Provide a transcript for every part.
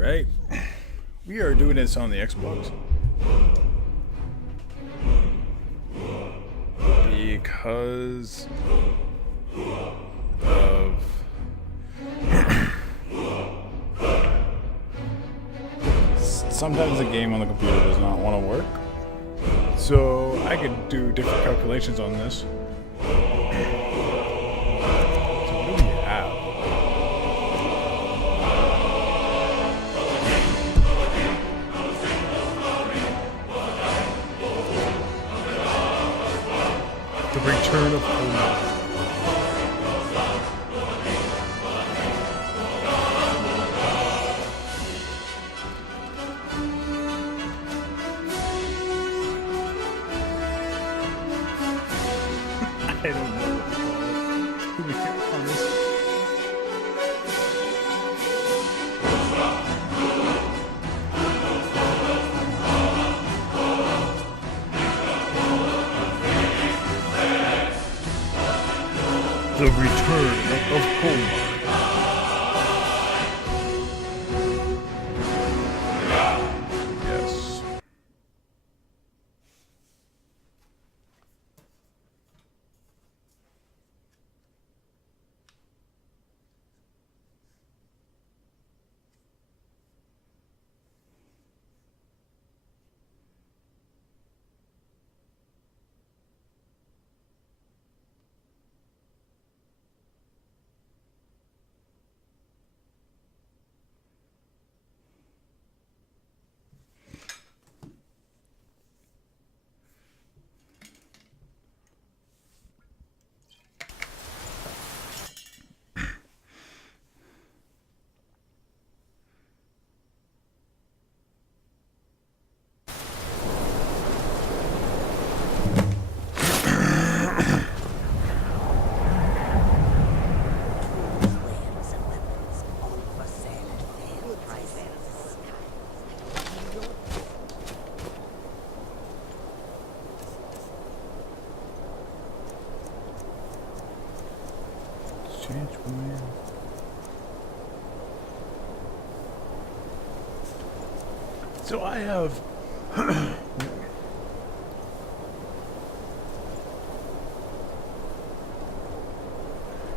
right? We are doing this on the Xbox. Because of sometimes the game on the computer does not want to work. So I could do different calculations on this. So what do we have? The return of Conan. I don't know what to call it. On this. The return of Homer. Yes.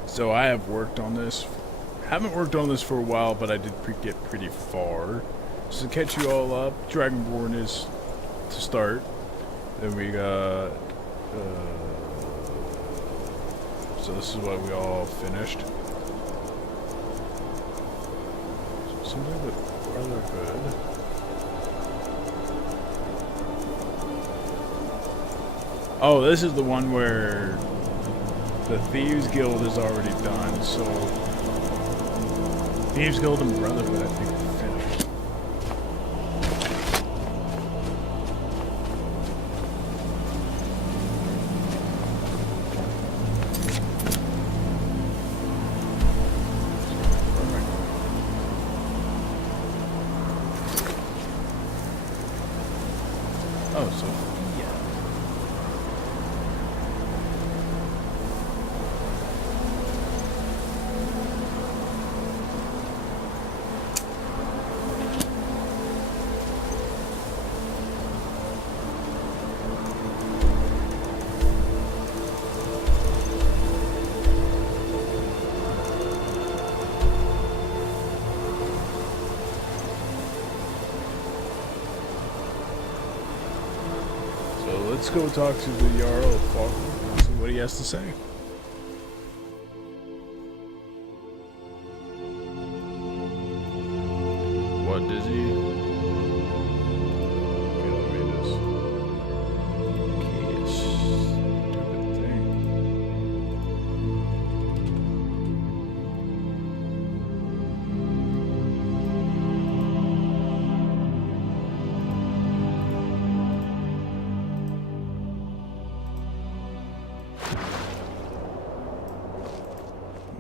So I have worked on this. Haven't worked on this for a while, but I did get pretty far. So to catch you all up, Dragonborn is to start. Then we got so this is what we all finished. Something with Brotherhood. Oh, this is the one where the Thieves Guild is already done, so Thieves Guild and Brotherhood, I think, are finished. Oh, so let's go talk to the Jarl of Falkland and see what he has to say. What does he? Okay, let me just. Okay, stupid thing.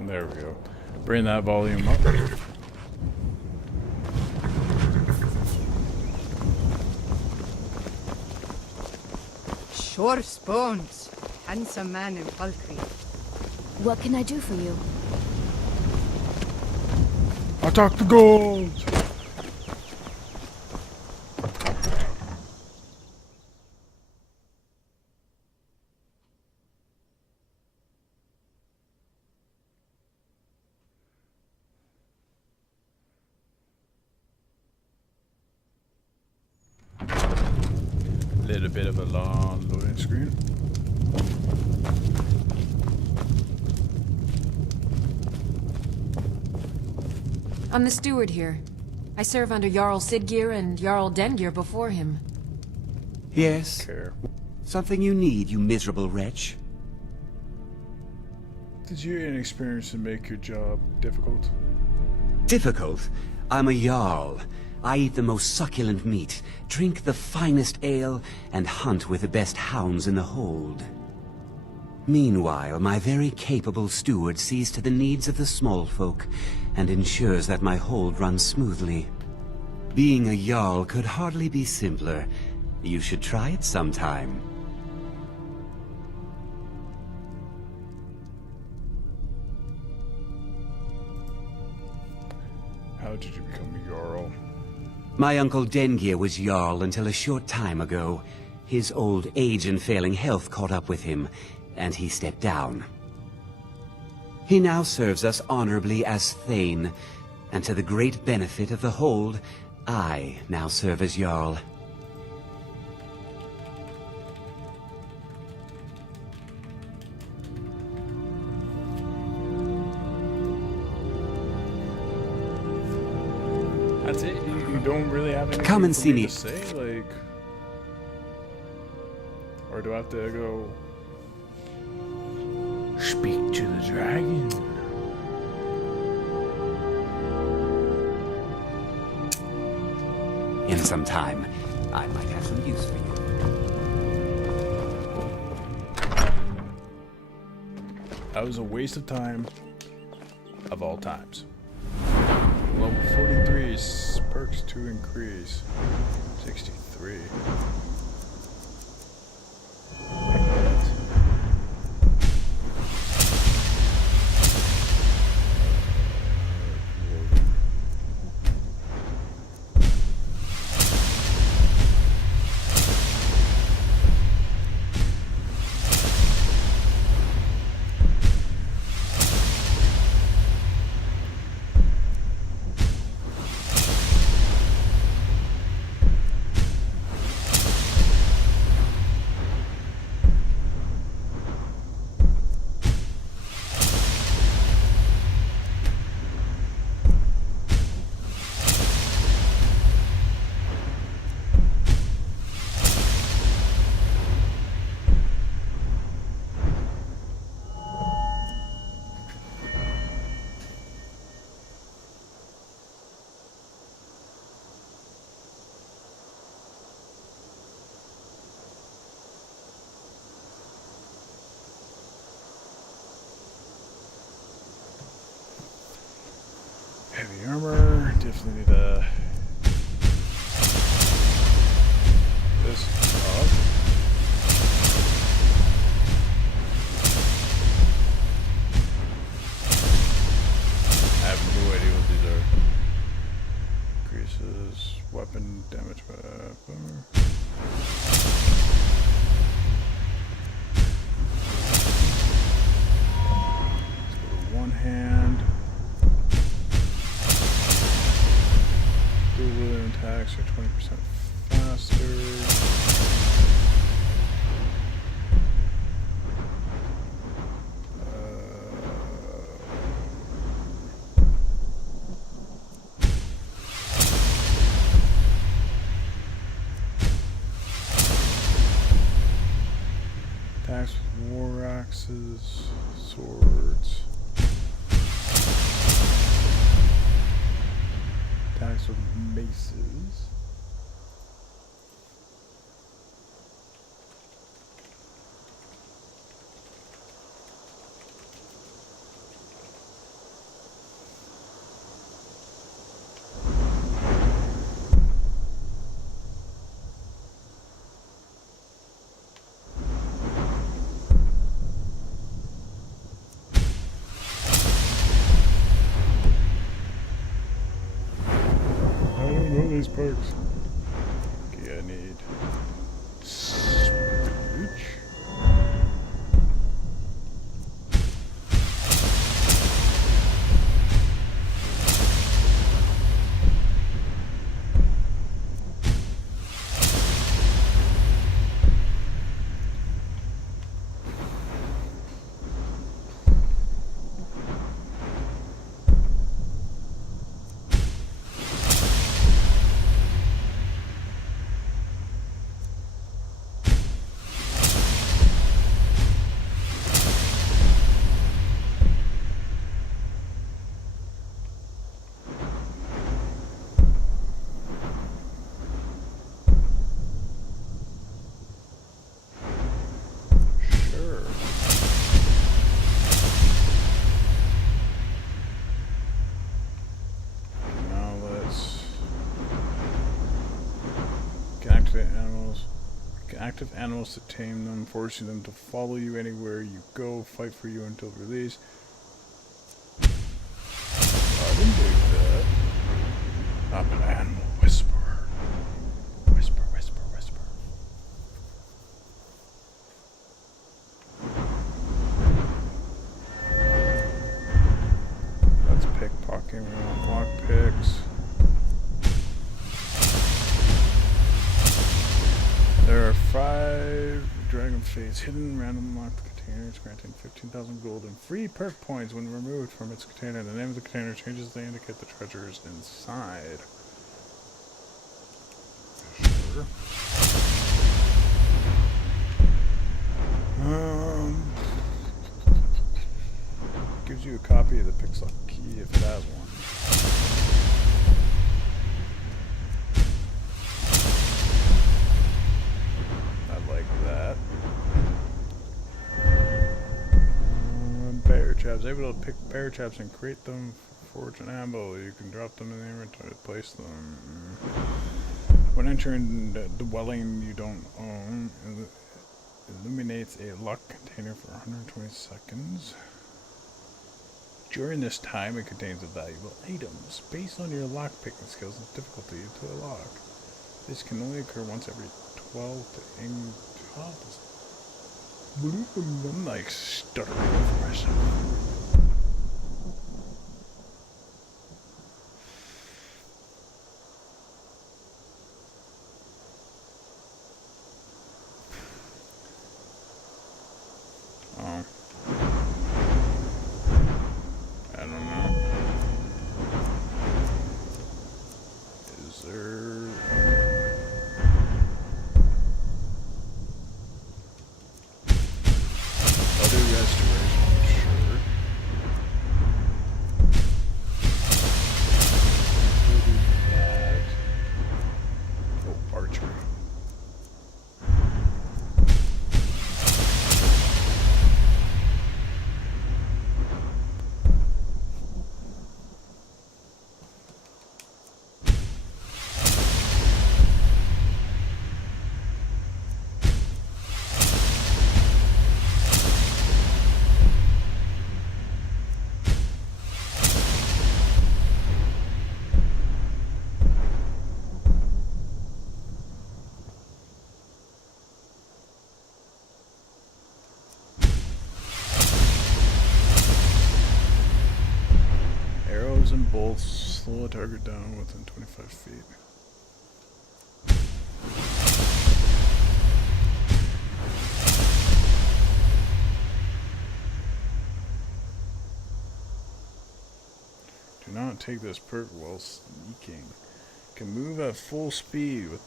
There we go. Bring that volume up. Sure spoons. Handsome man in Falkreath. What can I do for you? Attack the gold! Little bit of a long loading screen. I'm the steward here. I serve under Jarl Siggeir and Jarl Dengir before him. Yes? Care. Something you need, you miserable wretch? Did your inexperience make your job difficult? Difficult? I'm a Jarl. I eat the most succulent meat, drink the finest ale, and hunt with the best hounds in the hold. Meanwhile, my very capable steward sees to the needs of the small folk, and ensures that my hold runs smoothly. Being a Jarl could hardly be simpler. You should try it sometime. How did you become a Jarl? My uncle Dengir was Jarl until a short time ago. His old age and failing health caught up with him, and he stepped down. He now serves us honorably as Thane, and to the great benefit of the hold, I now serve as Jarl. That's it? You don't really have anything Come and for see me. to say? Like... Or do I have to go... Speak to the dragon? In some time, I might have some use for you. That was a waste of time. Of all times. Level 43, perks to increase. 63. Heavy armor, definitely need this up. I have no idea what these are. Increases weapon damage by bummer. Let's go to one hand. Dual attacks are 20% faster. Attacks with war axes, swords. Attacks with maces. I don't know these perks. active animals to tame them, forcing them to follow you anywhere you go, fight for you until release. I can do that. I'm an animal whisperer. Whisper, whisper, whisper. That's pickpocketing. We want lockpicks. There are 5 dragon fates hidden random locked containers, granting 15,000 gold and free perk points when removed from its container. The name of the container changes to indicate the treasures inside. Sure. Gives you a copy of the Pixel key if it has one. Bear traps. Able to pick bear traps and create them, forge an ammo. You can drop them in the inventory to place them. When entering the dwelling you don't own, it illuminates a locked container for 120 seconds. During this time, it contains valuable items based on your lock picking skills and difficulty to a lock. This can only occur once every 12 to 8 hours. I'm like stuttering for myself. Oh. I don't know. Is there... and bolts slow a target down within 25 feet. Do not take this perk while sneaking. Can move at full speed with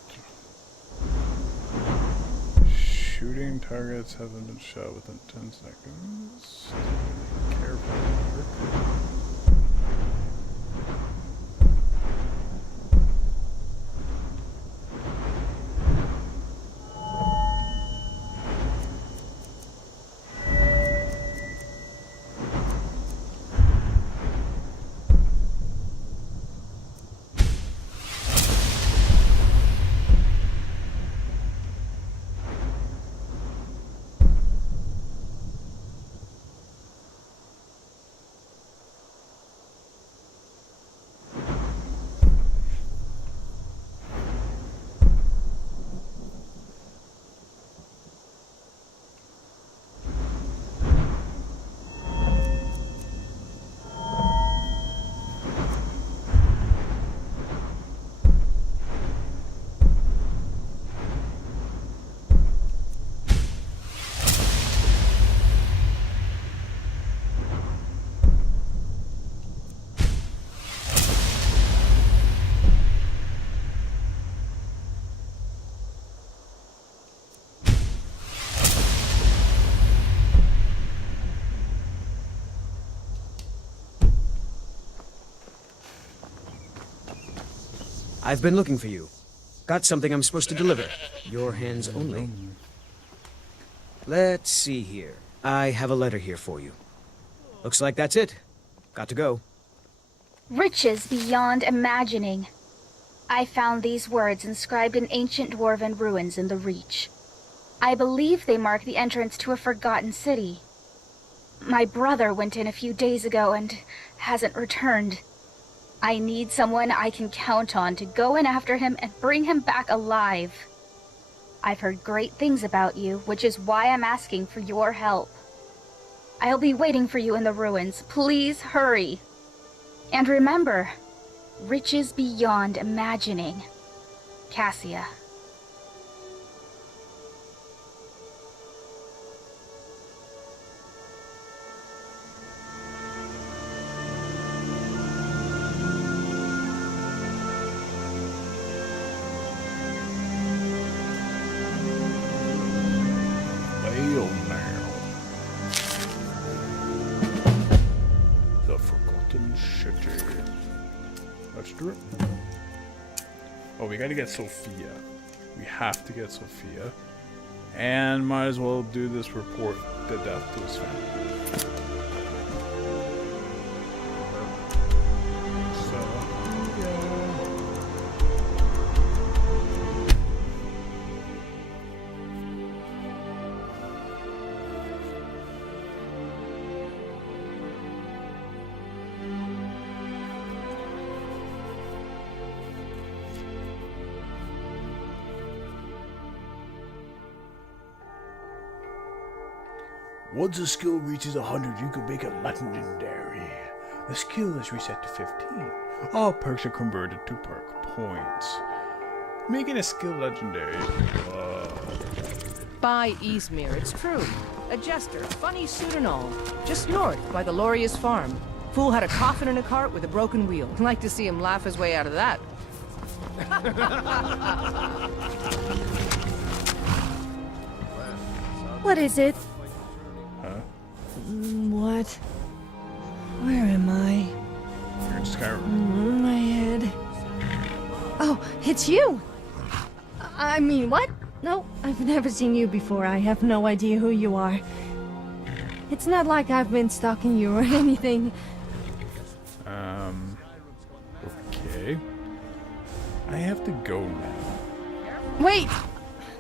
shooting targets haven't been shot within 10 seconds. Careful. I've been looking for you. Got something I'm supposed to deliver. Your hands only. Let's see here. I have a letter here for you. Looks like that's it. Got to go. Riches beyond imagining. I found these words inscribed in ancient dwarven ruins in the Reach. I believe they mark the entrance to a forgotten city. My brother went in a few days ago and hasn't returned. I need someone I can count on to go in after him and bring him back alive. I've heard great things about you, which is why I'm asking for your help. I'll be waiting for you in the ruins. Please hurry. And remember, riches beyond imagining. Cassia. Well now. The Forgotten City. Let's do it. Oh, we gotta get Sophia. We have to get Sophia. And might as well do this report the death to his family. So, yeah. Once a skill reaches 100, you can make it legendary. The skill is reset to 15. All perks are converted to perk points. Making a skill legendary. By Izmir, it's true. A jester, funny suit and all. Just north, by the Lorius farm. Fool had a coffin in a cart with a broken wheel. Like to see him laugh his way out of that. What is it? Huh? What? Where am I? You're in Skyrim. My head. Oh, it's you! I mean, what? No, I've never seen you before. I have no idea who you are. It's not like I've been stalking you or anything. Okay. I have to go now. Wait!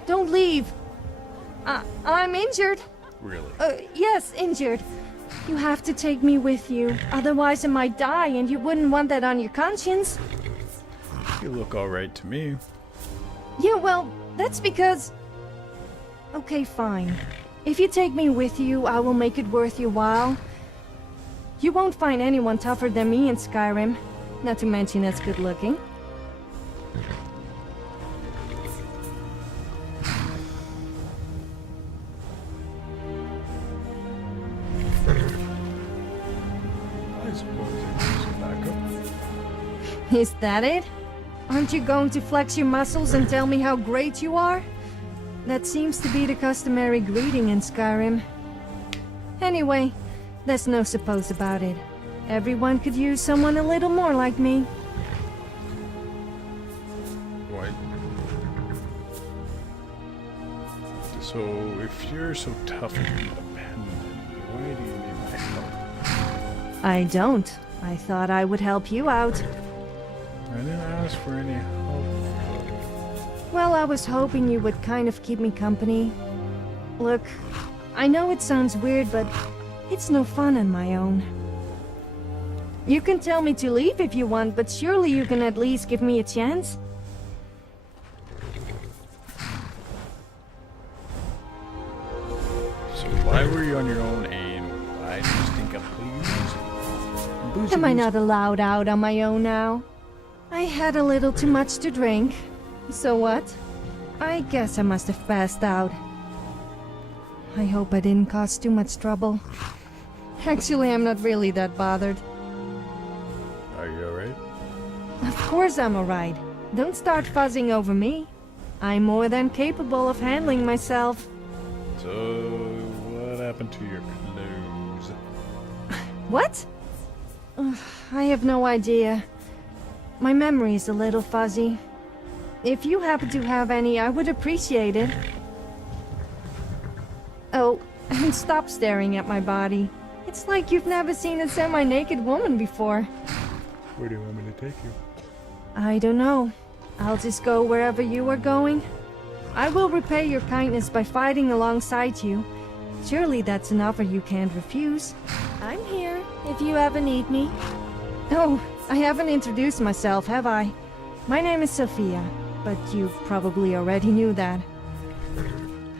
Don't leave! I'm injured. Really? Yes, injured. You have to take me with you. Otherwise I might die, and you wouldn't want that on your conscience. You look alright to me. Yeah, well, that's because... Okay, fine. If you take me with you, I will make it worth your while. You won't find anyone tougher than me in Skyrim. Not to mention as good looking. I suppose I need some backup. Is that it? Aren't you going to flex your muscles and tell me how great you are? That seems to be the customary greeting in Skyrim. Anyway, there's no suppose about it. Everyone could use someone a little more like me. What? So, if you're so tough and independent, why do you need my help? I don't. I thought I would help you out. I didn't ask for any help. Well, I was hoping you would kind of keep me company. Look, I know it sounds weird, but it's no fun on my own. You can tell me to leave if you want, but surely you can at least give me a chance? So why were you on your own aim? Why did you think of please? Am I not allowed out on my own now? I had a little too much to drink. So what? I guess I must have passed out. I hope I didn't cause too much trouble. Actually, I'm not really that bothered. Are you alright? Of course I'm alright. Don't start fuzzing over me. I'm more than capable of handling myself. So, what happened to your clothes? What? Ugh, I have no idea. My memory's a little fuzzy. If you happen to have any, I would appreciate it. Oh, and stop staring at my body. It's like you've never seen a semi-naked woman before. Where do you want me to take you? I don't know. I'll just go wherever you are going. I will repay your kindness by fighting alongside you. Surely that's an offer you can't refuse. I'm here if you ever need me. Oh, I haven't introduced myself, have I? My name is Sophia, but you probably already knew that.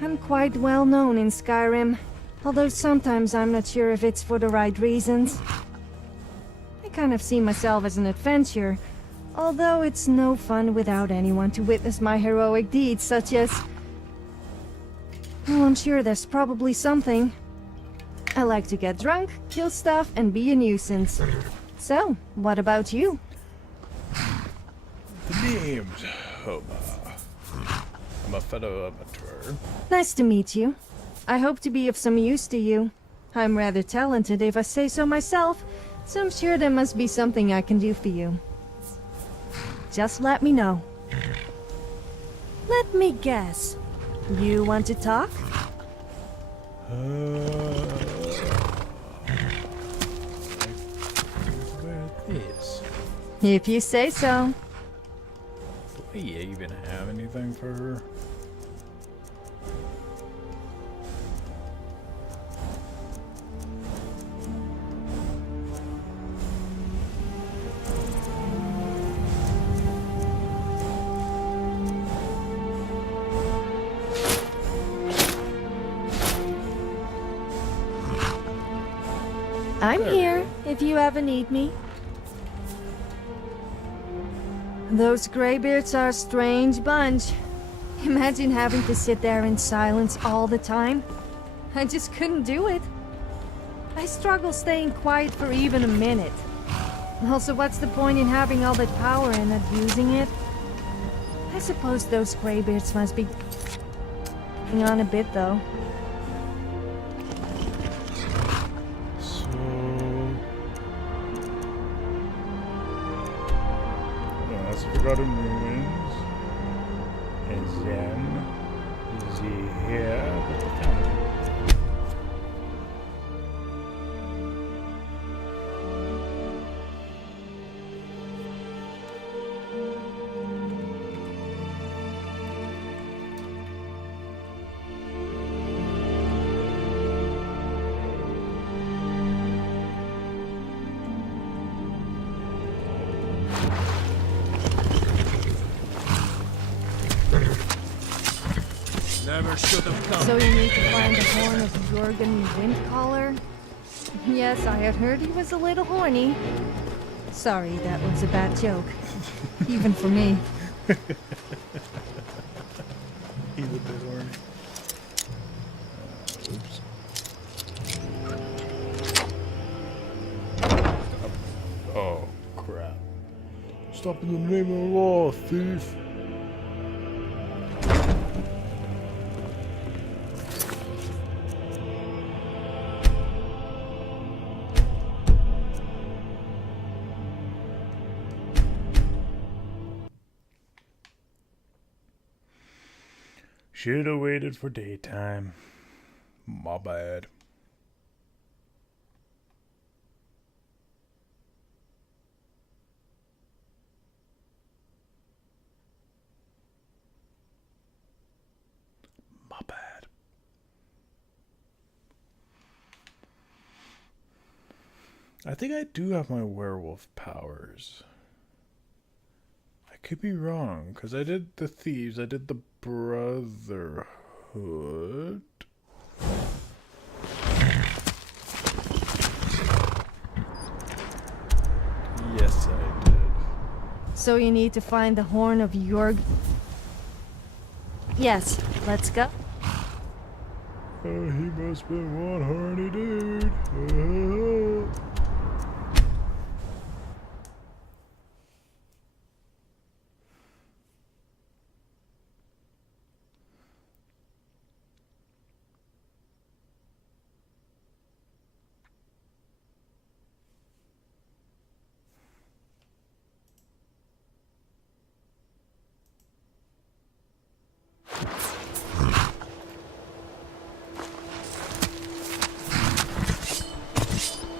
I'm quite well known in Skyrim, although sometimes I'm not sure if it's for the right reasons. I kind of see myself as an adventurer, although it's no fun without anyone to witness my heroic deeds, such as... Well, I'm sure there's probably something. I like to get drunk, kill stuff, and be a nuisance. So, what about you? The name's Homa. I'm a fellow amateur. Nice to meet you. I hope to be of some use to you. I'm rather talented if I say so myself, so I'm sure there must be something I can do for you. Just let me know. Let me guess. You want to talk? Where this? If you say so. Do we even have anything for her? I'm here if you ever need me. Those graybeards are a strange bunch. Imagine having to sit there in silence all the time. I just couldn't do it. I struggle staying quiet for even a minute. Also, what's the point in having all that power and not using it? I suppose those graybeards must be on a bit, though. Forgotten Ruins. Is Zen. Is he here? But the fountain. So you need to find the horn of Jorgen Windcaller? Yes, I had heard he was a little horny. Sorry, that was a bad joke. Even for me. He's a bit horny. Oops. Oh, crap. Stop in the name of the law, thief. Should have waited for daytime. My bad. My bad. I think I do have my werewolf powers. I could be wrong, because I did the thieves, I did the Brotherhood. Yes, I did. So you need to find the horn of Jorg... Yes, let's go. He must be one horny dude.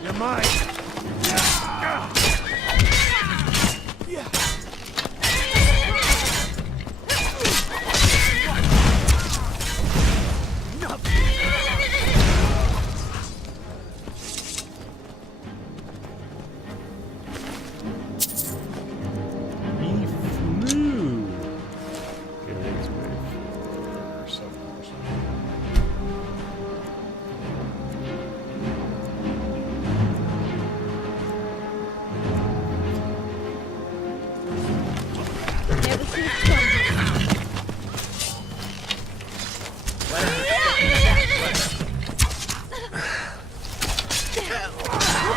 You're mine!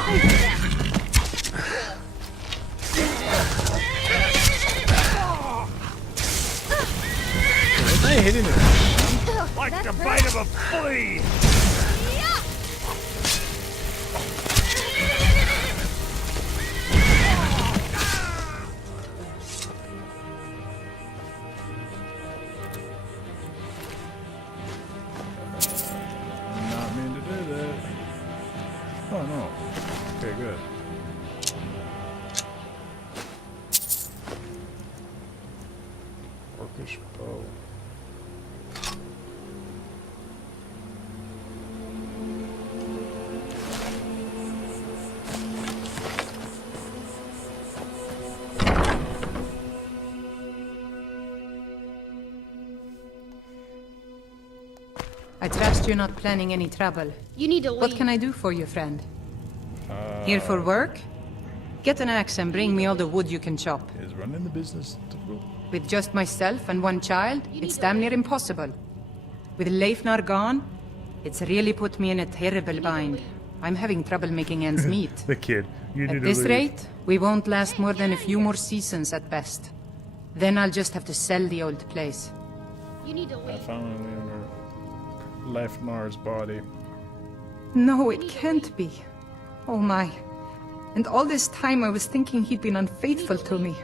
Was I hitting it? Like the bite of a flea! Not mean to do that. Oh no. Okay, good. Orcish bow. I trust you're not planning any trouble. You need to leave. What can I do for you, friend? Here for work? Get an axe and bring me all the wood you can chop. Is running the business difficult? With just myself and one child, it's damn near impossible. With Leifnar gone, it's really put me in a terrible bind. I'm having trouble making ends meet. The kid. You need At to this leave. rate, we won't last more than a few more seasons at best. Then I'll just have to sell the old place. You need to I leave. found Leifnar's body. No, it can't be. Oh my. And all this time I was thinking he'd been unfaithful to me.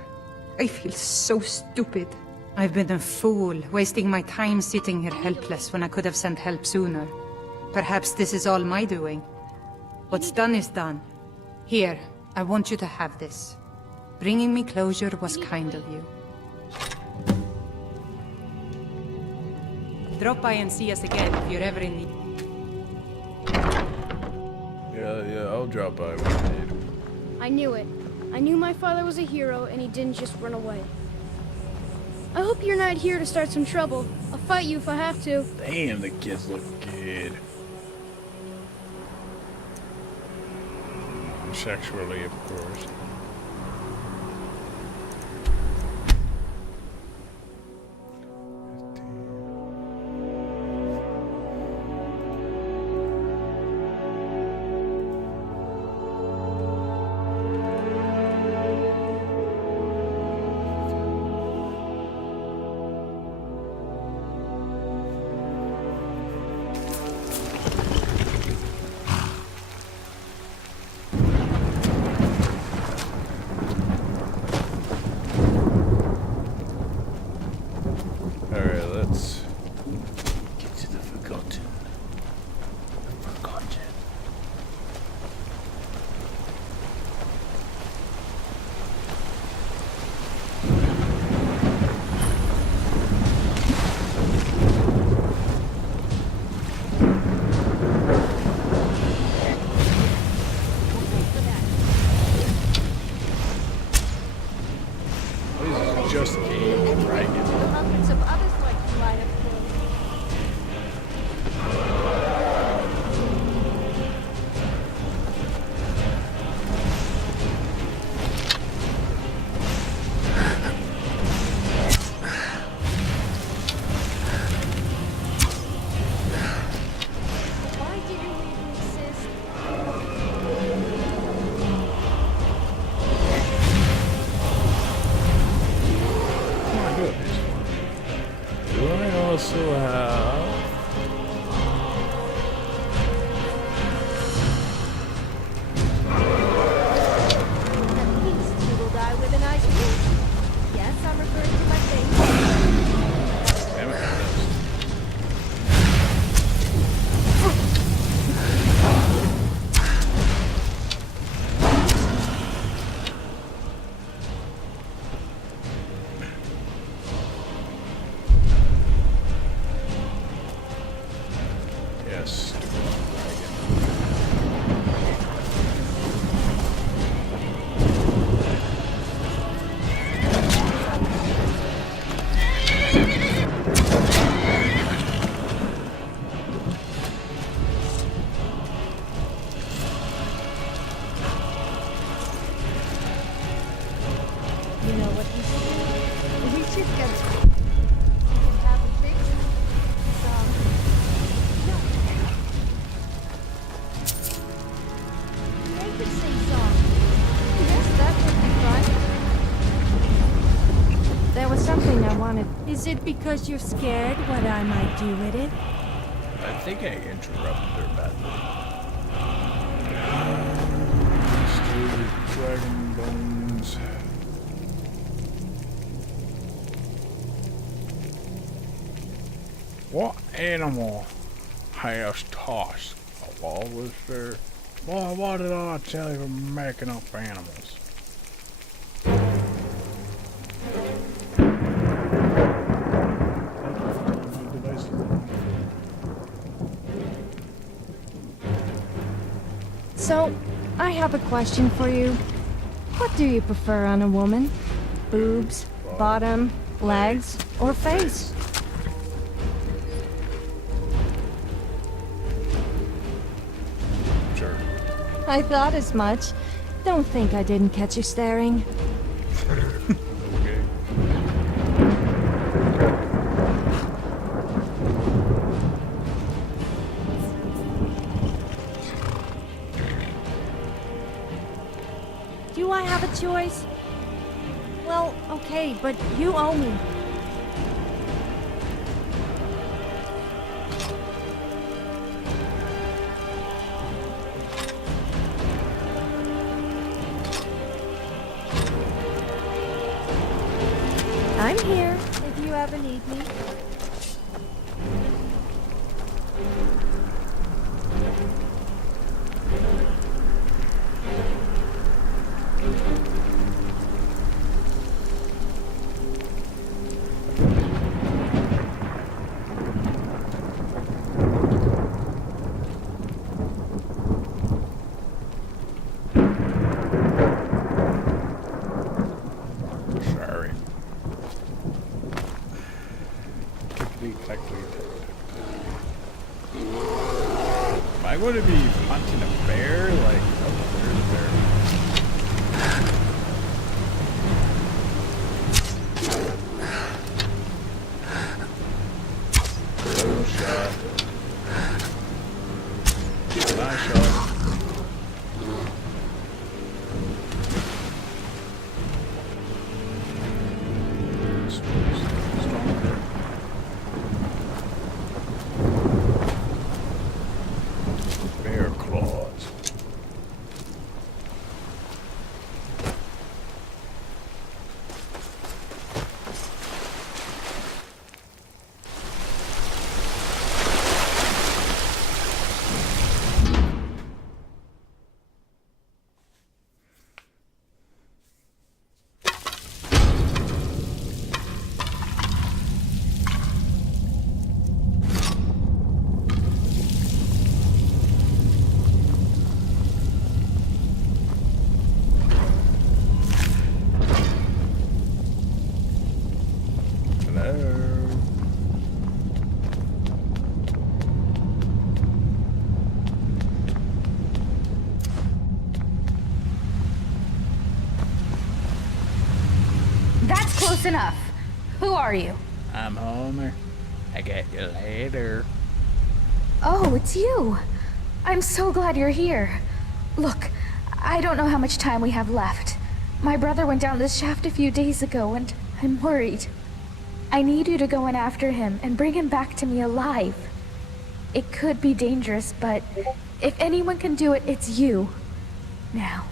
I feel so stupid. I've been a fool, wasting my time sitting here helpless when I could have sent help sooner. Perhaps this is all my doing. What's done is done. Here, I want you to have this. Bringing me closure was kind of you. Drop by and see us again if you're ever in need. Yeah, I'll drop by when I need. I knew it. I knew my father was a hero and he didn't just run away. I hope you're not here to start some trouble. I'll fight you if I have to. Damn, the kids look good. Sexually, of course. Alright, let's get to the Forgotten. Forgotten. This is just a dragon. Hundreds of others like you might have killed. Why did you insist? My goodness. Do I also have... At least you will die with a nice view. Yes, I'm referring to my face. Damn it, I missed. Yes. You know what you should do? We should get you can have a fix. No. could sing songs. Yes, that would be fun. There was something I wanted. Is it because you're scared what I might do with it? I think I interrupted her badly. Still dragon bones. What animal has tossed a walrus there? Boy, what did I tell you for making up animals? So, I have a question for you. What do you prefer on a woman? Boobs, bottom, legs, or face? Sure. I thought as much. Don't think I didn't catch you staring. Okay. Do I have a choice? Well, okay, but you owe me. I'm here if you ever need me. Sorry. Clickety-clackety. Am I going to be hunting a bear? Like, oh, there's a bear. Oh, shot. Nice shot. Stronger. Bear claws. Hello. That's close enough. Who are you? I'm Homer. I get you later. Oh, it's you. I'm so glad you're here. Look, I don't know how much time we have left. My brother went down this shaft a few days ago, and I'm worried. I need you to go in after him and bring him back to me alive. It could be dangerous, but if anyone can do it, it's you. Now,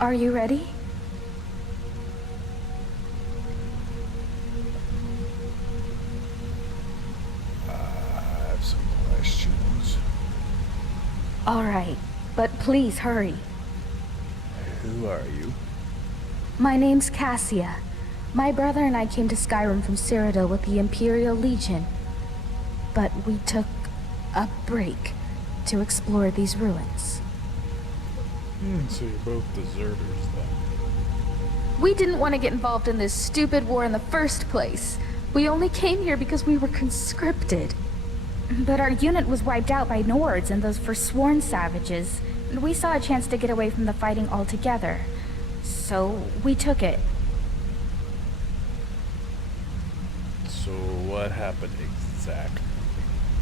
are you ready? I have some questions. All right, but please hurry. Who are you? My name's Cassia. My brother and I came to Skyrim from Cyrodiil with the Imperial Legion. But we took a break to explore these ruins. So you're both deserters then. We didn't want to get involved in this stupid war in the first place. We only came here because we were conscripted. But our unit was wiped out by Nords and those Forsworn savages, and we saw a chance to get away from the fighting altogether. So we took it. So what happened exactly?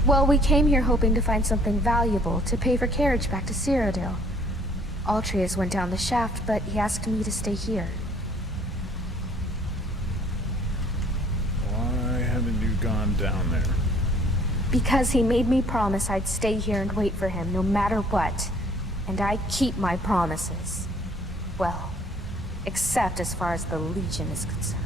Well, we came here hoping to find something valuable to pay for carriage back to Cyrodiil. Altreus went down the shaft, but he asked me to stay here. Why haven't you gone down there? Because he made me promise I'd stay here and wait for him no matter what. And I keep my promises. Well, except as far as the Legion is concerned.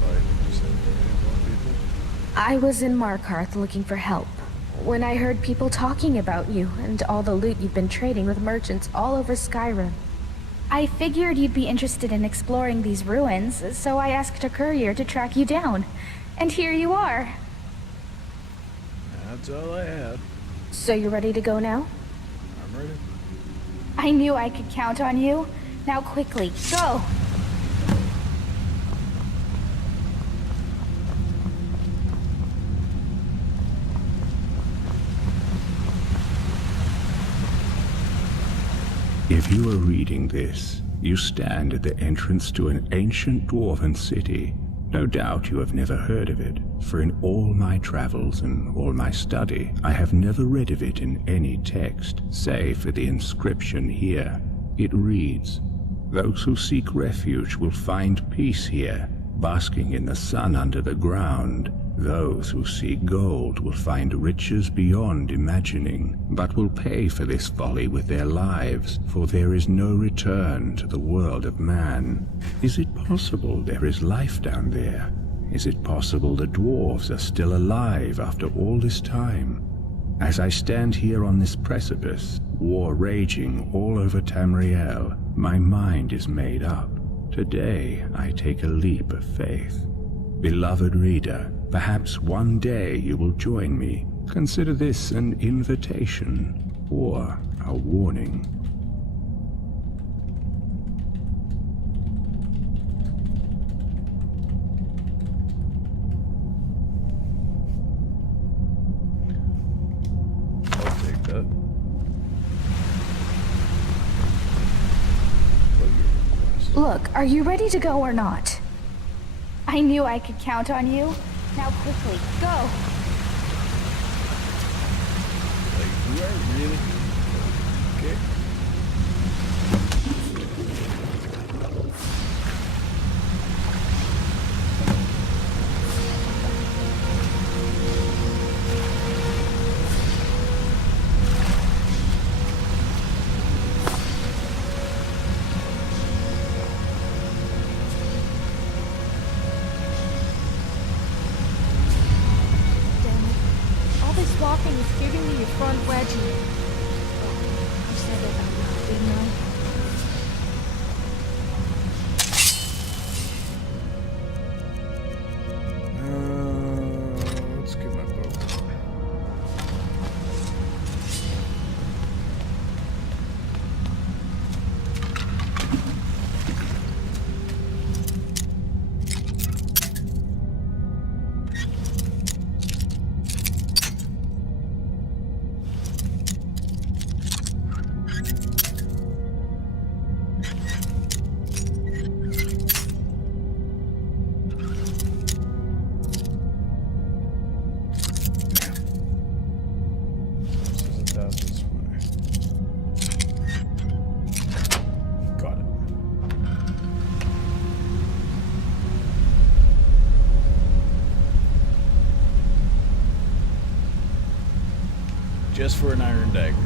Why did you send me people? I was in Markarth looking for help when I heard people talking about you and all the loot you've been trading with merchants all over Skyrim. I figured you'd be interested in exploring these ruins, so I asked a courier to track you down. And here you are. That's all I had. So you're ready to go now? I'm ready. I knew I could count on you. Now quickly, go! If you are reading this, you stand at the entrance to an ancient dwarven city. No doubt you have never heard of it, for in all my travels and all my study, I have never read of it in any text, save for the inscription here. It reads, "Those who seek refuge will find peace here, basking in the sun under the ground. Those who seek gold will find riches beyond imagining, but will pay for this folly with their lives, for there is no return to the world of man." Is it possible there is life down there? Is it possible the dwarves are still alive after all this time? As I stand here on this precipice, war raging all over Tamriel, my mind is made up. Today I take a leap of faith. Beloved reader, perhaps one day you will join me. Consider this an invitation or a warning. I'll take that. Look, are you ready to go or not? I knew I could count on you. Now quickly, go! Like, do I really? Okay. Walking is giving me a front wedgie. You said it out loud, didn't I? Let's get my bow. Just for an iron dagger.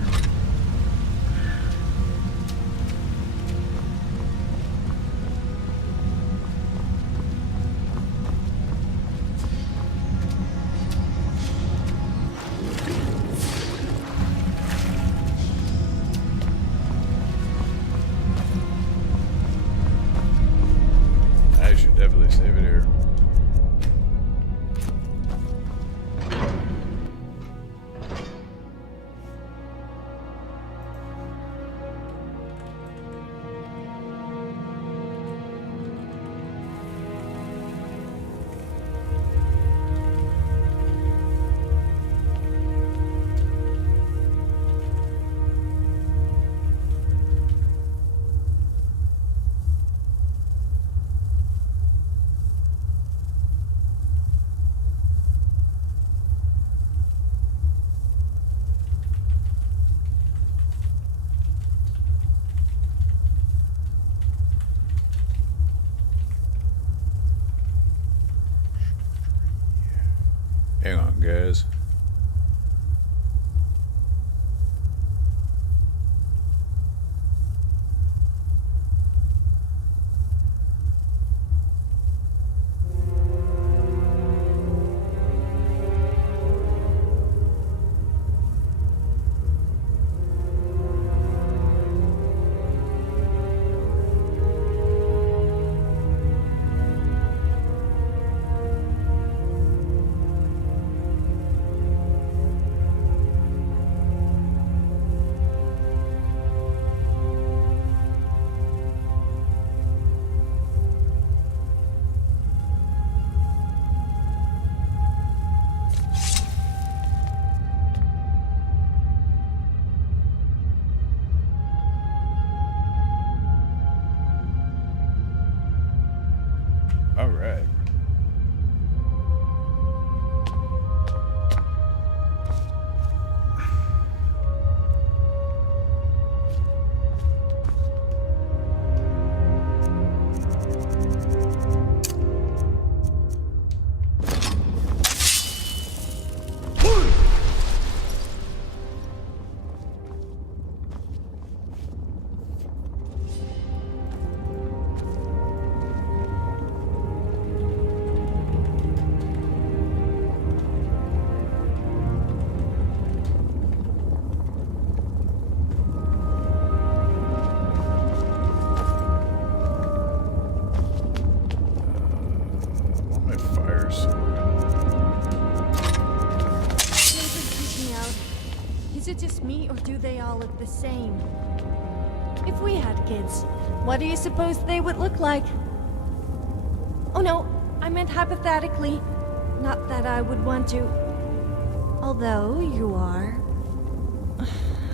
I should definitely save it here. guys. All right. My fire sword. Children freak me out. Is it just me, or do they all look the same? If we had kids, what do you suppose they would look like? Oh no, I meant hypothetically. Not that I would want to. Although you are.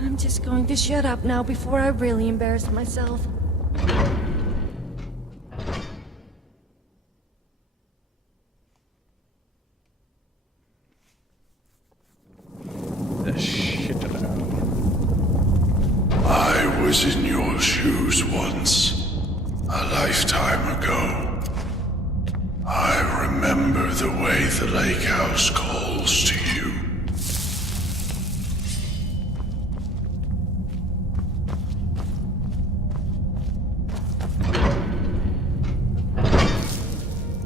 I'm just going to shut up now before I really embarrass myself. The shit out. I was in your shoes once, a lifetime ago. I remember the way the lake house calls to you.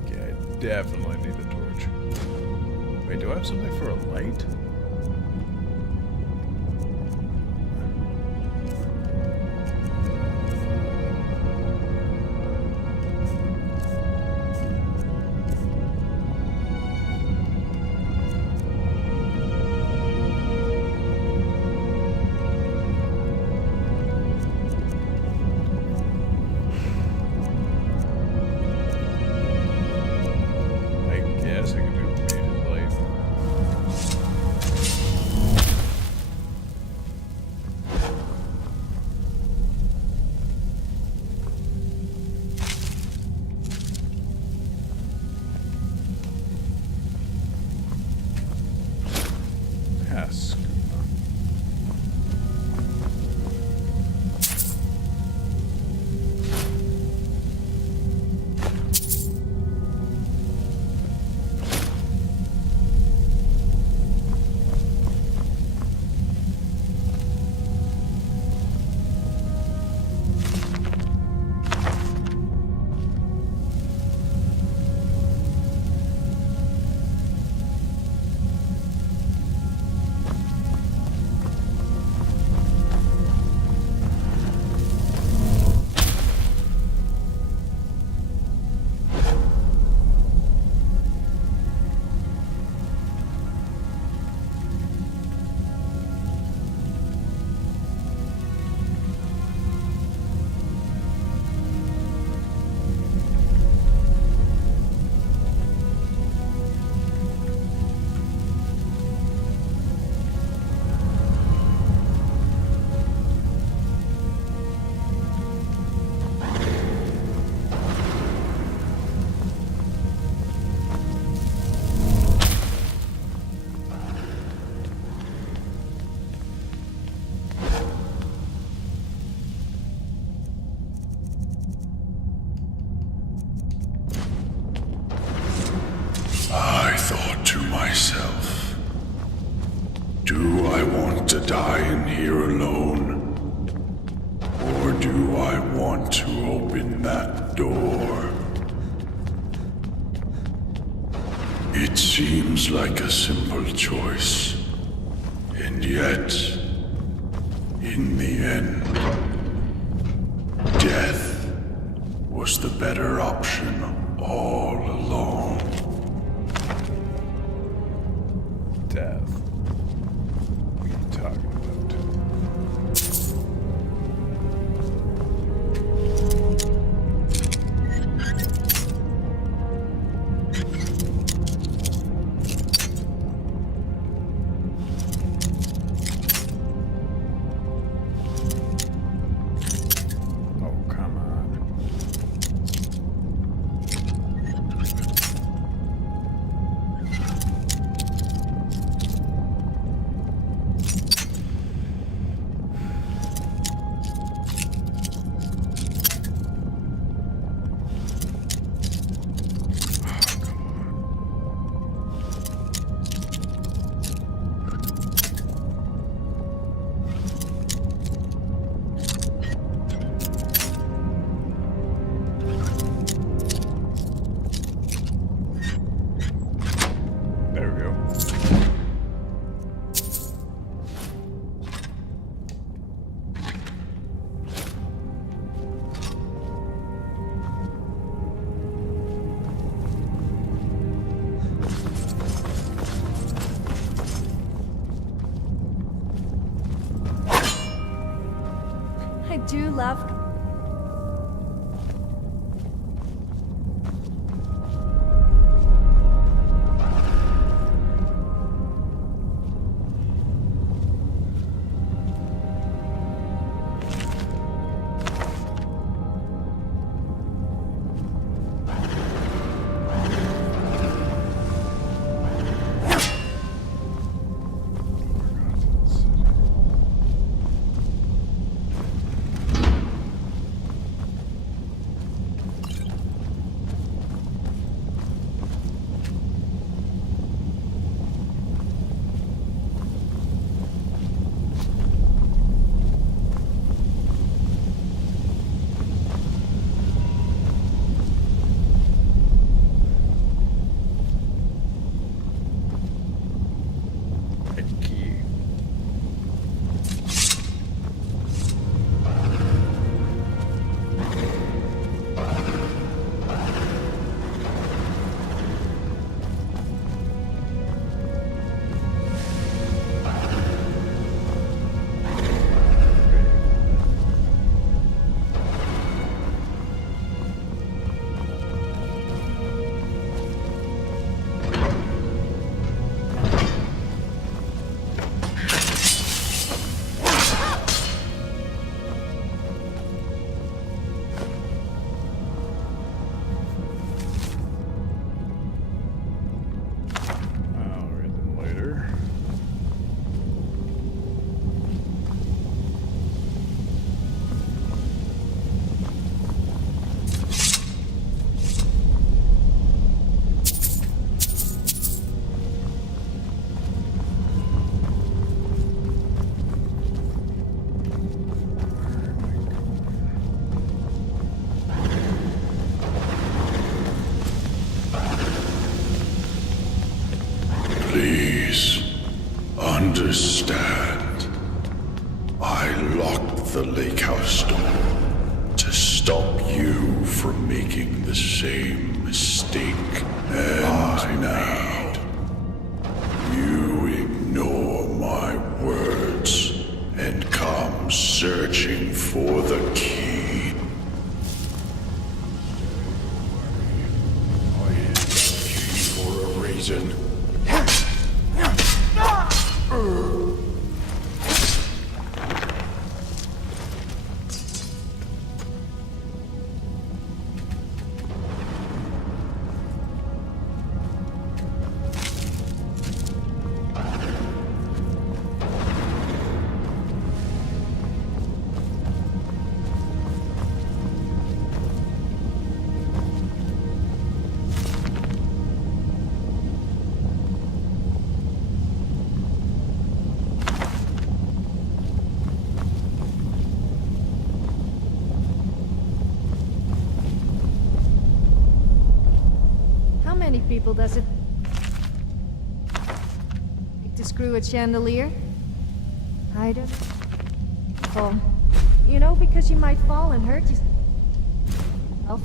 Okay, I definitely need a torch. Wait, do I have something for a light? I guess I can do Mage's Light. to die in here alone? Or do I want to open that door? It seems like a simple choice. And yet, in the end, death was the better option all along. Death. What are you talking about? Oh, come on. There we go. I do love... Key. I'll read them later. Please, understand. I locked the lake house door to stop you from making the same mistake. And now, you ignore my words and come searching for the key. I hid the key for a reason. many people, does it? Like to screw a chandelier? Hide it? Oh, you know, because you might fall and hurt yourself.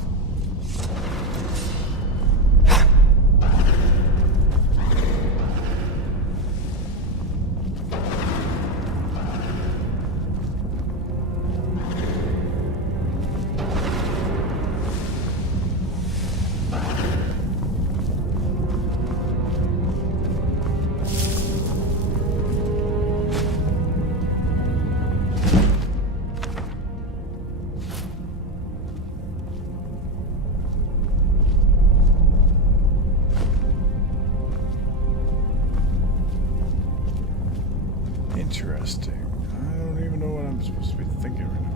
Interesting. I don't even know what I'm supposed to be thinking right now.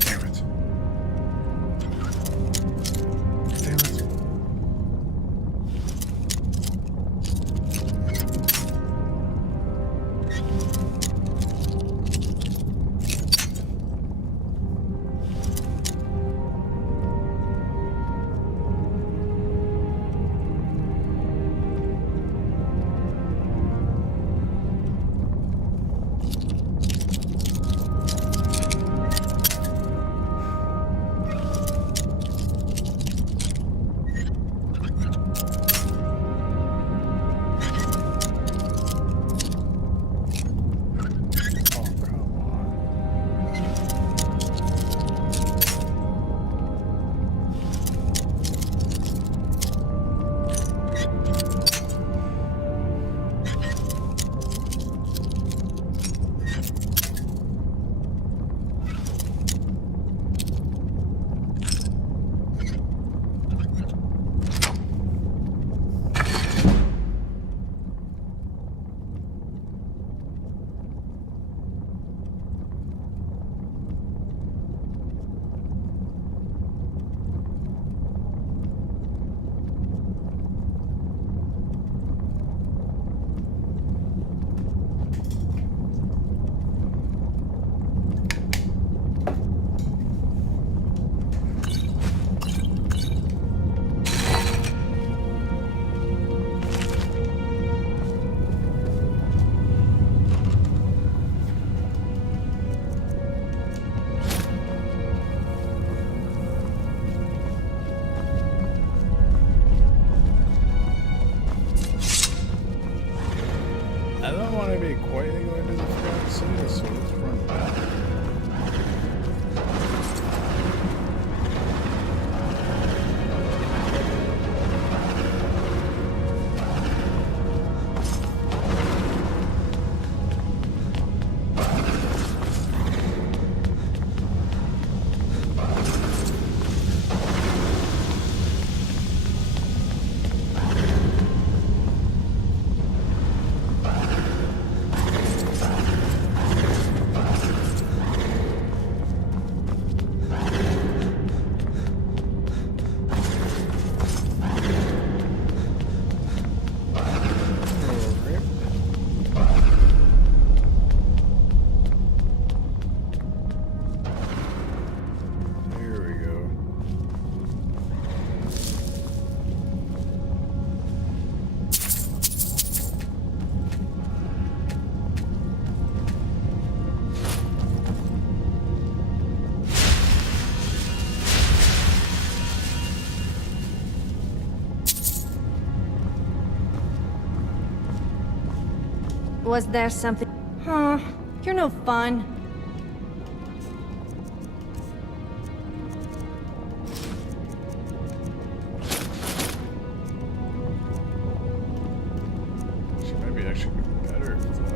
Damn it. Damn it. Oh, come on. I don't want to be quietly going to the Forgotten City, so let's run back. Here we go. Was there something? Huh, you're no fun. She might be actually better with that.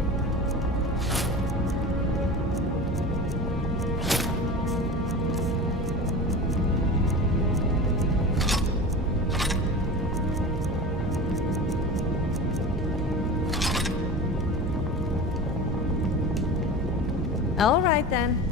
All right then.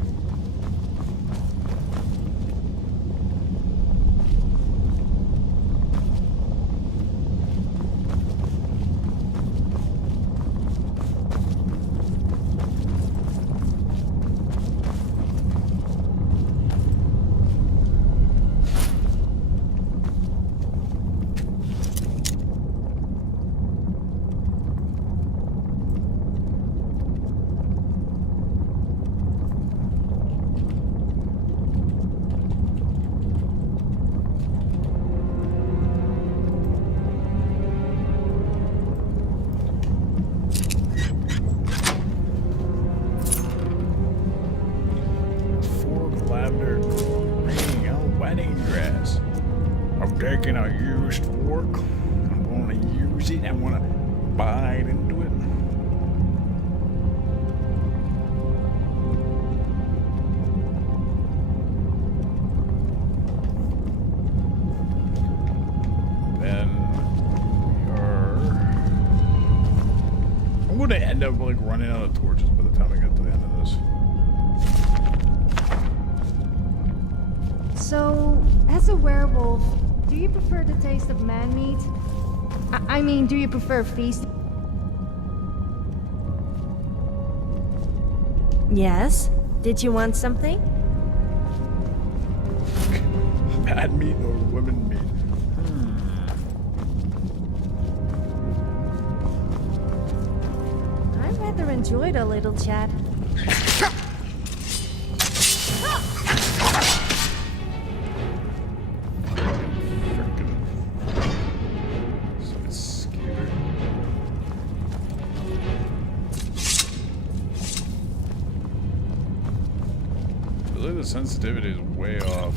Fork, lavender, green, wedding dress. I'm taking a used fork. I want to use it. I want to bite into it. Then we are. I'm going to end up like running out of torches by the time I get to the end of this. So, as a werewolf, do you prefer the taste of man meat? I mean, do you prefer feast? Yes? Did you want something? Bad meat or women meat? I rather enjoyed a little chat. The sensitivity is way off.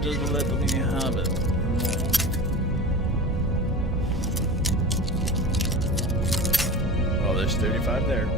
Just let me have it. Oh, there's 35 there.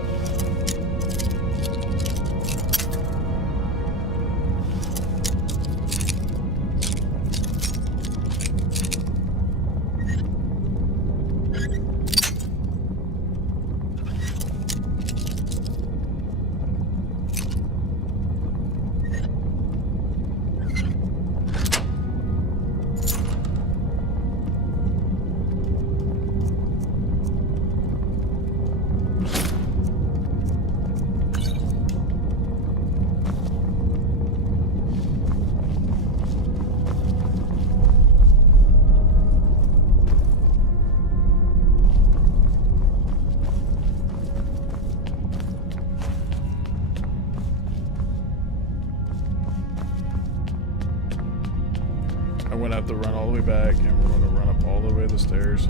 I'm gonna have to run all the way back, and we're gonna run up all the way to the stairs.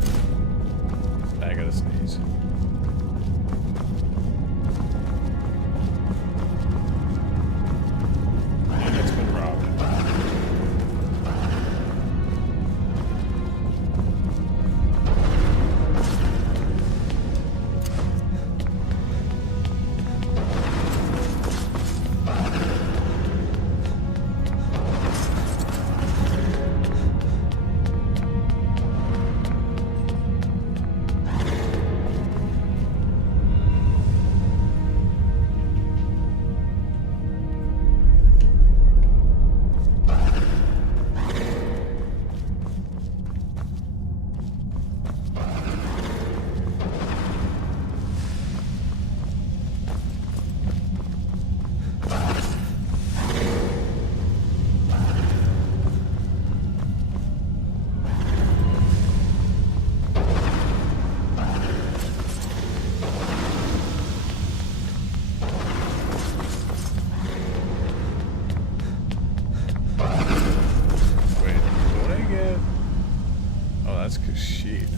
I gotta sneeze. It's been robbed. shit.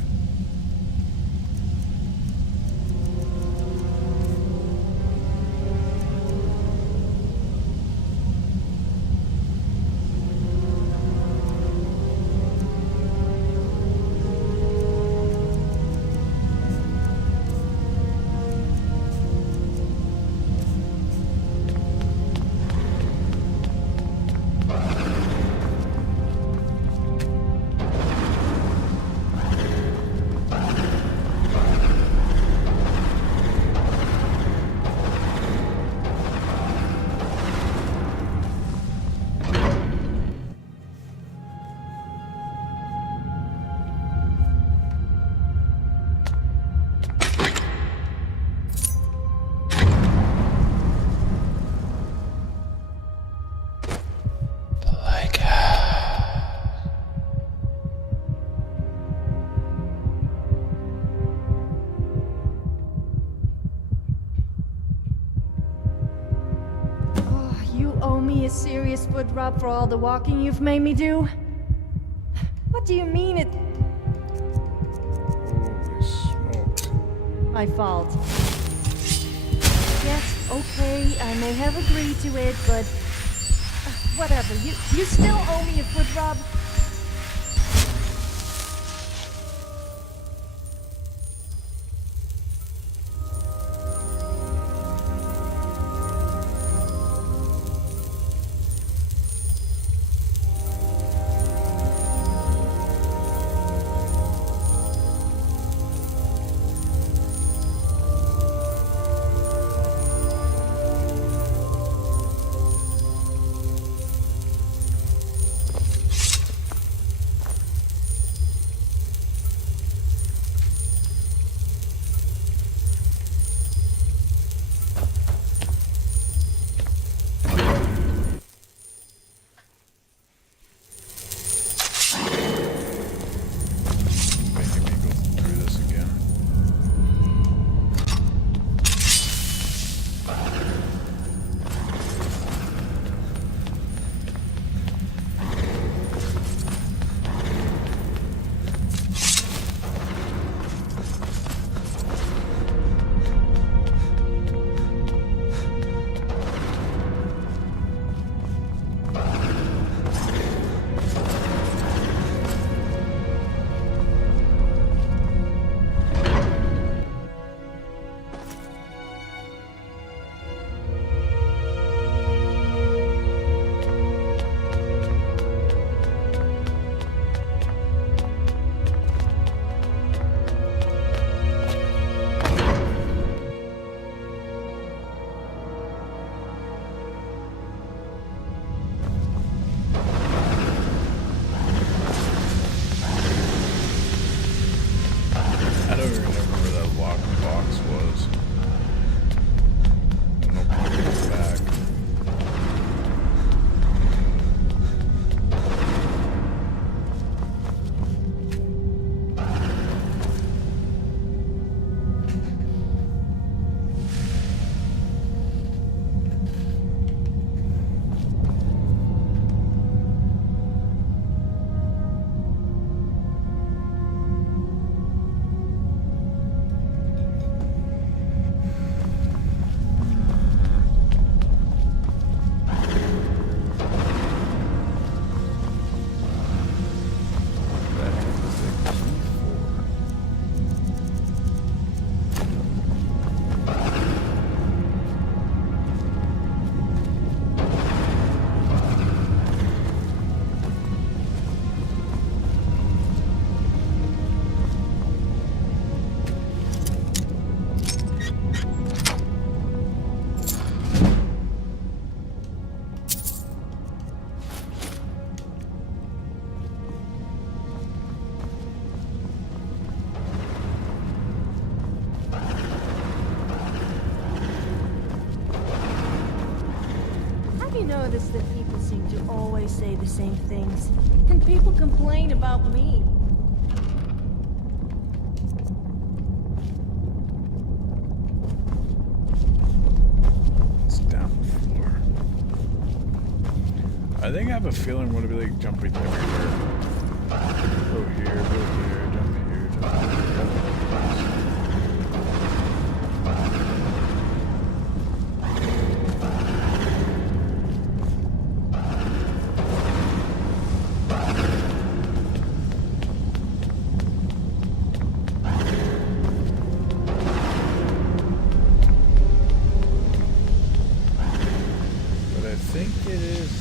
You owe me a serious foot rub for all the walking you've made me do? What do you mean it... Holy smokes. My fault. Yes, okay, I may have agreed to it, but... whatever, you still owe me a foot rub? Making me go through this again. I don't even remember where that locked box was. No point in going back. Have you noticed that people seem to always say the same things? And people complain about me. It's down the floor. I think I have a feeling we're gonna be like jumping everywhere. Go here, jump But I think it is.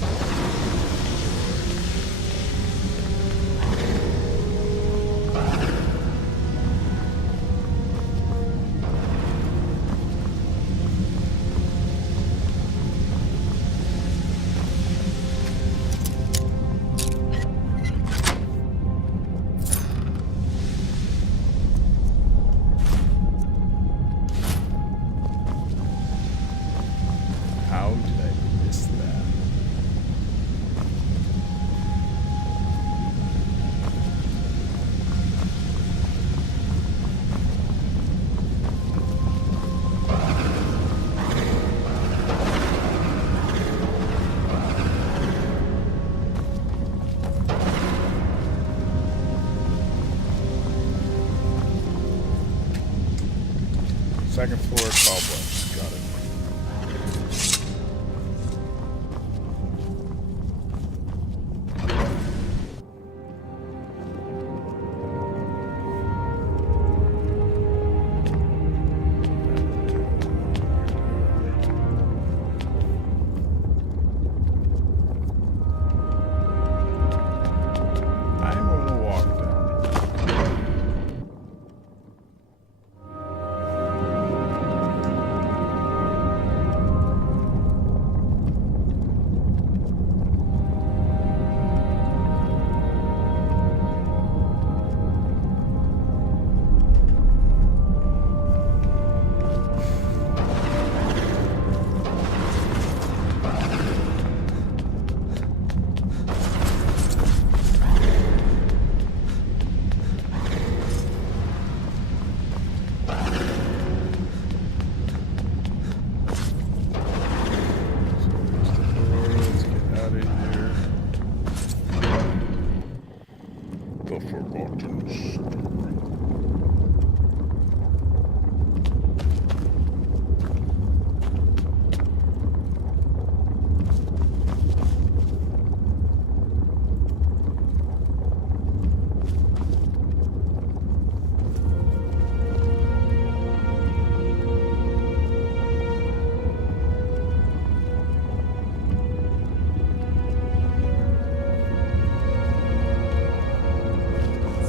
How did I miss that? Second floor cobwebs. Got it. I'm gonna walk down. Let's get out of here. The Forgotten Story.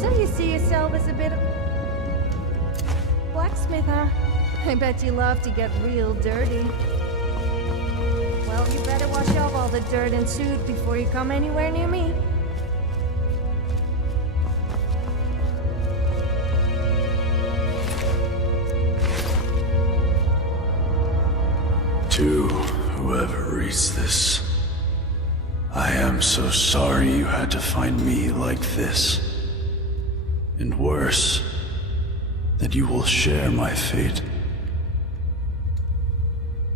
So you see yourself as a bit of... blacksmith, huh? I bet you love to get real dirty. Well, you better wash off all the dirt and soot before you come anywhere near me. To whoever reads this, I am so sorry you had to find me like this. And worse, that you will share my fate.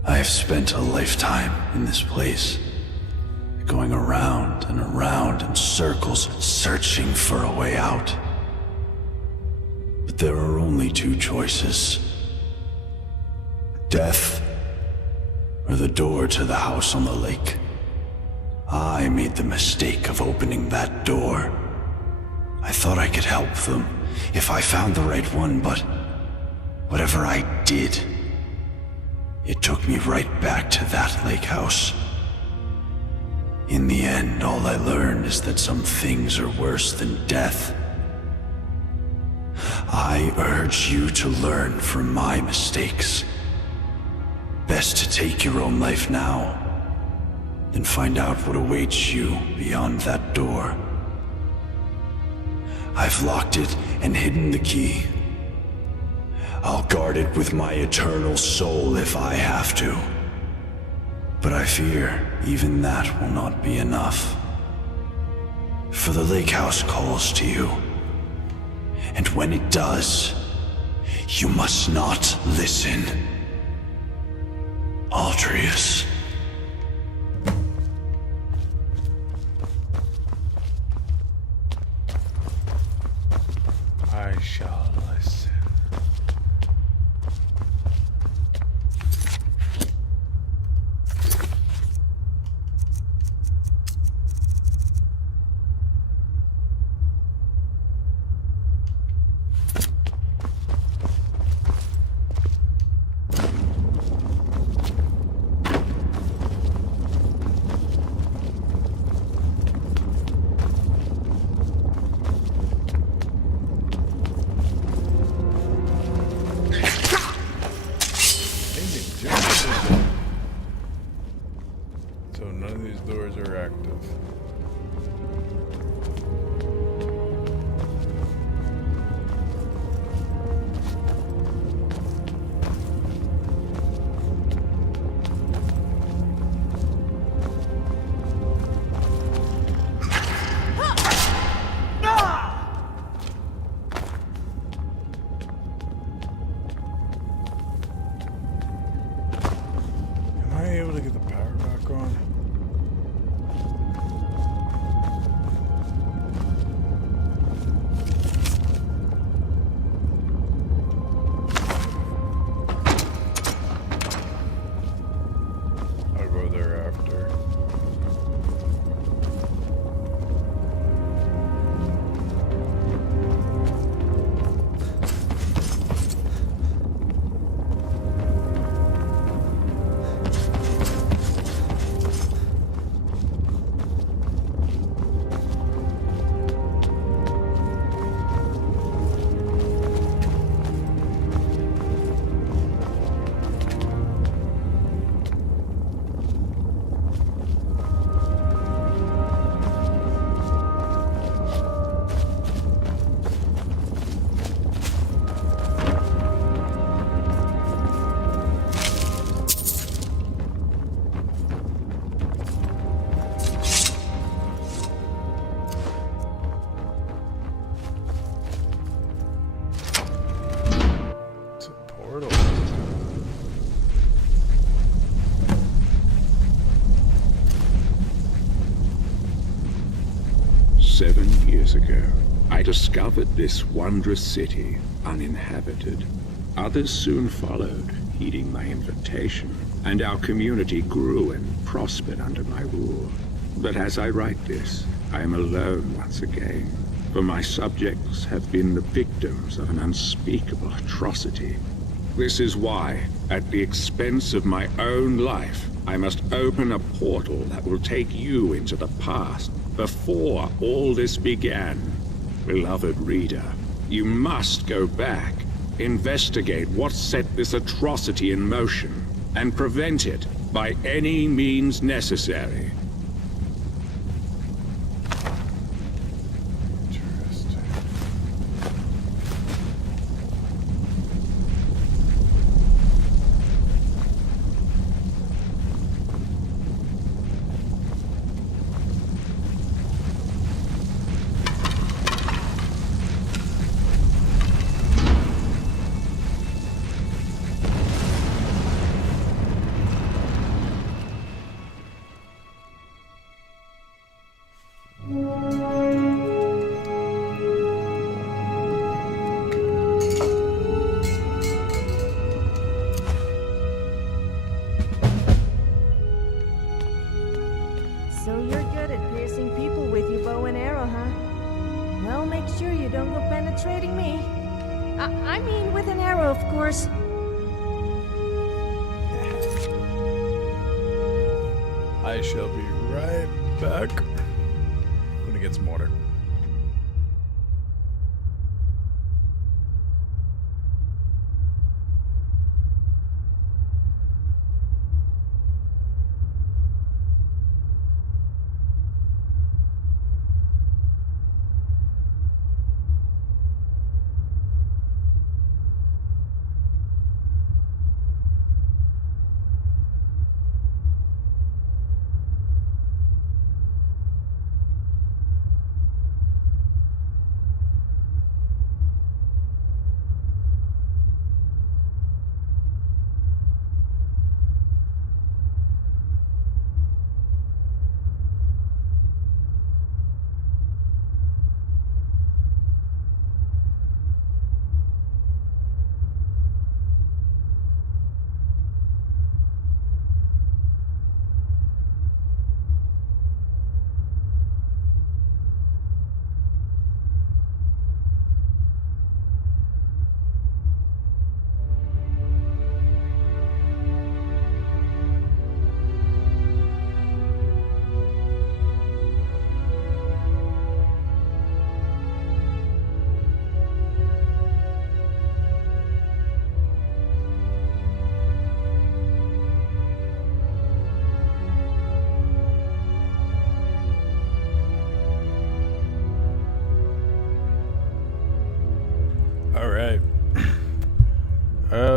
I have spent a lifetime in this place, going around and around in circles, searching for a way out. But there are only two choices: death, or the door to the house on the lake. I made the mistake of opening that door. I thought I could help them if I found the right one, but whatever I did, it took me right back to that lake house. In the end, all I learned is that some things are worse than death. I urge you to learn from my mistakes. Best to take your own life now, than find out what awaits you beyond that door. I've locked it and hidden the key. I'll guard it with my eternal soul if I have to. But I fear even that will not be enough. For the lake house calls to you. And when it does, you must not listen. Aldrius. I I shall listen. So none of these doors are active. Am I able to get the power back on? I'll go there after. It's a portal. 7 years ago, I discovered this wondrous city uninhabited. Others soon followed, heeding my invitation, and our community grew and prospered under my rule. But as I write this, I am alone once again, for my subjects have been the victims of an unspeakable atrocity. This is why, at the expense of my own life, I must open a portal that will take you into the past, before all this began. Beloved reader, you must go back, investigate what set this atrocity in motion, and prevent it by any means necessary. Interesting. So you're good at piercing people with your bow and arrow, huh? Well, make sure you don't go penetrating me. I mean with an arrow, of course. I shall be right back. I'm gonna get some water.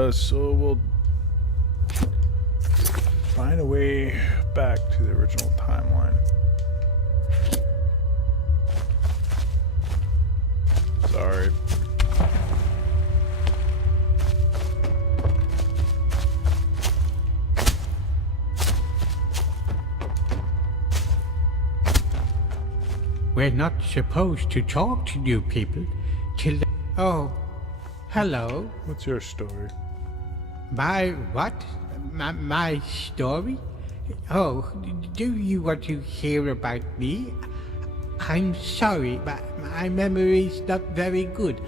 was, so we'll find a way back to the original timeline. Sorry. We're not supposed to talk to new people till the... Oh, hello. What's your story? My what? My story? Oh, do you want to hear about me? I'm sorry, but my memory's not very good.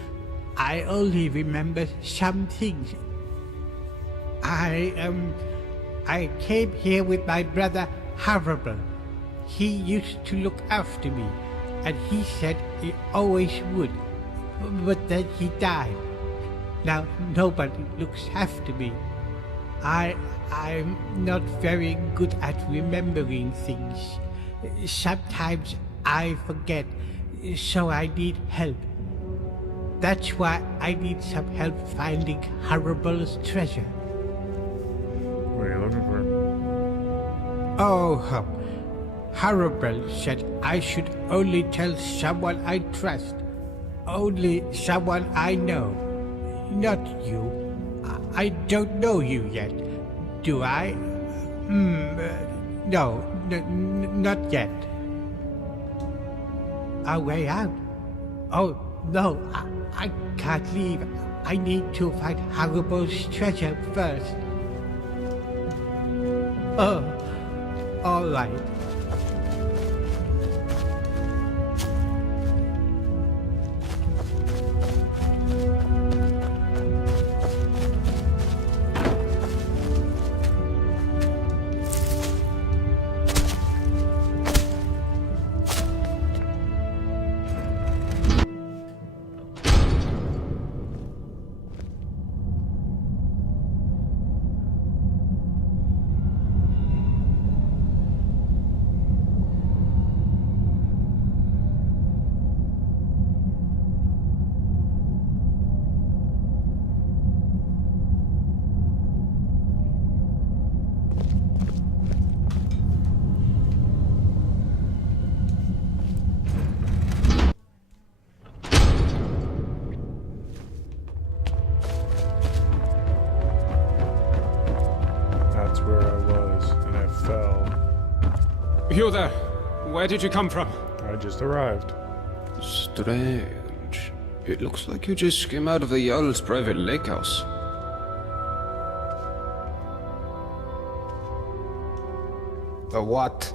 I only remember some things. I came here with my brother Hannibal. He used to look after me, and he said he always would. But then he died. Now nobody looks after me. I'm not very good at remembering things. Sometimes I forget, so I need help. That's why I need some help finding Hannibal's treasure. What are you looking for? Oh, Hannibal said I should only tell someone I trust. Only someone I know. Not you. I don't know you yet. Do I? No, not yet. A way out? Oh, no, I can't leave. I need to find Hannibal's treasure first. Oh, all right. You there? Where did you come from? I just arrived. Strange. It looks like you just came out of the Jarl's private lake house. The what?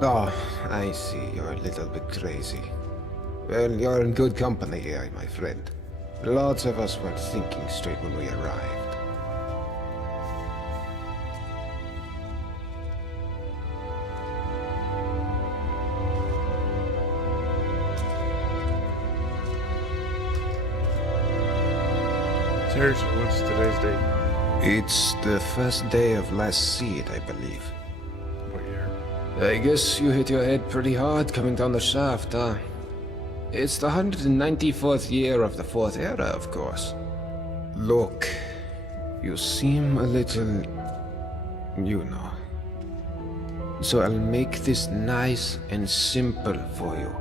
Oh, I see. You're a little bit crazy. Well, you're in good company here, my friend. Lots of us weren't thinking straight when we arrived. Seriously, what's today's date? It's the first day of last seed, I believe. What year? I guess you hit your head pretty hard coming down the shaft, huh? It's the 194th year of the Fourth Era, of course. Look, you seem a little... you know. So I'll make this nice and simple for you.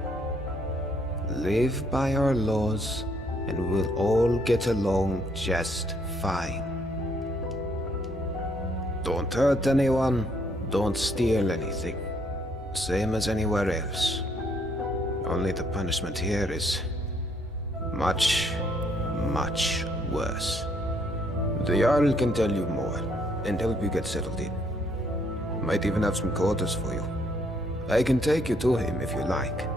Live by our laws, and we'll all get along just fine. Don't hurt anyone, don't steal anything. Same as anywhere else. Only the punishment here is much, much worse. The Jarl can tell you more, and help you get settled in. Might even have some quarters for you. I can take you to him if you like.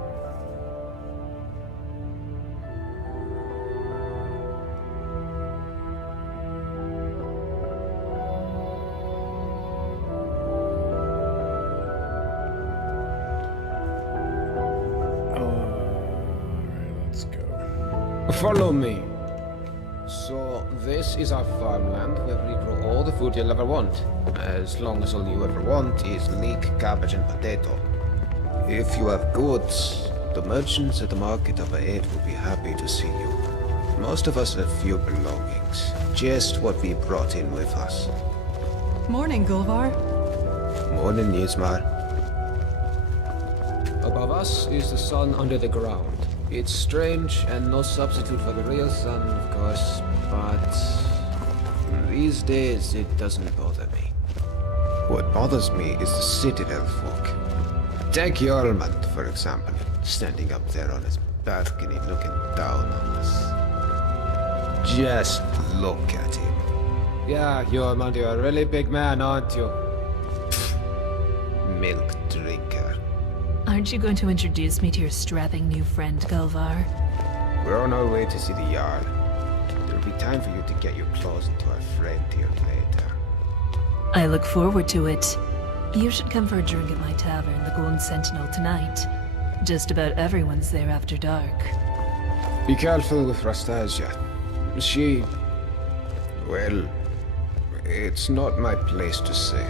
Follow me. So, this is our farmland where we grow all the food you'll ever want. As long as all you ever want is leek, cabbage, and potato. If you have goods, the merchants at the market up ahead will be happy to see you. Most of us have few belongings. Just what we brought in with us. Morning, Gulvar. Morning, Yzmar. Above us is the sun under the ground. It's strange and no substitute for the real sun, of course, but these days it doesn't bother me. What bothers me is the Citadel folk. Take Jormund, for example, standing up there on his balcony looking down on us. Just look at him. Yeah, Jormund, you're a really big man, aren't you? Milk drinker. Aren't you going to introduce me to your strapping new friend, Gulvar? We're on our way to see the Jarl. There'll be time for you to get your claws into our friend here later. I look forward to it. You should come for a drink at my tavern, the Golden Sentinel, tonight. Just about everyone's there after dark. Be careful with Rastasia. She... well... it's not my place to say.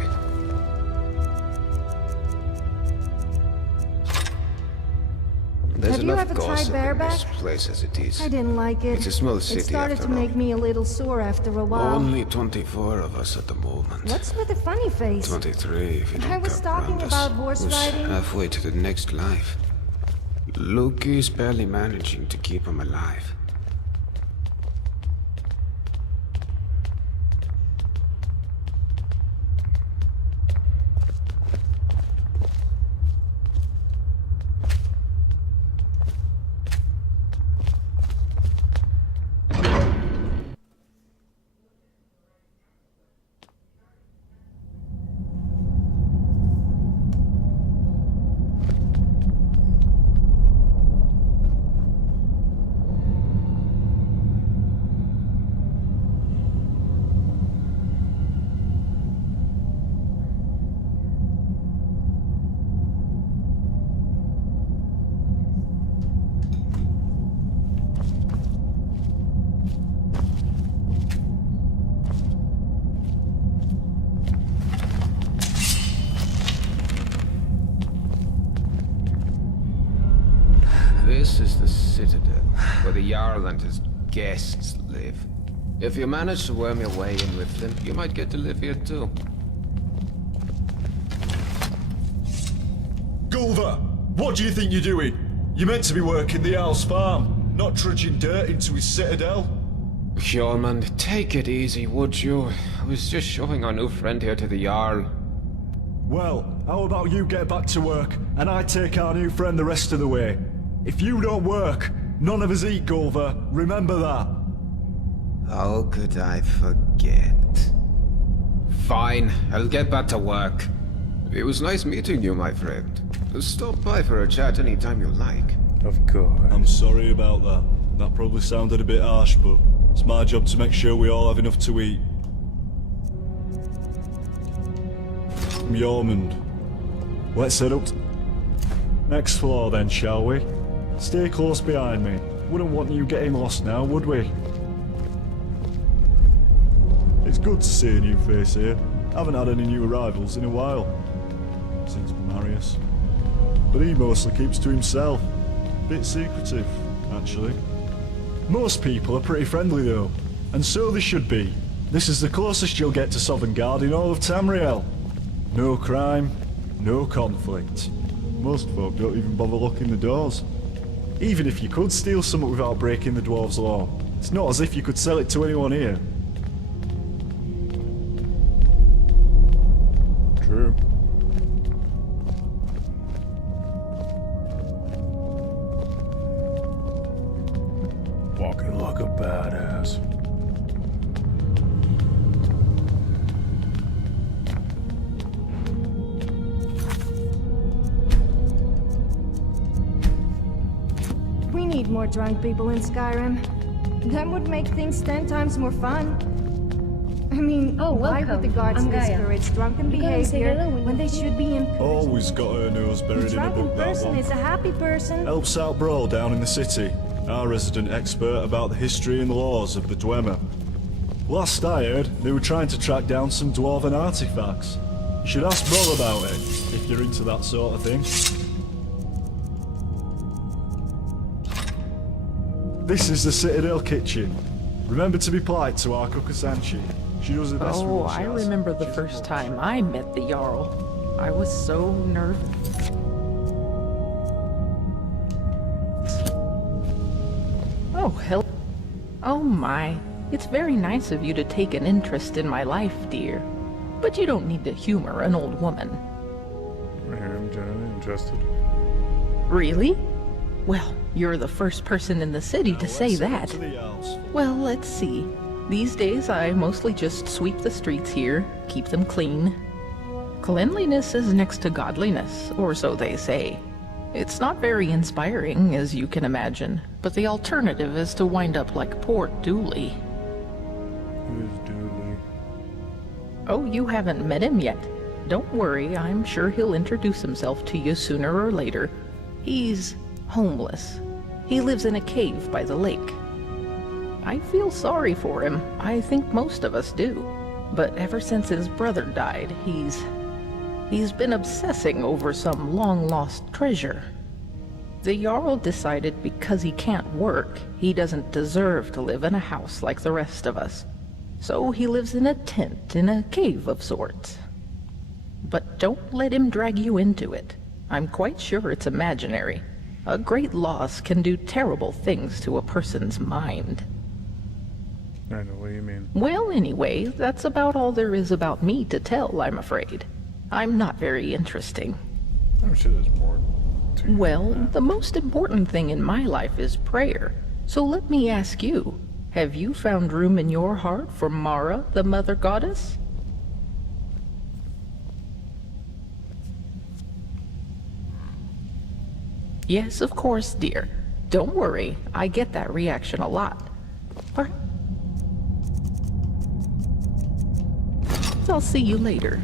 There's Have you enough ever tried gossip in bareback? this place as it is. I didn't like it. It's a small city It started after to all. make me a little sore after a while. Only 24 of us at the moment. What's with the funny face? 23 if you don't I was count talking Brandes, about horse who's riding. halfway to the next life. Loki's barely managing to keep him alive. This is the Citadel, where the Jarl and his guests live. If you manage to worm your way in with them, you might get to live here too. Gulvar, what do you think you're doing? You're meant to be working the Owl's farm, not trudging dirt into his citadel. Jormund, take it easy, would you? I was just showing our new friend here to the Jarl. Well, how about you get back to work, and I take our new friend the rest of the way? If you don't work, none of us eat, Gulvar. Remember that. How could I forget? Fine, I'll get back to work. It was nice meeting you, my friend. Stop by for a chat anytime you like. Of course. I'm sorry about that. That probably sounded a bit harsh, but it's my job to make sure we all have enough to eat. Jormund. Let's head up. Next floor then, shall we? Stay close behind me. Wouldn't want you getting lost now, would we? It's good to see a new face here. Haven't had any new arrivals in a while. Since Marius. But he mostly keeps to himself. Bit secretive, actually. Most people are pretty friendly though. And so they should be. This is the closest you'll get to Sovngarde in all of Tamriel. No crime, no conflict. Most folk don't even bother locking the doors. Even if you could steal something without breaking the dwarves' law, it's not as if you could sell it to anyone here. True. Walking like a badass. We need more drunk people in Skyrim. That would make things 10 times more fun. I mean, why would the guards discourage drunken behavior when they should be encouraging? Always got her nose A buried in a drunken book, that person one. is a happy person. Helps out Brawl down in the city, our resident expert about the history and laws of the Dwemer. Last I heard, they were trying to track down some dwarven artifacts. You should ask Brawl about it, if you're into that sort of thing. This is the Citadel kitchen. Remember to be polite to our cook Sanchi. She does the best with Oh, what she I has. remember the first time I met the Jarl. I was so nervous. Oh, hell. Oh my. It's very nice of you to take an interest in my life, dear. But you don't need to humor an old woman. I'm generally interested. Really? Well, you're the first person in the city to say that. Well, let's see. These days, I mostly just sweep the streets here, keep them clean. Cleanliness is next to godliness, or so they say. It's not very inspiring, as you can imagine, but the alternative is to wind up like poor Dooley. Who is Dooley? Oh, you haven't met him yet. Don't worry, I'm sure he'll introduce himself to you sooner or later. He's homeless. He lives in a cave by the lake. I feel sorry for him. I think most of us do. But ever since his brother died, he's been obsessing over some long-lost treasure. The Jarl decided because he can't work, he doesn't deserve to live in a house like the rest of us. So he lives in a tent in a cave of sorts. But don't let him drag you into it. I'm quite sure it's imaginary. A great loss can do terrible things to a person's mind. I know what you mean. Well, anyway, that's about all there is about me to tell, I'm afraid. I'm not very interesting. I'm sure there's more. Well, the most important thing in my life is prayer. So let me ask you, have you found room in your heart for Mara, the Mother Goddess? Yes, of course, dear. Don't worry, I get that reaction a lot. I'll see you later.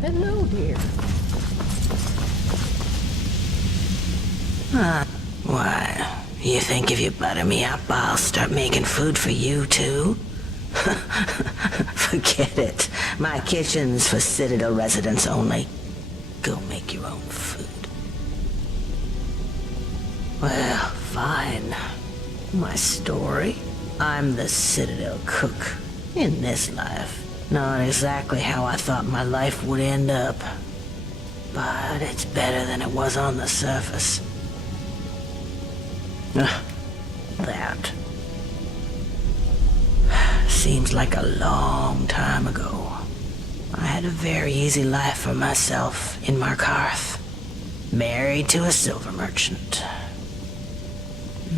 Hello, dear. Why, you think if you butter me up, I'll start making food for you, too? Forget it. My kitchen's for Citadel residents only. Go make your own food. Well, fine. My story? I'm the Citadel cook. In this life. Not exactly how I thought my life would end up. But it's better than it was on the surface. That. Seems like a long time ago. I had a very easy life for myself in Markarth. Married to a silver merchant.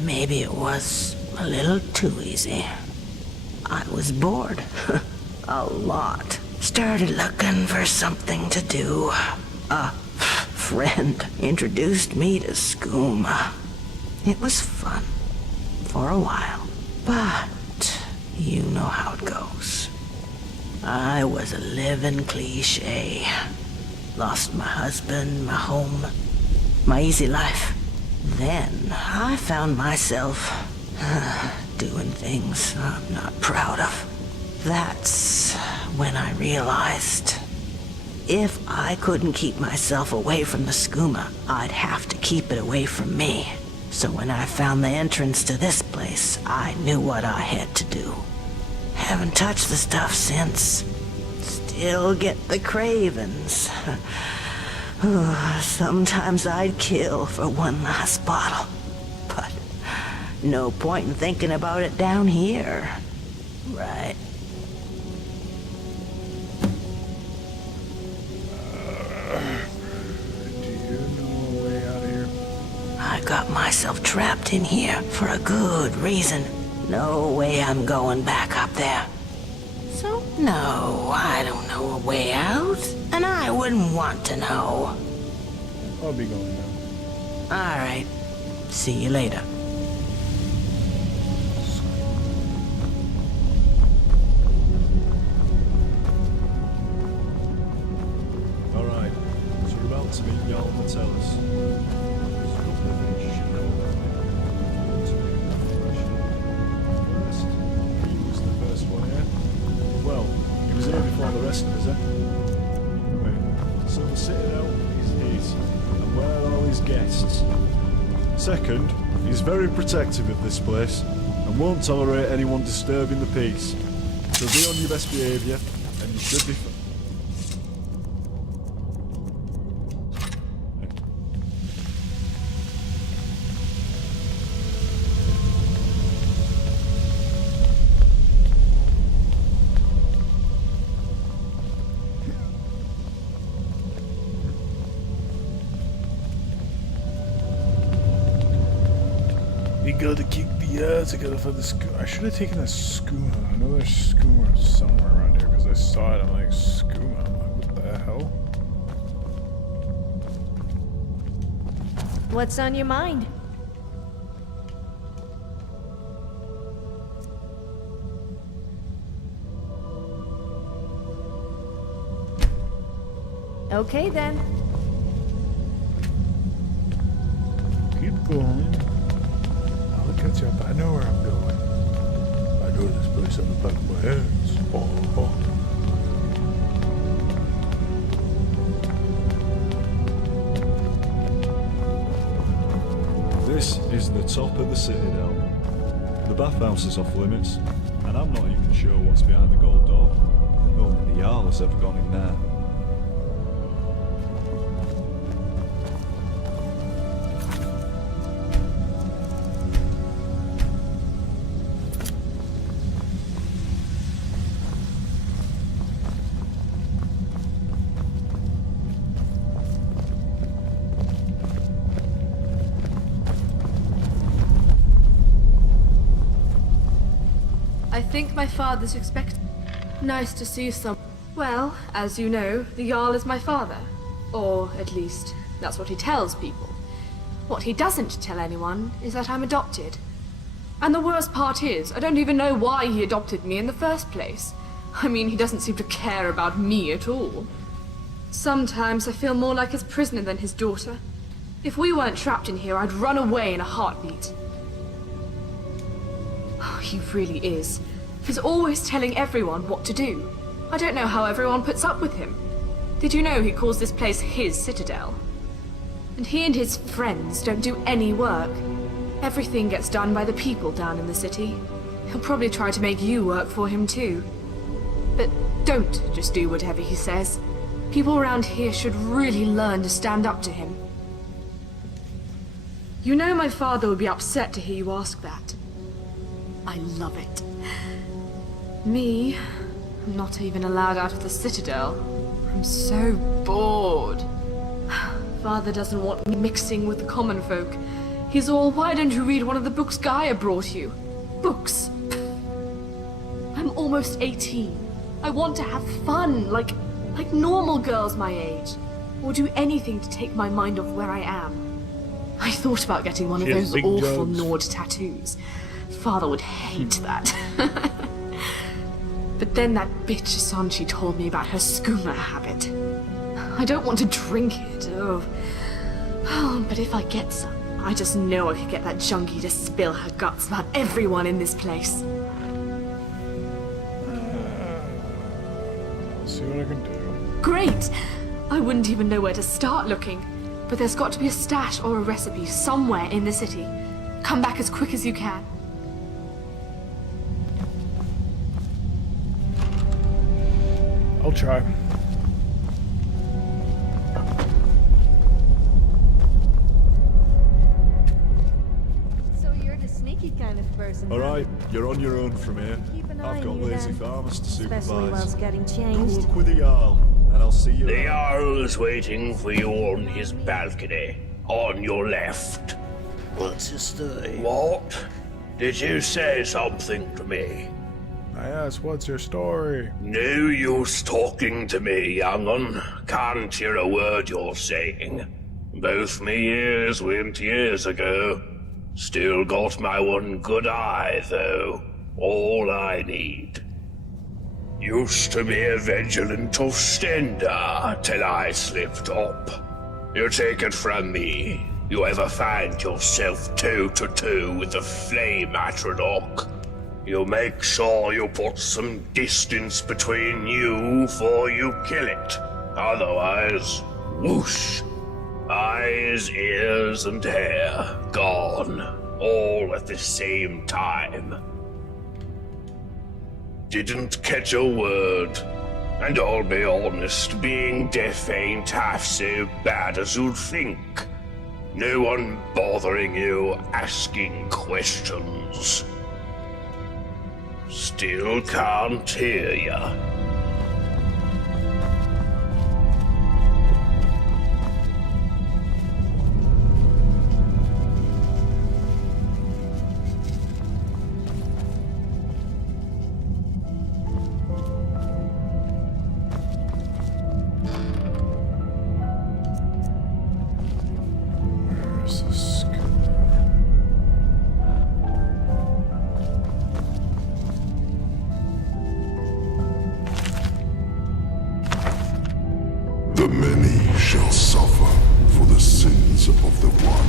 Maybe it was a little too easy. I was bored. A lot. Started looking for something to do. A friend introduced me to skooma. It was fun. For a while. But you know how it goes. I was a living cliche. Lost my husband, my home, my easy life. Then I found myself doing things I'm not proud of. That's when I realized if I couldn't keep myself away from the skooma, I'd have to keep it away from me. So when I found the entrance to this place, I knew what I had to do. Haven't touched the stuff since. Still get the cravings. Sometimes I'd kill for one last bottle. But no point in thinking about it down here. Right. Do you know a way out of here? I got myself trapped in here for a good reason. No way I'm going back up there. So, no, I don't know a way out, and I wouldn't want to know. I'll be going now. Alright. See you later. Alright, so you're about to meet Jarl Metellus. There's a couple of things you should know about him. To make an impression. First, he was the first one here. Well, he was here before the rest of us, eh? Anyway, so the Citadel is his, and where are all his guests? Second, he's very protective of this place and won't tolerate anyone disturbing the peace. So be on your best behaviour and you should be... You gotta kick the ass, I gotta find the schooner. I should have taken the schooner. I know there's schooner somewhere around here because I saw it. I'm like, schooner. I'm like, what the hell? What's on your mind? Okay then. Keep going. I'll catch up. I know where I'm going. I know this place on the back of my hands. Oh. This is the top of the Citadel. The bathhouse is off limits, and I'm not even sure what's behind the gold door. Only the Jarl has ever gone in there. I think my father's expecting. Nice to see some. Well, as you know, the Jarl is my father. Or, at least, that's what he tells people. What he doesn't tell anyone is that I'm adopted. And the worst part is, I don't even know why he adopted me in the first place. I mean, he doesn't seem to care about me at all. Sometimes I feel more like his prisoner than his daughter. If we weren't trapped in here, I'd run away in a heartbeat. Oh, he really is. He's always telling everyone what to do. I don't know how everyone puts up with him. Did you know he calls this place his citadel? And he and his friends don't do any work. Everything gets done by the people down in the city. He'll probably try to make you work for him too. But don't just do whatever he says. People around here should really learn to stand up to him. You know my father would be upset to hear you ask that. I love it. Me, I'm not even allowed out of the Citadel. I'm so bored. Father doesn't want me mixing with the common folk. He's all, why don't you read one of the books Gaia brought you? Books. I'm almost 18. I want to have fun, like normal girls my age. Or do anything to take my mind off where I am. I thought about getting one of those awful Nord tattoos. Father would hate that. But then that bitch Asanchi told me about her skooma habit. I don't want to drink it, oh, but if I get some, I just know I could get that junkie to spill her guts about everyone in this place. I'll see what I can do. Great! I wouldn't even know where to start looking. But there's got to be a stash or a recipe somewhere in the city. Come back as quick as you can. I'll try. So you're the sneaky kind of person. huh? Alright, you're on your own from here. Keep an eye I've on got you lazy then. farmers to Especially supervise. whilst getting Good changed. luck with the Jarl, and I'll see you The around. Jarl is waiting for you on his balcony, on your left. What's your story? What? Did you say something to me? I asked, what's your story? No use talking to me, young'un. Can't hear a word you're saying. Both me ears went years ago. Still got my one good eye, though. All I need. Used to be a vigilant of Stenda, till I slipped up. You take it from me. You ever find yourself toe-to-toe with the Flame Atrodok, you make sure you put some distance between you before you kill it. Otherwise, whoosh. I eyes, ears, and hair gone, all at the same time. Didn't catch a word, and I'll be honest, being deaf ain't half so bad as you'd think. No one bothering you, asking questions. Still can't hear ya. The many shall suffer for the sins of the one.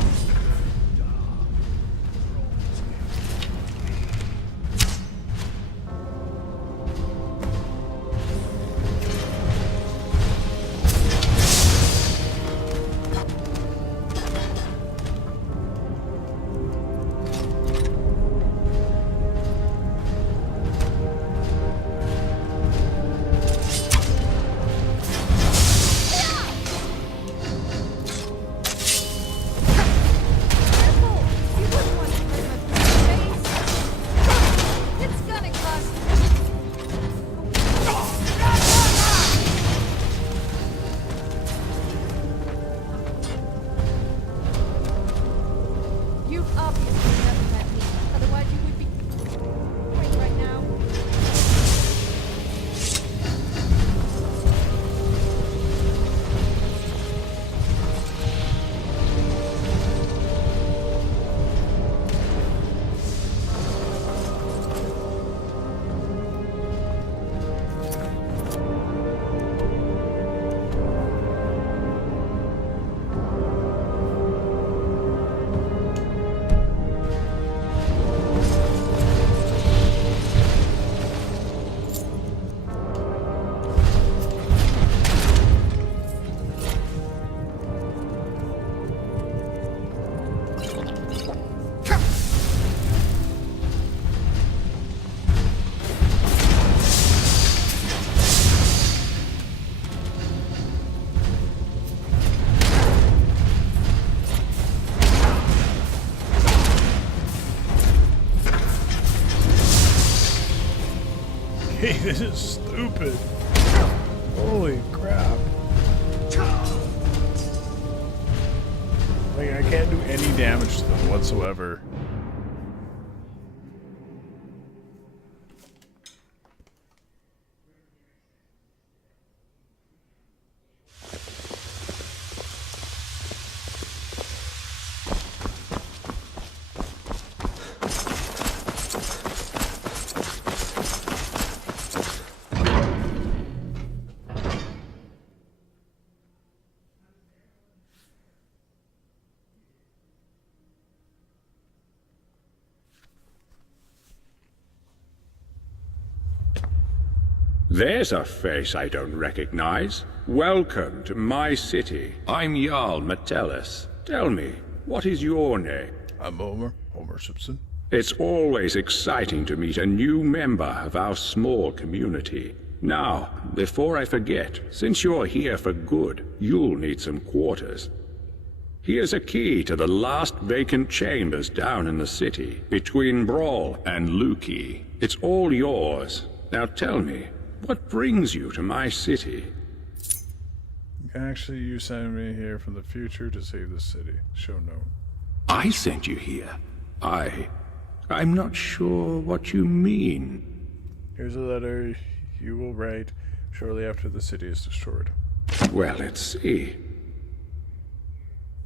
This is stupid. Holy crap. Like, I can't do any damage to them whatsoever. There's a face I don't recognize. Welcome to my city. I'm Jarl Metellus. Tell me, what is your name? I'm Homer Simpson. It's always exciting to meet a new member of our small community. Now, before I forget, since you're here for good, you'll need some quarters. Here's a key to the last vacant chambers down in the city, between Brawl and Luki. It's all yours. Now tell me, what brings you to my city? Actually, you sent me here from the future to save the city. Show note. I sent you here? I'm not sure what you mean. Here's a letter you will write shortly after the city is destroyed. Well, let's see.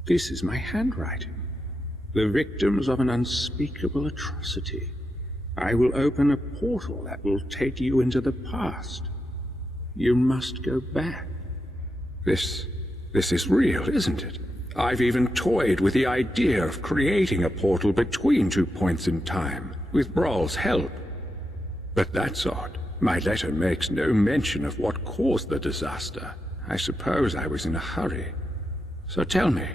This is my handwriting. The victims of an unspeakable atrocity. I will open a portal that will take you into the past. You must go back. This is real, isn't it? I've even toyed with the idea of creating a portal between 2 points in time, with Brawl's help. But that's odd. My letter makes no mention of what caused the disaster. I suppose I was in a hurry. So tell me,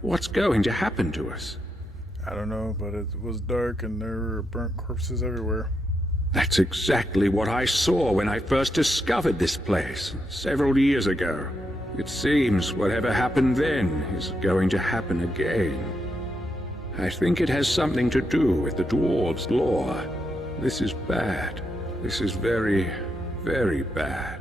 What's going to happen to us? I don't know, but it was dark and there were burnt corpses everywhere. That's exactly what I saw when I first discovered this place, several years ago. It seems whatever happened then is going to happen again. I think it has something to do with the dwarves' lore. This is bad. This is very, very bad.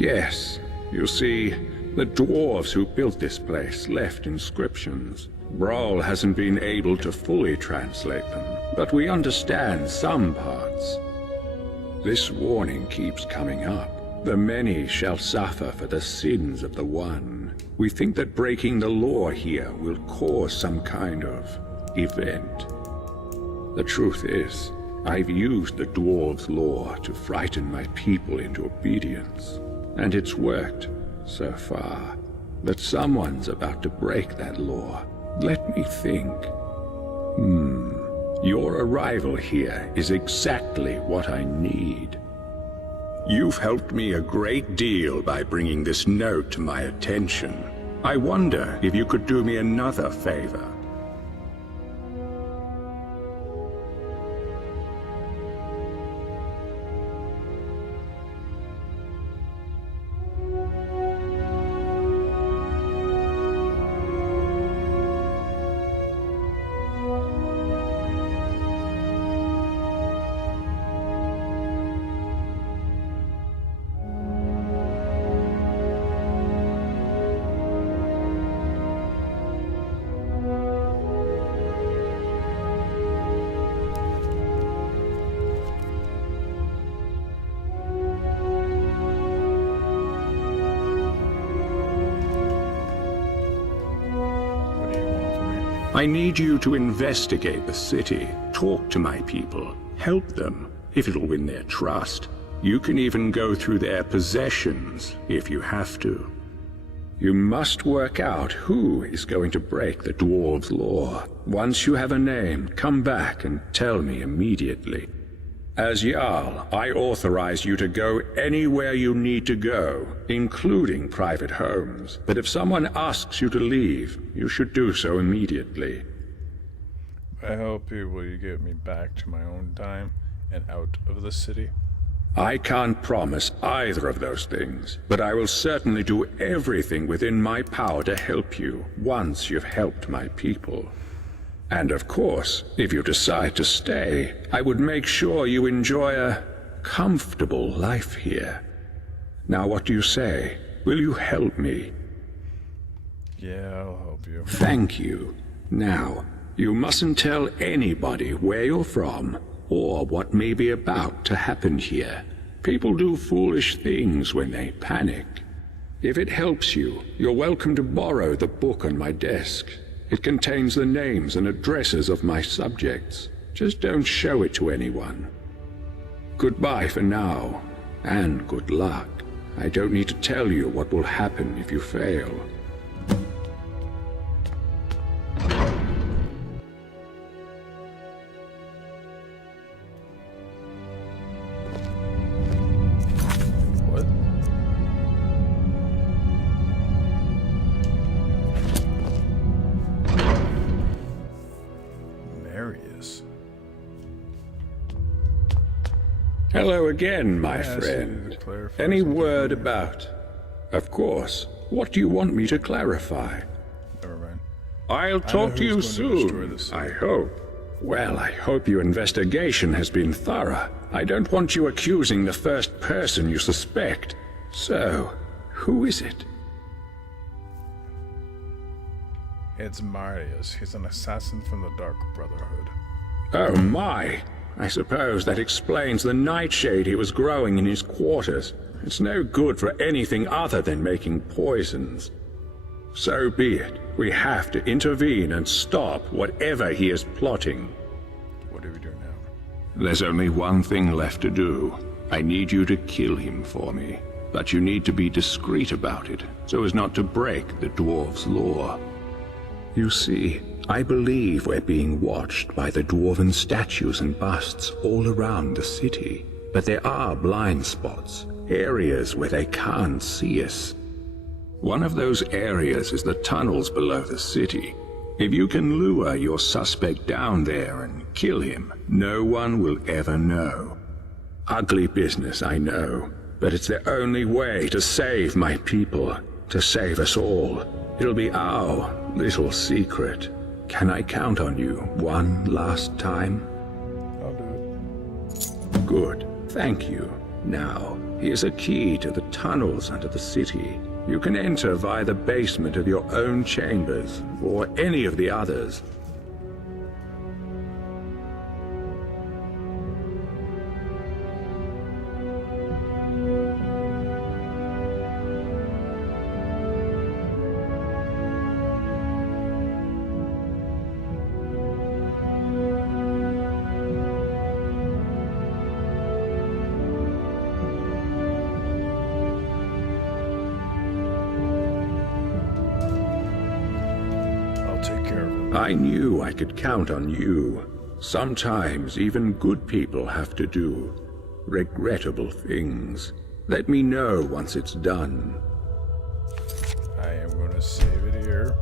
Yes, you see, the dwarves who built this place left inscriptions. Brawl hasn't been able to fully translate them, but we understand some parts. This warning keeps coming up. The many shall suffer for the sins of the one. We think that breaking the law here will cause some kind of event. The truth is, I've used the dwarves' law to frighten my people into obedience. And it's worked, so far. But someone's about to break that law. Let me think. Your arrival here is exactly what I need. You've helped me a great deal by bringing this note to my attention. I wonder if you could do me another favor. I need you to investigate the city, talk to my people, help them, if it'll win their trust. You can even go through their possessions, if you have to. You must work out who is going to break the dwarves' law. Once you have a name, come back and tell me immediately. As Jarl, I authorize you to go anywhere you need to go, including private homes. But if someone asks you to leave, you should do so immediately. I help you, will you get me back to my own time and out of the city? I can't promise either of those things, but I will certainly do everything within my power to help you once you've helped my people. And of course, if you decide to stay, I would make sure you enjoy a comfortable life here. Now what do you say? Will you help me? Yeah, I'll help you. Thank you. Now, you mustn't tell anybody where you're from, or what may be about to happen here. People do foolish things when they panic. If it helps you, you're welcome to borrow the book on my desk. It contains the names and addresses of my subjects. Just don't show it to anyone. Goodbye for now, and good luck. I don't need to tell you what will happen if you fail. Hello again, my friend. Any word about... Of course. What do you want me to clarify? Never mind. I'll talk to you soon, I hope. Well, I hope your investigation has been thorough. I don't want you accusing the first person you suspect. So, who is it? It's Marius. He's an assassin from the Dark Brotherhood. Oh my! I suppose that explains the nightshade he was growing in his quarters. It's no good for anything other than making poisons. So be it. We have to intervene and stop whatever he is plotting. What do we do now? There's only one thing left to do. I need you to kill him for me. But you need to be discreet about it, so as not to break the dwarves' law. You see, I believe we're being watched by the dwarven statues and busts all around the city. But there are blind spots, areas where they can't see us. One of those areas is the tunnels below the city. If you can lure your suspect down there and kill him, no one will ever know. Ugly business, I know, but it's the only way to save my people, to save us all. It'll be our little secret. Can I count on you one last time? I'll do it. Good. Thank you. Now, here's a key to the tunnels under the city. You can enter via the basement of your own chambers, or any of the others. I knew I could count on you. Sometimes even good people have to do regrettable things. Let me know once it's done. I am going to save it here.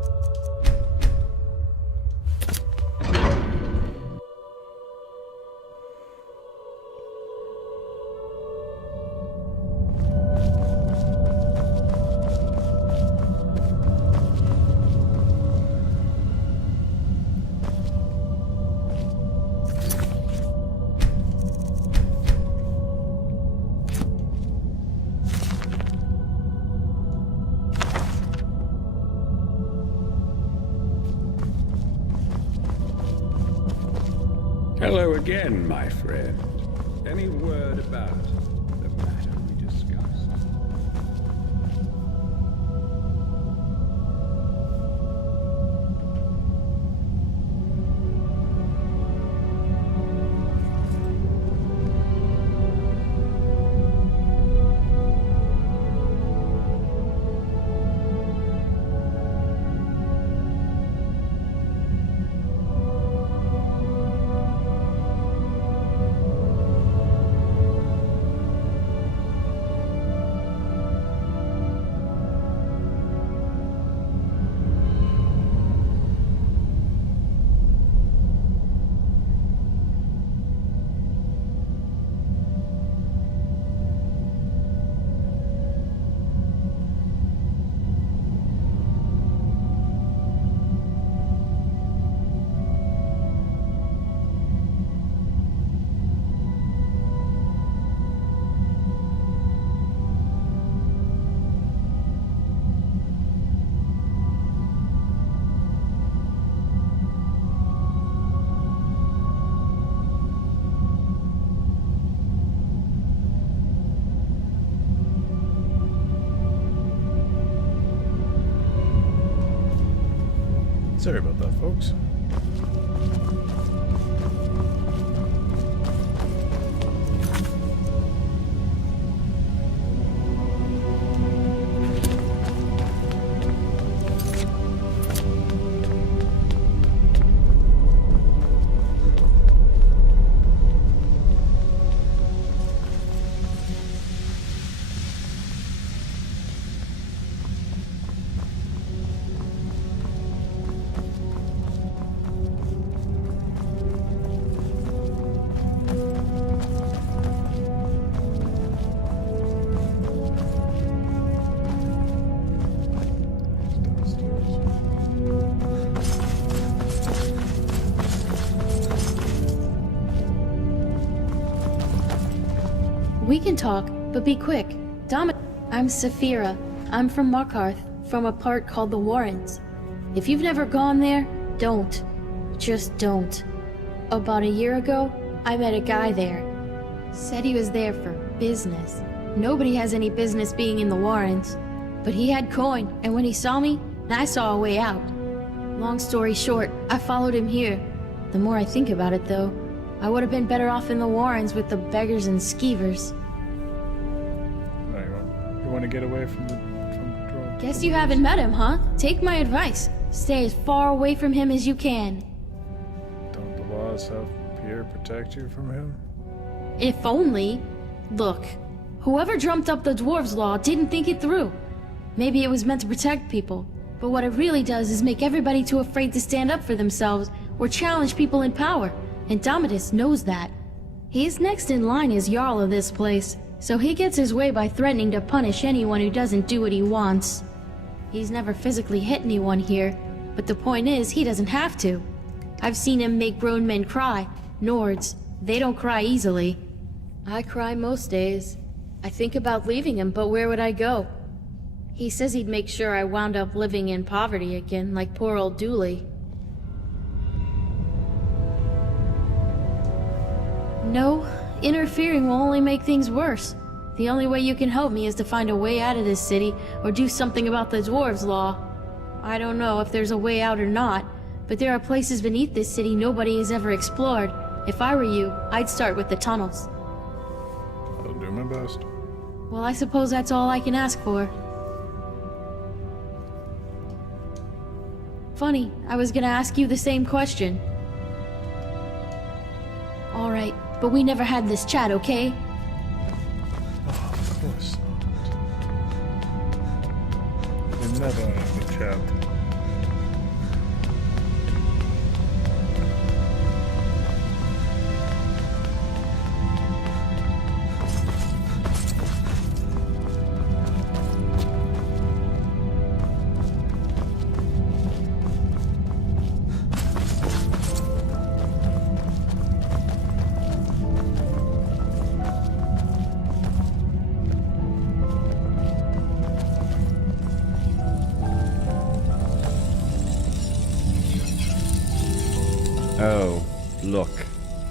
Hello again, my friend. Any word about the matter we discussed? Sorry about that, folks. We can talk, but be quick. I'm Saphira. I'm from Markarth, from a part called the Warrens. If you've never gone there, don't. Just don't. About a year ago, I met a guy there. Said he was there for business. Nobody has any business being in the Warrens. But he had coin, and when he saw me, I saw a way out. Long story short, I followed him here. The more I think about it, though, I would have been better off in the Warrens with the beggars and skeevers. You want to get away from the drug? Guess you haven't met him, huh? Take my advice. Stay as far away from him as you can. Don't the laws help Pierre protect you from him? If only. Look, whoever dreamt up the Dwarves' Law didn't think it through. Maybe it was meant to protect people, but what it really does is make everybody too afraid to stand up for themselves or challenge people in power, and Domitus knows that. He's next in line as Jarl of this place, so he gets his way by threatening to punish anyone who doesn't do what he wants. He's never physically hit anyone here, but the point is, he doesn't have to. I've seen him make grown men cry. Nords, they don't cry easily. I cry most days. I think about leaving him, but where would I go? He says he'd make sure I wound up living in poverty again, like poor old Dooley. No, interfering will only make things worse. The only way you can help me is to find a way out of this city, or do something about the Dwarves' Law. I don't know if there's a way out or not, but there are places beneath this city nobody has ever explored. If I were you, I'd start with the tunnels. I'll do my best. Well, I suppose that's all I can ask for. Funny, I was gonna ask you the same question. Alright, but we never had this chat, okay? Oh, of course not. We never had the chat. Oh, look.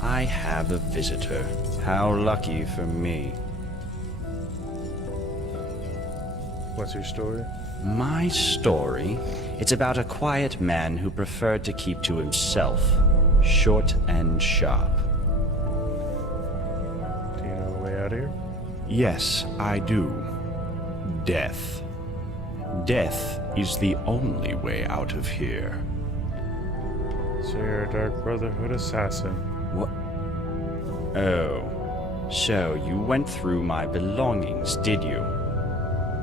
I have a visitor. How lucky for me. What's your story? My story? It's about a quiet man who preferred to keep to himself. Short and sharp. Do you know a way out of here? Yes, I do. Death. Death is the only way out of here. So you're a Dark Brotherhood assassin. What? Oh. So you went through my belongings, did you?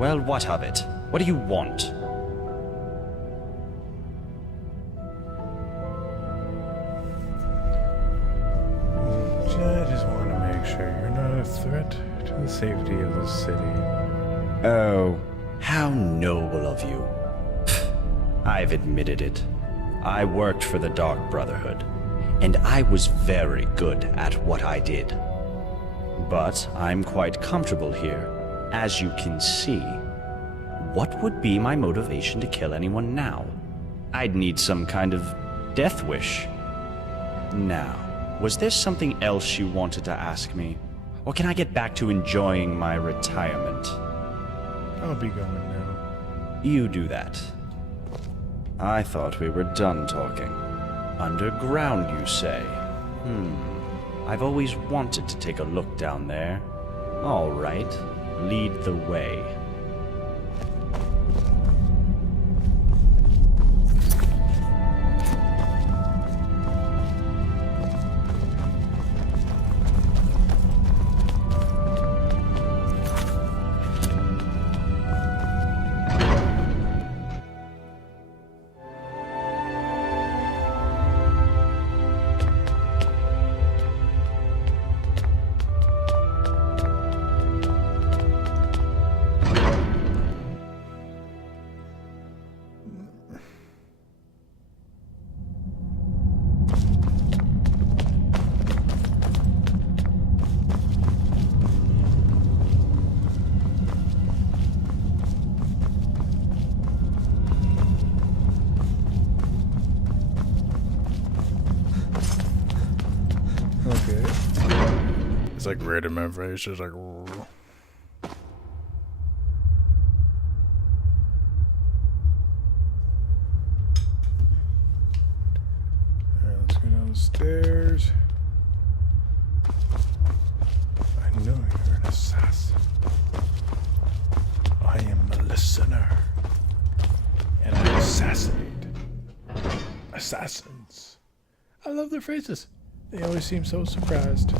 Well, what of it? What do you want? I just want to make sure you're not a threat to the safety of the city. Oh, how noble of you. I've admitted it. I worked for the Dark Brotherhood, and I was very good at what I did. But I'm quite comfortable here, as you can see. What would be my motivation to kill anyone now? I'd need some kind of death wish. Now, was there something else you wanted to ask me? Or can I get back to enjoying my retirement? I'll be going now. You do that. I thought we were done talking. Underground, you say? I've always wanted to take a look down there. All right, lead the way. Okay. It's like random information. It's like. Alright, let's go down the stairs. I know you're an assassin. I am a listener. And I assassinate assassins. I love their faces. They always seem so surprised.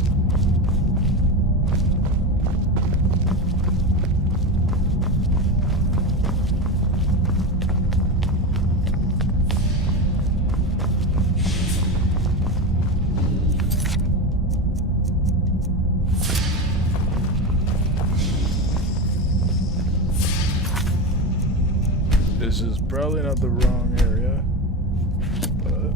This is probably not the wrong area, but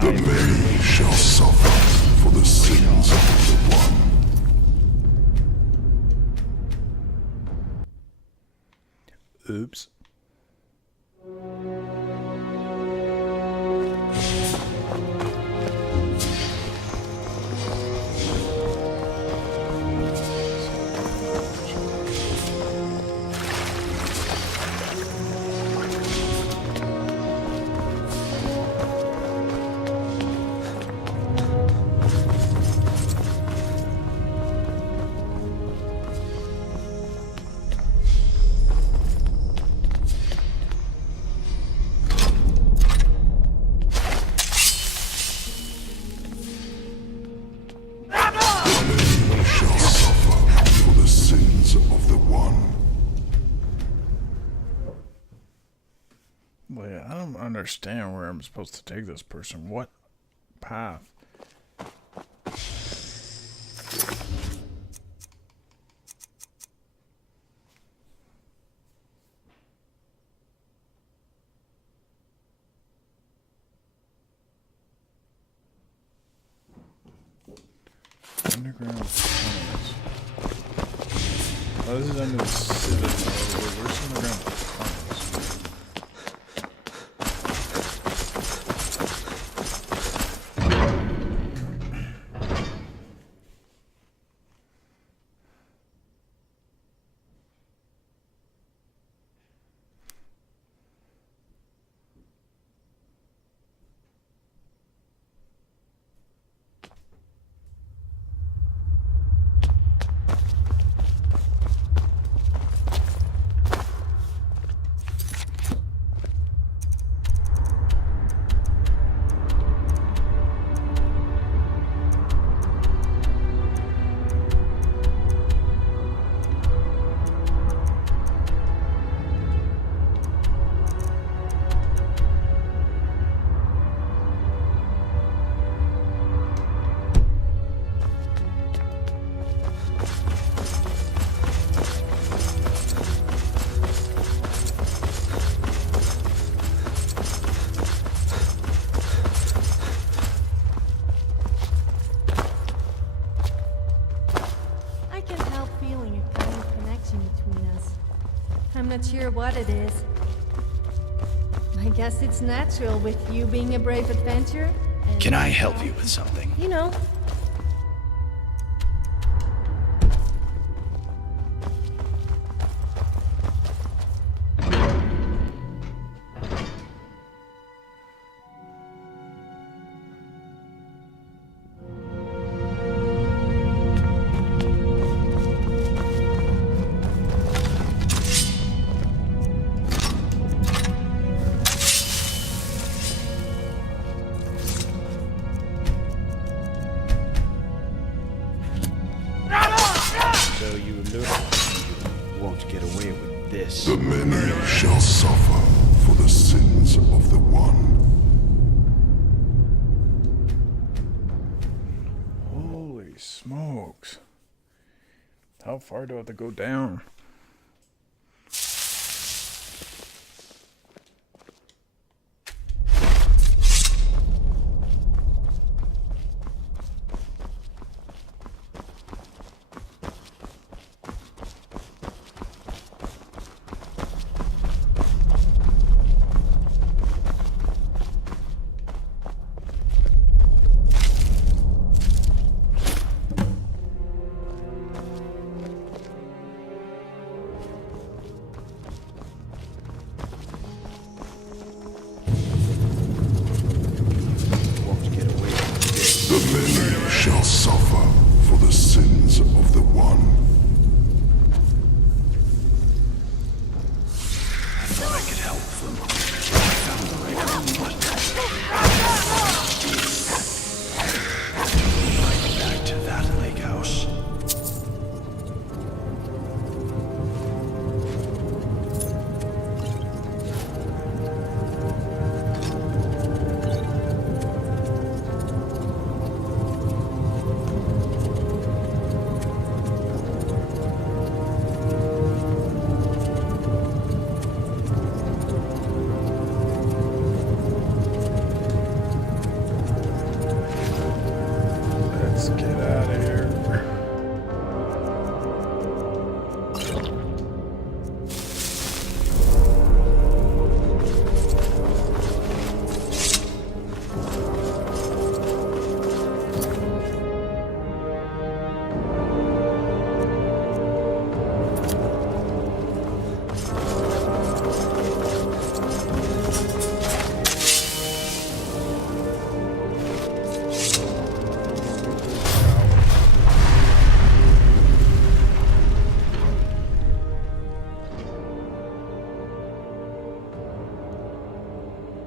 The many shall suffer for the sins of the one. oops. Many shall suffer for the sins of the one. Wait, I don't understand where I'm supposed to take this person. What path? Underground tunnels. Oh, this is under the citadel. Where's the underground tunnels? I can't help feeling a kind of connection between us. I'm not sure what it is. I guess it's natural with you being a brave adventurer. and- Can I help you with something? You know. So you look, you won't get away with this. The many shall suffer for the sins of the one. Holy smokes. How far do I have to go down?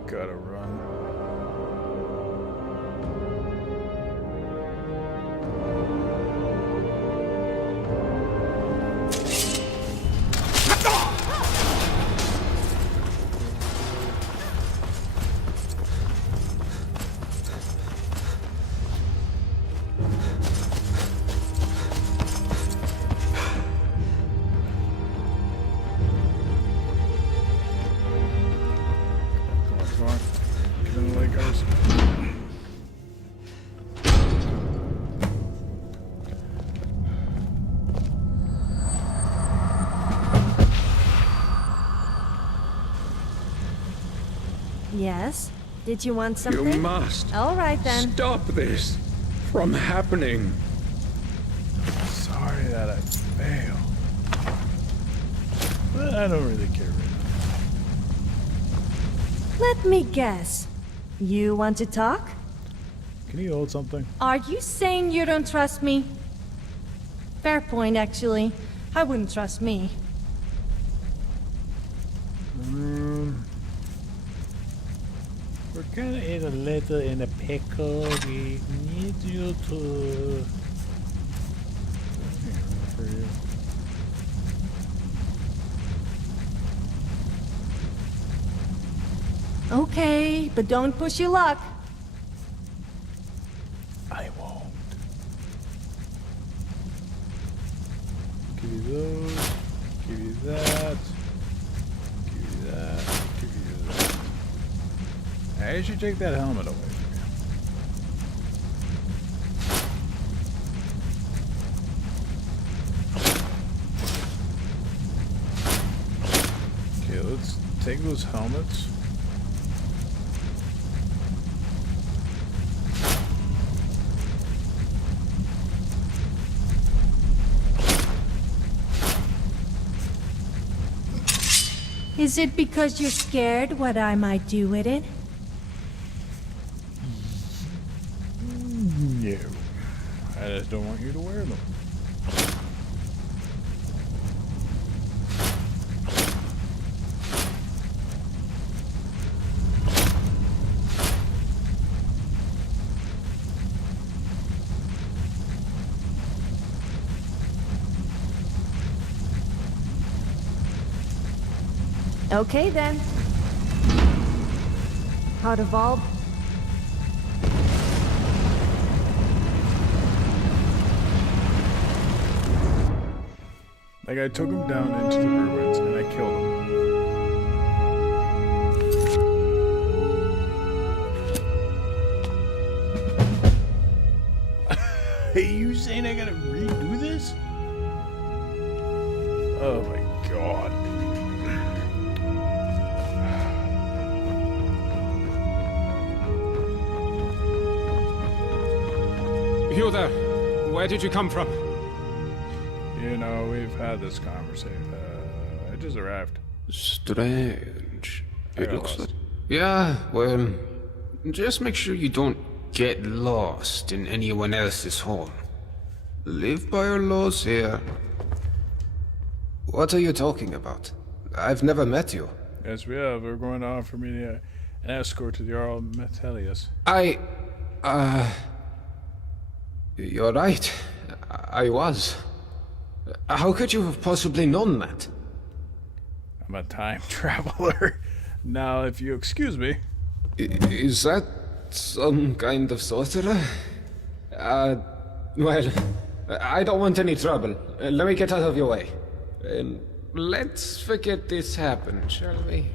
gotta run. Come on. Get in the lake, guys. Yes? Did you want something? You must All right then. stop this from happening. Sorry that I failed. But I don't really care right now. Let me guess. You want to talk? Can you hold something? Are you saying you don't trust me? Fair point, actually. I wouldn't trust me. We're gonna eat a little in a pickle. We need you to... For you. Okay, but don't push your luck. I won't. Give you those. Give you that. Give you that. Give you that. I should take that helmet away from you. Okay, let's take those helmets. Is it because you're scared what I might do with it? No. I just don't want you to wear them. Okay then. Heart of all. Like, I took him down into the ruins and I killed him. Are you saying I gotta redo this? Oh my god. You there? Where did you come from? You know, we've had this conversation. I just arrived. Strange. I It got looks lost. like... Yeah, well, just make sure you don't get lost in anyone else's home. Live by our laws here. What are you talking about? I've never met you. Yes, we have. We're going to offer me an escort to the Jarl Metelius. You're right. I was. How could you have possibly known that? I'm a time traveler. Now, if you excuse me. Is that some kind of sorcerer? Well, I don't want any trouble. Let me get out of your way. And let's forget this happened, shall we?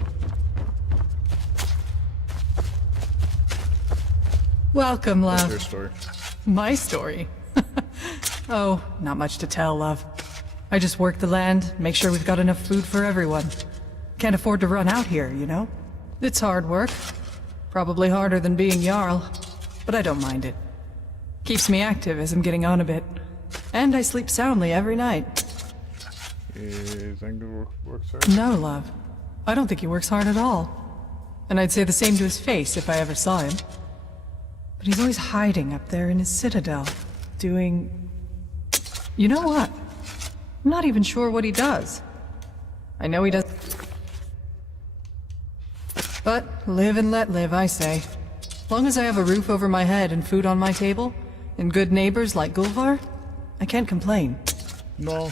Welcome, love. What's your story? My story? Oh, not much to tell, love. I just work the land, make sure we've got enough food for everyone. Can't afford to run out here, you know? It's hard work. Probably harder than being Jarl, but I don't mind it. Keeps me active as I'm getting on a bit. And I sleep soundly every night. You think it works hard? No, love. I don't think he works hard at all. And I'd say the same to his face if I ever saw him. But he's always hiding up there in his citadel, doing... You know what? I'm not even sure what he does. I know he does... But live and let live, I say. Long as I have a roof over my head and food on my table, and good neighbors like Gulvar, I can't complain. No.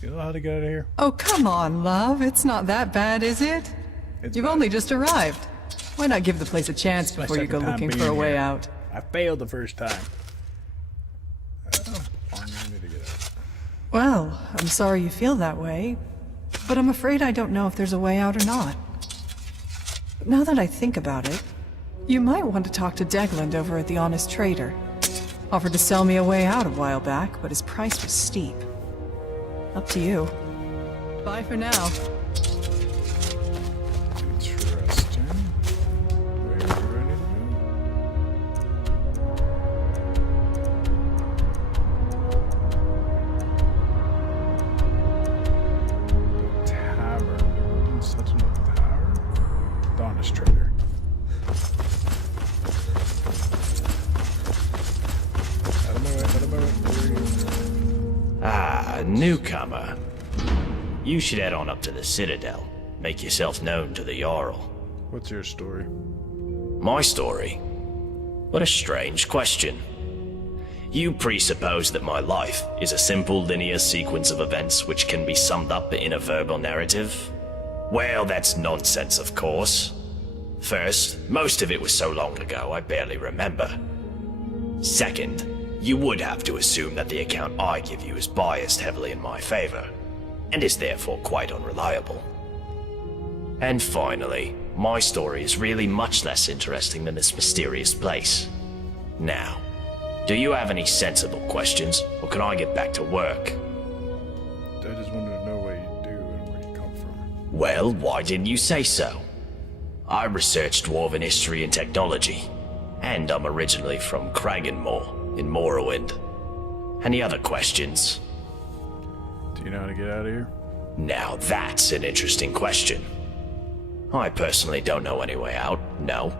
You know how to get out of here? Oh, come on, love. It's not that bad, is it? You've only just arrived. Why not give the place a chance before you go looking for a way out? I failed the first time. I need to get out. Well, I'm sorry you feel that way, but I'm afraid I don't know if there's a way out or not. But now that I think about it, you might want to talk to Degland over at the Honest Trader. Offered to sell me a way out a while back, but his price was steep. Up to you. Bye for now. Interesting. Wait, are you ready to go? The tavern. Such a tavern. The Honest Trader. Out of my way, out of my way. Ah, newcomer. You should head on up to the Citadel. Make yourself known to the Jarl. What's your story? My story? What a strange question. You presuppose that my life is a simple linear sequence of events which can be summed up in a verbal narrative? Well, that's nonsense, of course. First, most of it was so long ago I barely remember. Second, you would have to assume that the account I give you is biased heavily in my favor, and is therefore quite unreliable. And finally, my story is really much less interesting than this mysterious place. Now, do you have any sensible questions, or can I get back to work? I just wanted to know what you do and where you come from. Well, why didn't you say so? I research Dwarven history and technology, and I'm originally from Kraganmore in Morrowind. Any other questions? Do you know how to get out of here? Now that's an interesting question. I personally don't know any way out, no.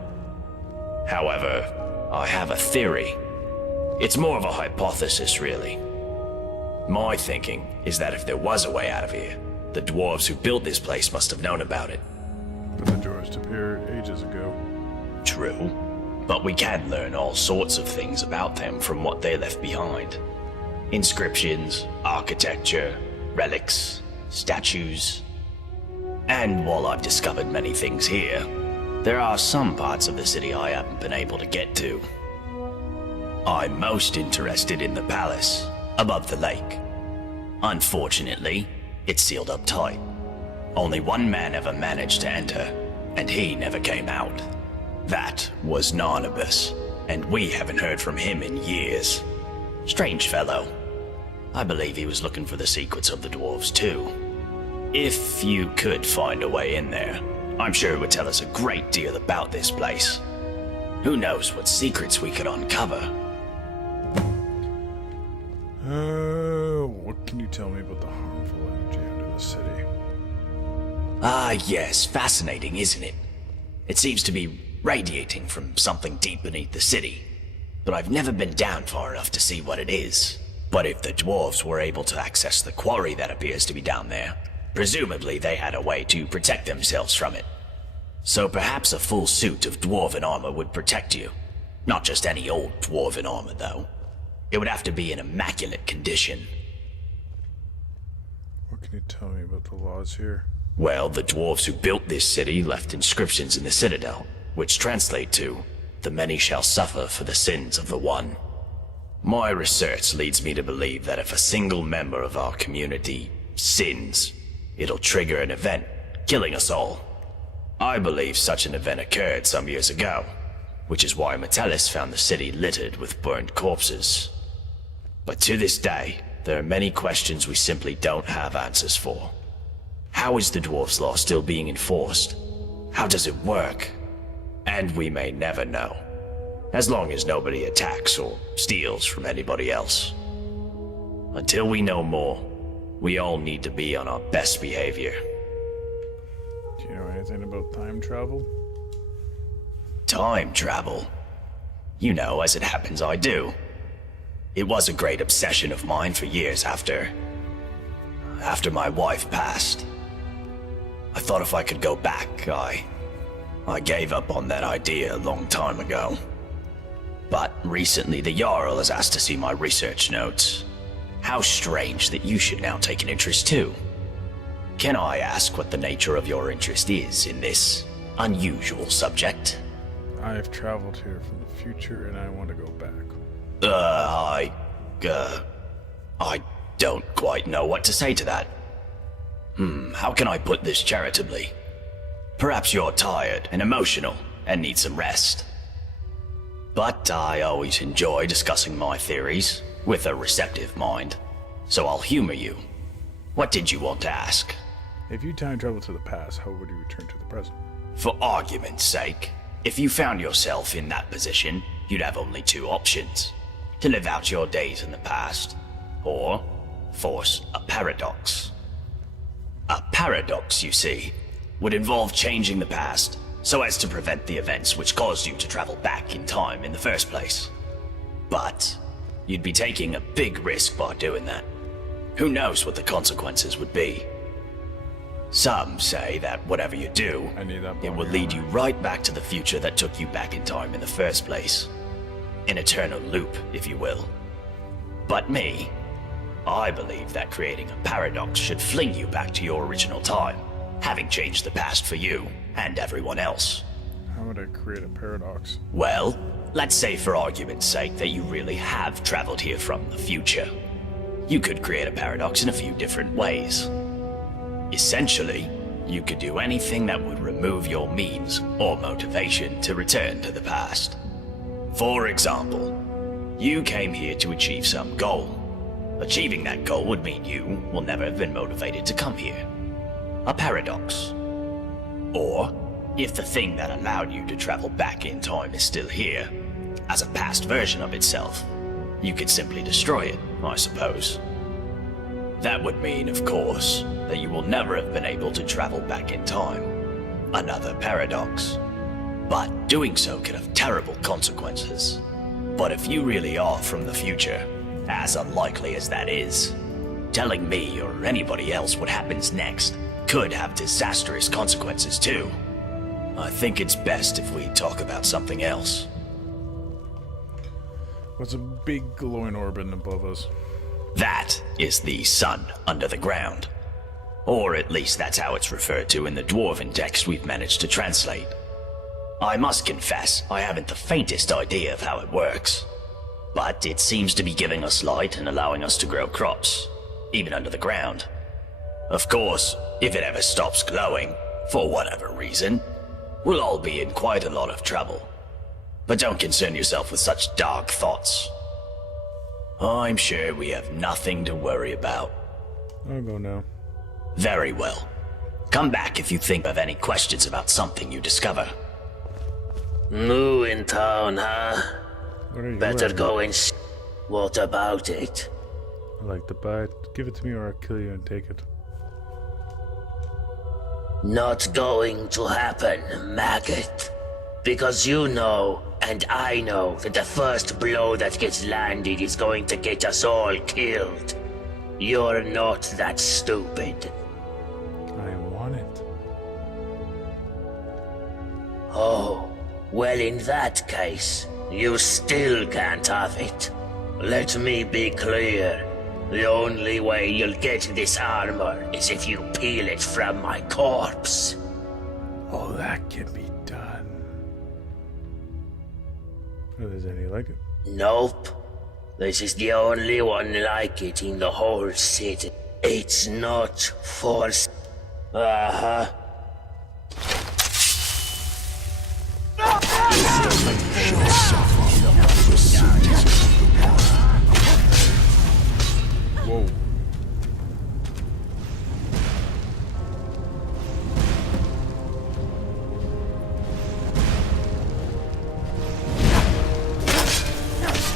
However, I have a theory. It's more of a hypothesis, really. My thinking is that if there was a way out of here, the dwarves who built this place must have known about it. But the dwarves disappeared ages ago. True. But we can learn all sorts of things about them from what they left behind. Inscriptions, architecture, relics, statues. And while I've discovered many things here, there are some parts of the city I haven't been able to get to. I'm most interested in the palace, above the lake. Unfortunately, it's sealed up tight. Only one man ever managed to enter, and he never came out. That was Narnabas, and we haven't heard from him in years. Strange fellow. I believe he was looking for the secrets of the dwarves too. If you could find a way in there, I'm sure it would tell us a great deal about this place. Who knows what secrets we could uncover? What can you tell me about the harmful energy under the city? Ah, yes, fascinating, isn't it? It seems to be radiating from something deep beneath the city, but I've never been down far enough to see what it is. But if the dwarves were able to access the quarry that appears to be down there, presumably they had a way to protect themselves from it. So perhaps a full suit of dwarven armor would protect you. Not just any old dwarven armor, though. It would have to be in immaculate condition. What can you tell me about the laws here? Well, the dwarves who built this city left inscriptions in the Citadel, which translate to, "The many shall suffer for the sins of the one." My research leads me to believe that if a single member of our community sins, it'll trigger an event, killing us all. I believe such an event occurred some years ago, which is why Metellus found the city littered with burned corpses. But to this day, there are many questions we simply don't have answers for. How is the Dwarf's Law still being enforced? How does it work? And we may never know, as long as nobody attacks or steals from anybody else. Until we know more, we all need to be on our best behavior. Do you know anything about time travel? Time travel? You know, as it happens, I do. It was a great obsession of mine for years after my wife passed. I thought if I could go back, I gave up on that idea a long time ago. But recently the Jarl has asked to see my research notes. How strange that you should now take an interest too. Can I ask what the nature of your interest is in this unusual subject? I have traveled here from the future and I want to go back. I don't quite know what to say to that. How can I put this charitably? Perhaps you're tired and emotional and need some rest. But I always enjoy discussing my theories with a receptive mind, so I'll humor you. What did you want to ask? If you time travel to the past, how would you return to the present? For argument's sake, if you found yourself in that position, you'd have only two options. To live out your days in the past, or force a paradox. A paradox, you see, would involve changing the past so as to prevent the events which caused you to travel back in time in the first place. But you'd be taking a big risk by doing that. Who knows what the consequences would be? Some say that whatever you do, it will lead you right back to the future that took you back in time in the first place. An eternal loop, if you will. But me, I believe that creating a paradox should fling you back to your original time, having changed the past for you and everyone else. How would I create a paradox? Well, let's say for argument's sake that you really have traveled here from the future. You could create a paradox in a few different ways. Essentially, you could do anything that would remove your means or motivation to return to the past. For example, you came here to achieve some goal. Achieving that goal would mean you will never have been motivated to come here. A paradox. Or, if the thing that allowed you to travel back in time is still here, as a past version of itself, you could simply destroy it, I suppose. That would mean, of course, that you will never have been able to travel back in time. Another paradox. But doing so could have terrible consequences. But if you really are from the future, as unlikely as that is, telling me or anybody else what happens next could have disastrous consequences too. I think it's best if we talk about something else. What's a big glowing orb above us? That is the sun under the ground. Or at least that's how it's referred to in the Dwarven text we've managed to translate. I must confess, I haven't the faintest idea of how it works. But it seems to be giving us light and allowing us to grow crops, even under the ground. Of course, if it ever stops glowing, for whatever reason, we'll all be in quite a lot of trouble. But don't concern yourself with such dark thoughts. I'm sure we have nothing to worry about. I'll go now. Very well. Come back if you think of any questions about something you discover. New in town, huh? Better wearing? go and what about it? I like to buy it. Give it to me or I'll kill you and take it. Not going to happen, maggot. Because you know, and I know, that the first blow that gets landed is going to get us all killed. You're not that stupid. I want it. Oh, well in that case, you still can't have it. Let me be clear. The only way you'll get this armor is if you peel it from my corpse. Oh, that can be done. Oh, is any like it? Nope. This is the only one like it in the whole city. It's not for... Uh-huh. Shall suffer the sins of the world. Whoa.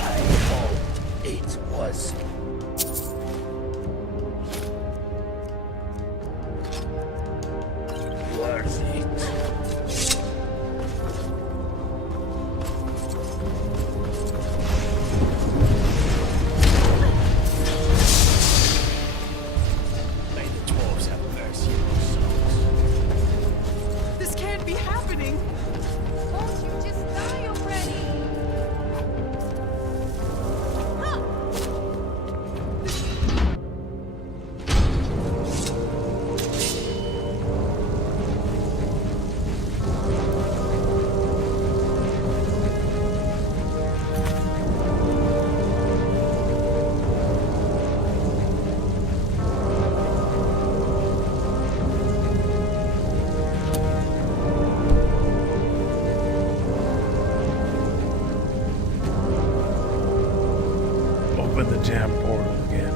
I hope it was... worth it. May the dwarves have mercy on your souls. This can't be happening! Won't you just die already? Open the damn portal again.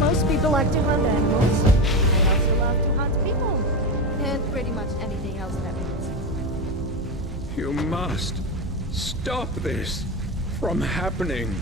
Most people like to hunt animals. They also love to hunt people. And pretty much anything else that means. You must stop this from happening.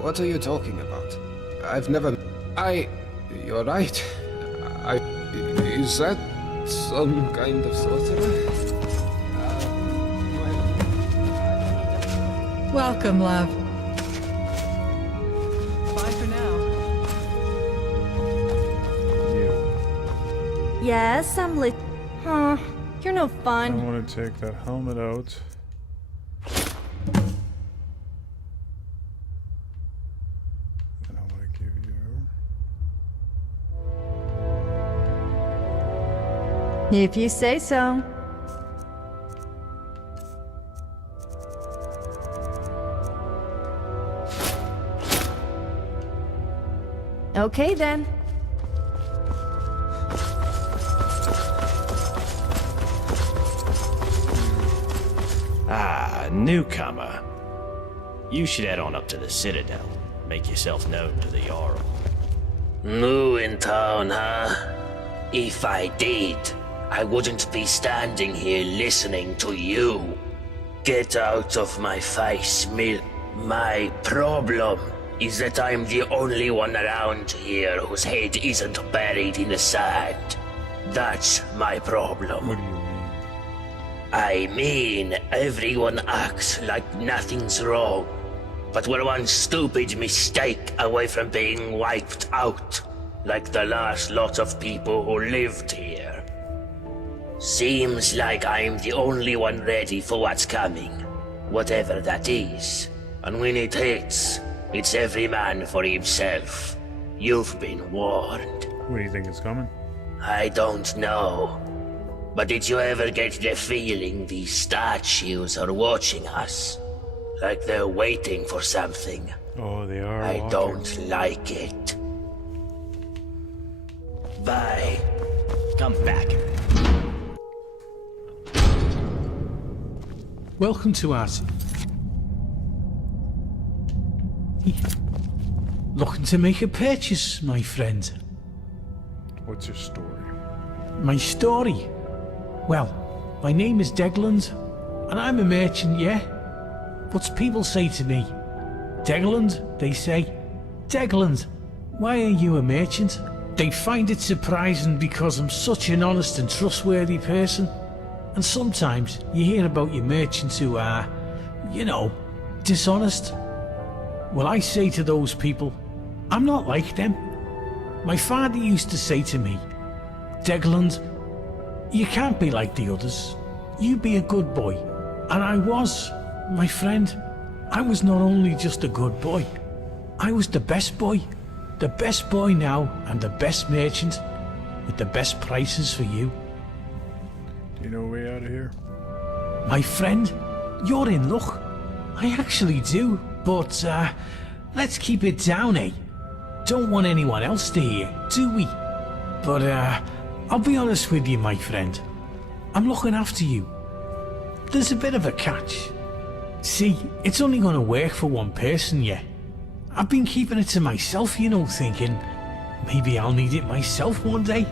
What are you talking about? I've never... You're right. Is that some kind of sorcerer? Welcome, love. Bye for now. Yes, I'm lit. Huh. You're no I fun. want to take that helmet out. And I want to give you... If you say so. Okay then. Ah, newcomer. You should head on up to the Citadel. Make yourself known to the Jarl. New in town, huh? If I did, I wouldn't be standing here listening to you. Get out of my face, Mill. My problem is that I'm the only one around here whose head isn't buried in the sand. That's my problem. What do you mean? I mean, everyone acts like nothing's wrong, but we're one stupid mistake away from being wiped out, like the last lot of people who lived here. Seems like I'm the only one ready for what's coming, whatever that is. And when it hits, it's every man for himself. You've been warned. What do you think is coming? I don't know. But did you ever get the feeling these statues are watching us? Like they're waiting for something. Oh, they are. I watching. don't like it. Bye. Come back. Welcome to our... Looking to make a purchase, my friend. What's your story? My story? Well, my name is Degland, and I'm a merchant, yeah? But people say to me, Degland, they say, Degland, why are you a merchant? They find it surprising because I'm such an honest and trustworthy person. And sometimes you hear about your merchants who are, you know, dishonest. Well, I say to those people, I'm not like them. My father used to say to me, Degland, you can't be like the others. You be a good boy. And I was, my friend. I was not only just a good boy, I was the best boy. The best boy now and the best merchant with the best prices for you. Do you know a way out of here? My friend, you're in luck. I actually do, but let's keep it down, eh? Don't want anyone else to hear, do we? But I'll be honest with you, my friend. I'm looking after you. There's a bit of a catch. See, it's only gonna work for one person, yeah? I've been keeping it to myself, you know, thinking maybe I'll need it myself one day.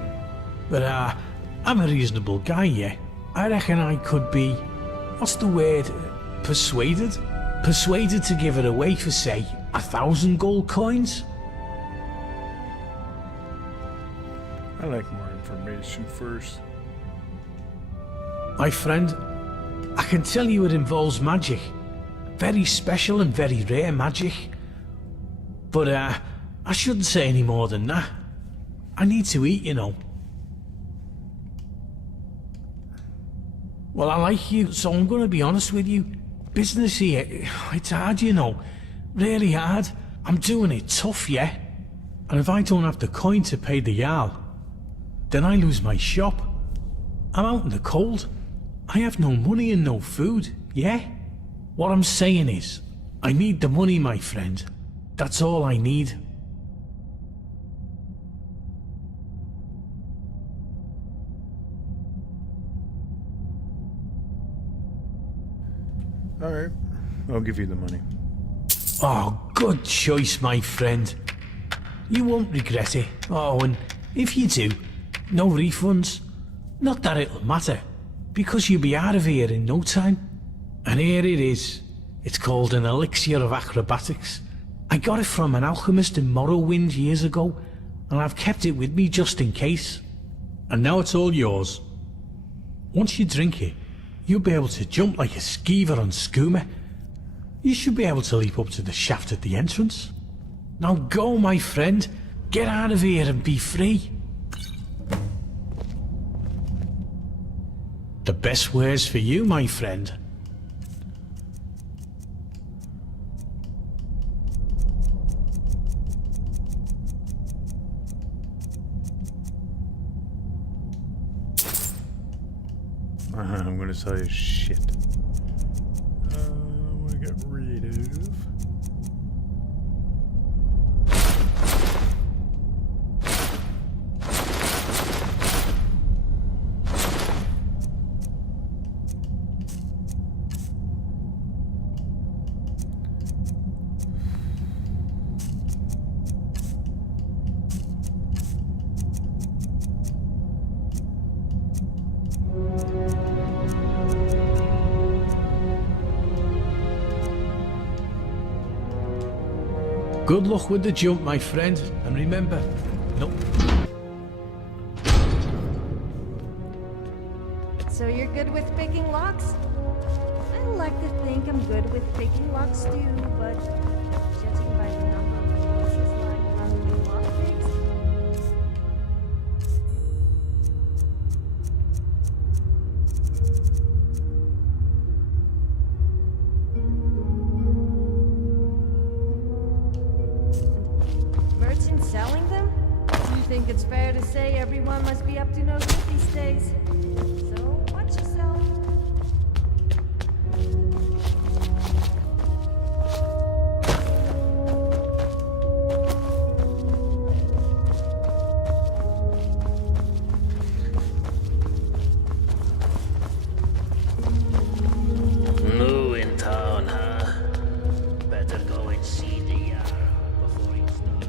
But I'm a reasonable guy, yeah. I reckon I could be, what's the word, persuaded? Persuaded to give it away for, say, 1,000 gold coins? I like more information first. My friend, I can tell you it involves magic. Very special and very rare magic. But I shouldn't say any more than that. I need to eat, you know. Well, I like you, so I'm gonna be honest with you. Business here, it's hard, you know. Really hard. I'm doing it tough, yeah? And if I don't have the coin to pay the Jarl, then I lose my shop. I'm out in the cold. I have no money and no food, yeah? What I'm saying is, I need the money, my friend. That's all I need. Alright, I'll give you the money. Oh, good choice, my friend. You won't regret it. Oh, and if you do, no refunds. Not that it'll matter, because you'll be out of here in no time. And here it is. It's called an elixir of acrobatics. I got it from an alchemist in Morrowind years ago, and I've kept it with me just in case. And now it's all yours. Once you drink it, you'll be able to jump like a skeever on skooma. You should be able to leap up to the shaft at the entrance. Now go, my friend. Get out of here and be free. The best wares for you, my friend. I'm gonna tell you shit. I'm gonna get rid of. Good luck with the jump, my friend, and remember, no. So you're good with picking locks? I like to think I'm good with picking locks too, but judging by the number of places like running lockpicks. Merchants selling them? You think it's fair to say everyone must be up to no good these days? So watch yourself. New in town, huh? Better go and see the before he starts.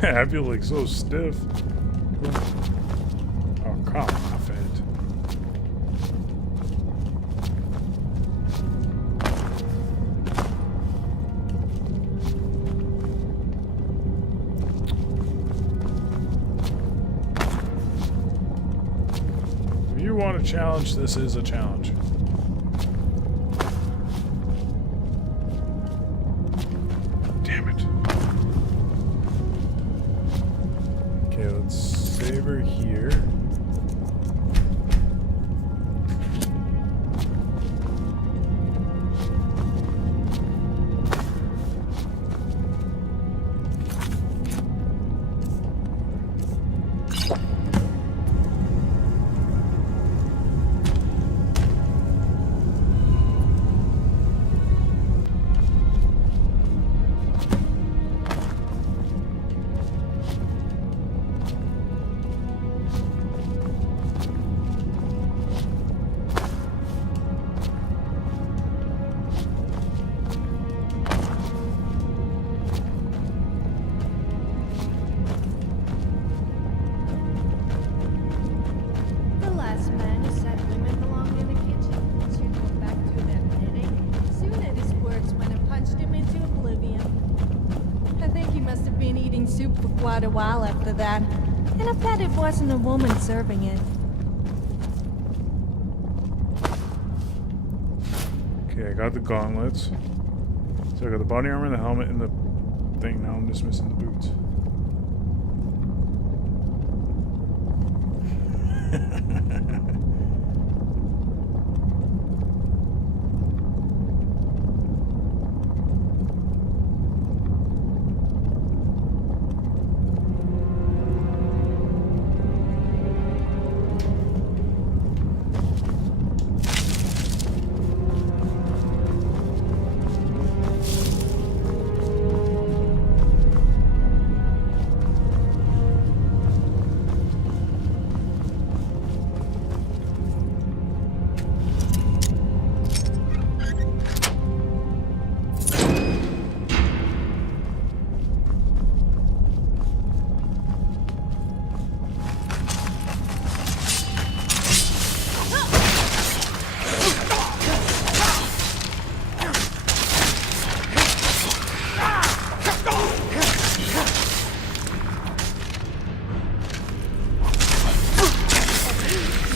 I feel like so stiff. Oh, come off it. If you want a challenge, this is a challenge. Damn it. Okay, let's save her here. The last man who said women belong in the kitchen should go back to their knitting. Soon at his words when I punched him into oblivion. I think he must have been eating soup for quite a while after that. And I bet it wasn't a woman serving it. Okay, I got the gauntlets. So I got the body armor, the helmet, and the thing. Now I'm just missing the boots.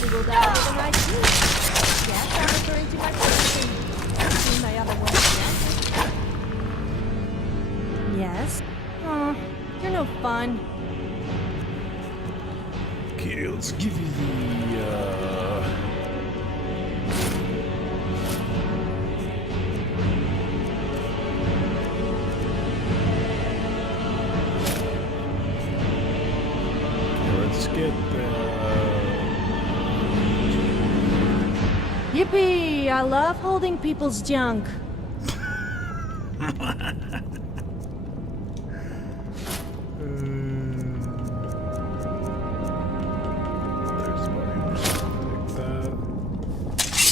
Little down with a right too. Yes, I'm referring to my person. See my other one, yes? Yes? Oh, you're no fun. Okay, let's give you the, let's get the... Yippee! I love holding people's junk.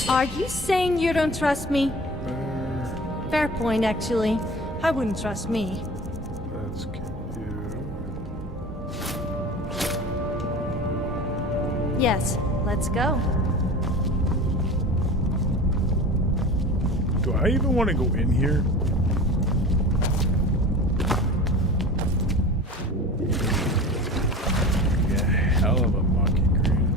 Are you saying you don't trust me? Fair point, actually. I wouldn't trust me. Let's get you... Yes, let's go. Do I even want to go in here? Yeah, hell of a monkey green.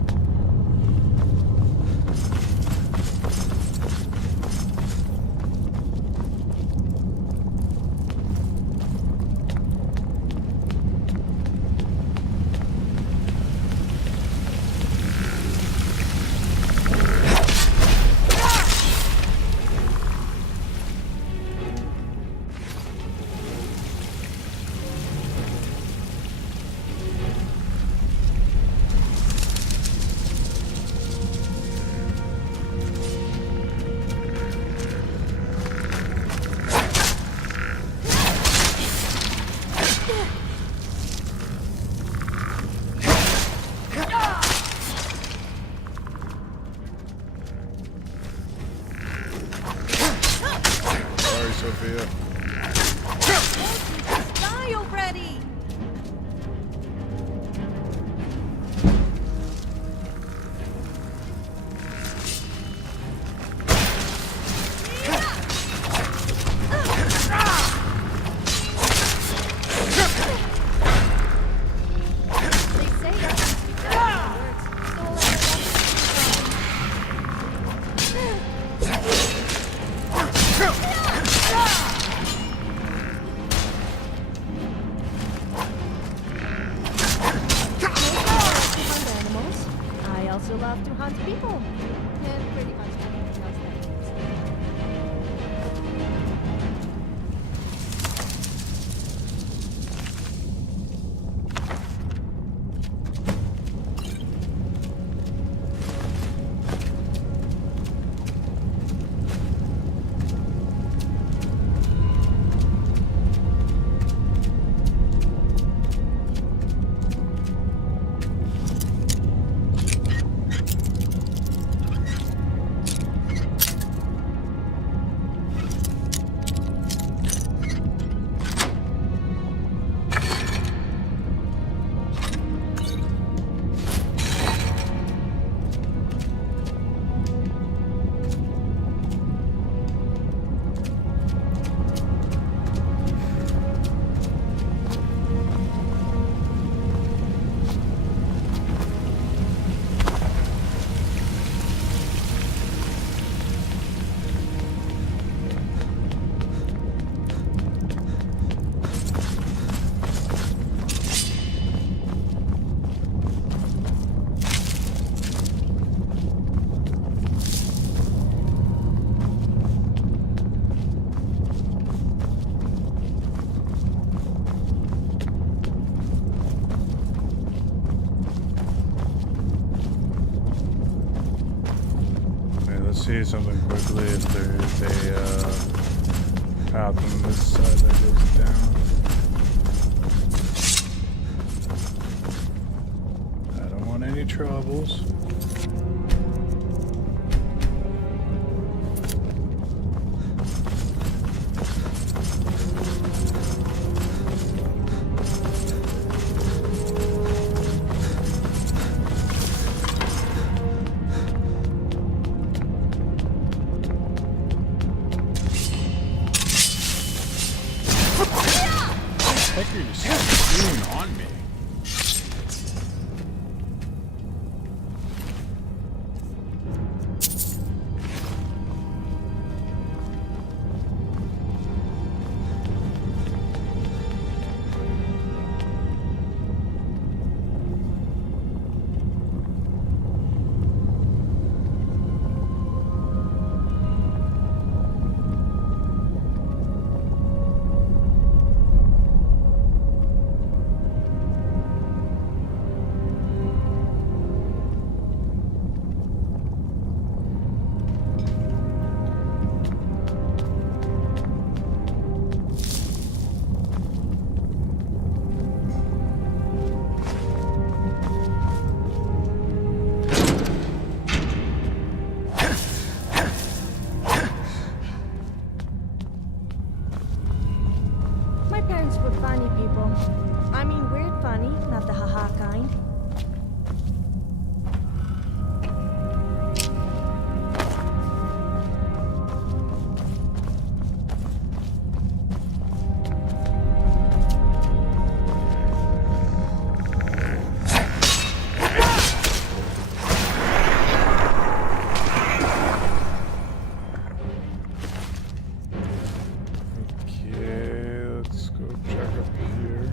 Die already! see something quickly if there is a path on this side that goes down. I don't want any troubles. What are you doing on me? My parents were funny people. I mean weird funny, not the haha kind. Okay, let's go check up here.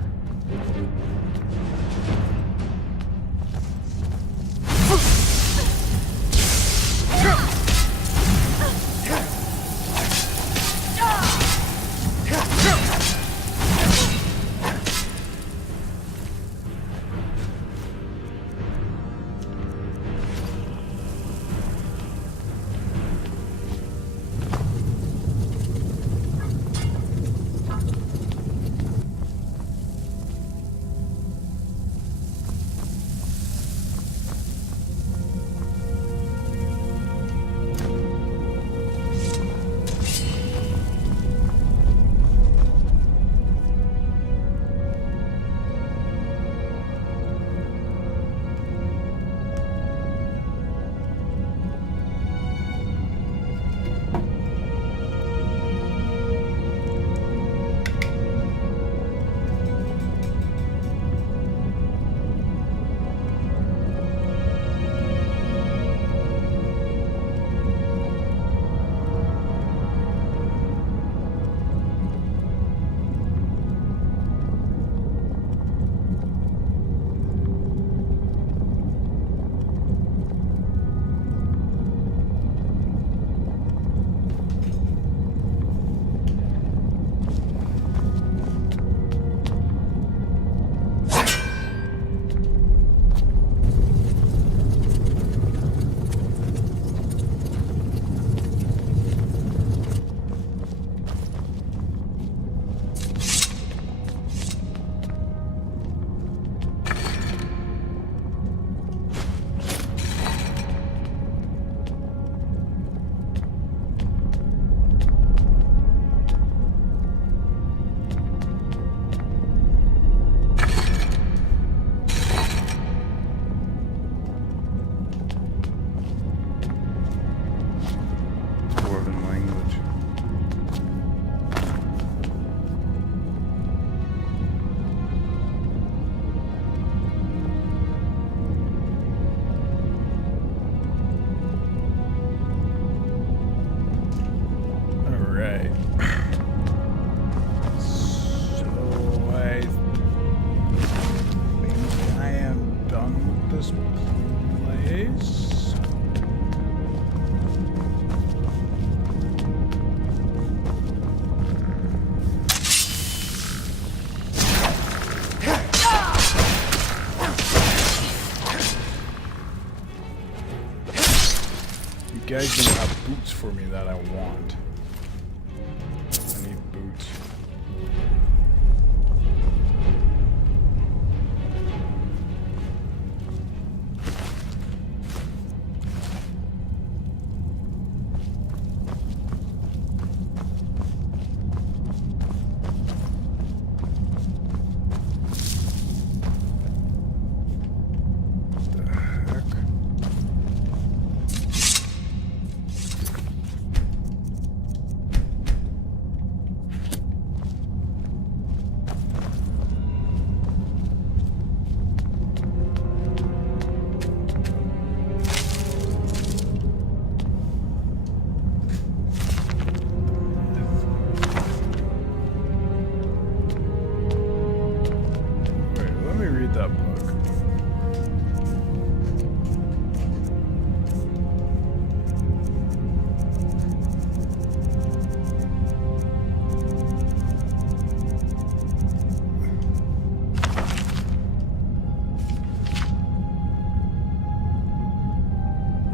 guy's gonna have boots for me that I want. I need boots.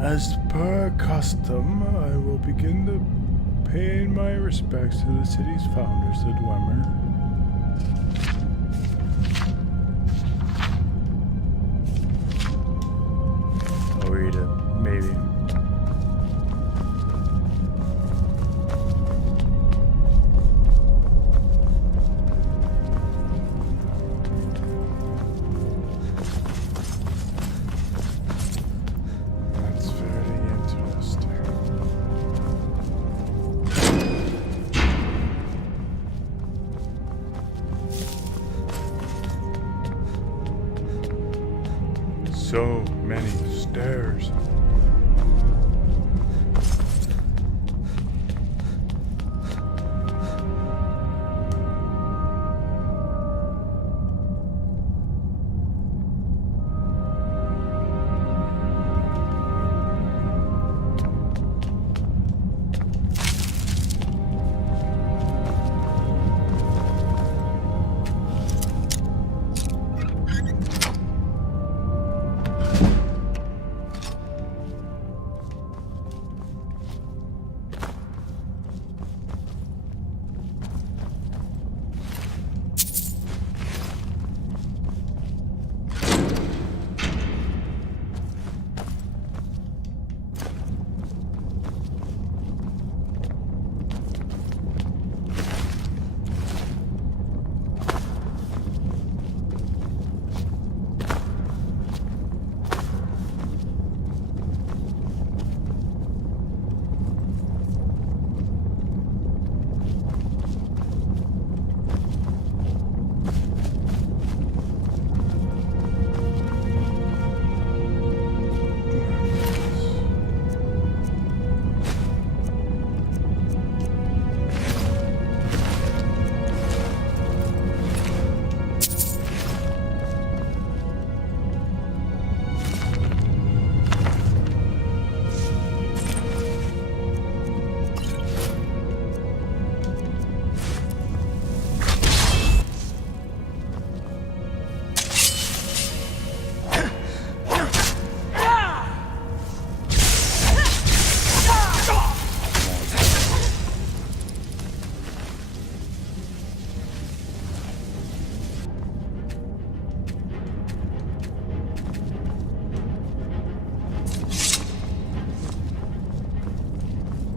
As per custom, I will begin paying my respects to the city's founders, the Dwemer. I'll read it, maybe. So many stairs.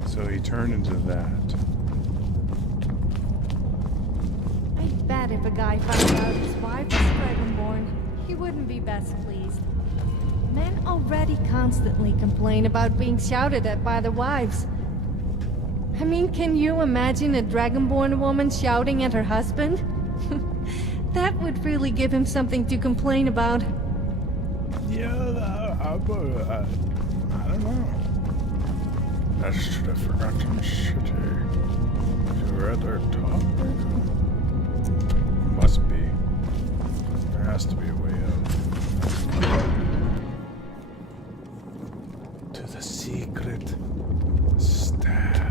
So he turned into that. I bet if a guy found out his wife was Dragonborn, he wouldn't be best pleased. Men already constantly complain about being shouted at by their wives. I mean, can you imagine a Dragonborn woman shouting at her husband? That would really give him something to complain about. Yeah, I don't know. I should have forgotten shit here. If you're at their top right now. Must be. There has to be a way out. To the secret staff.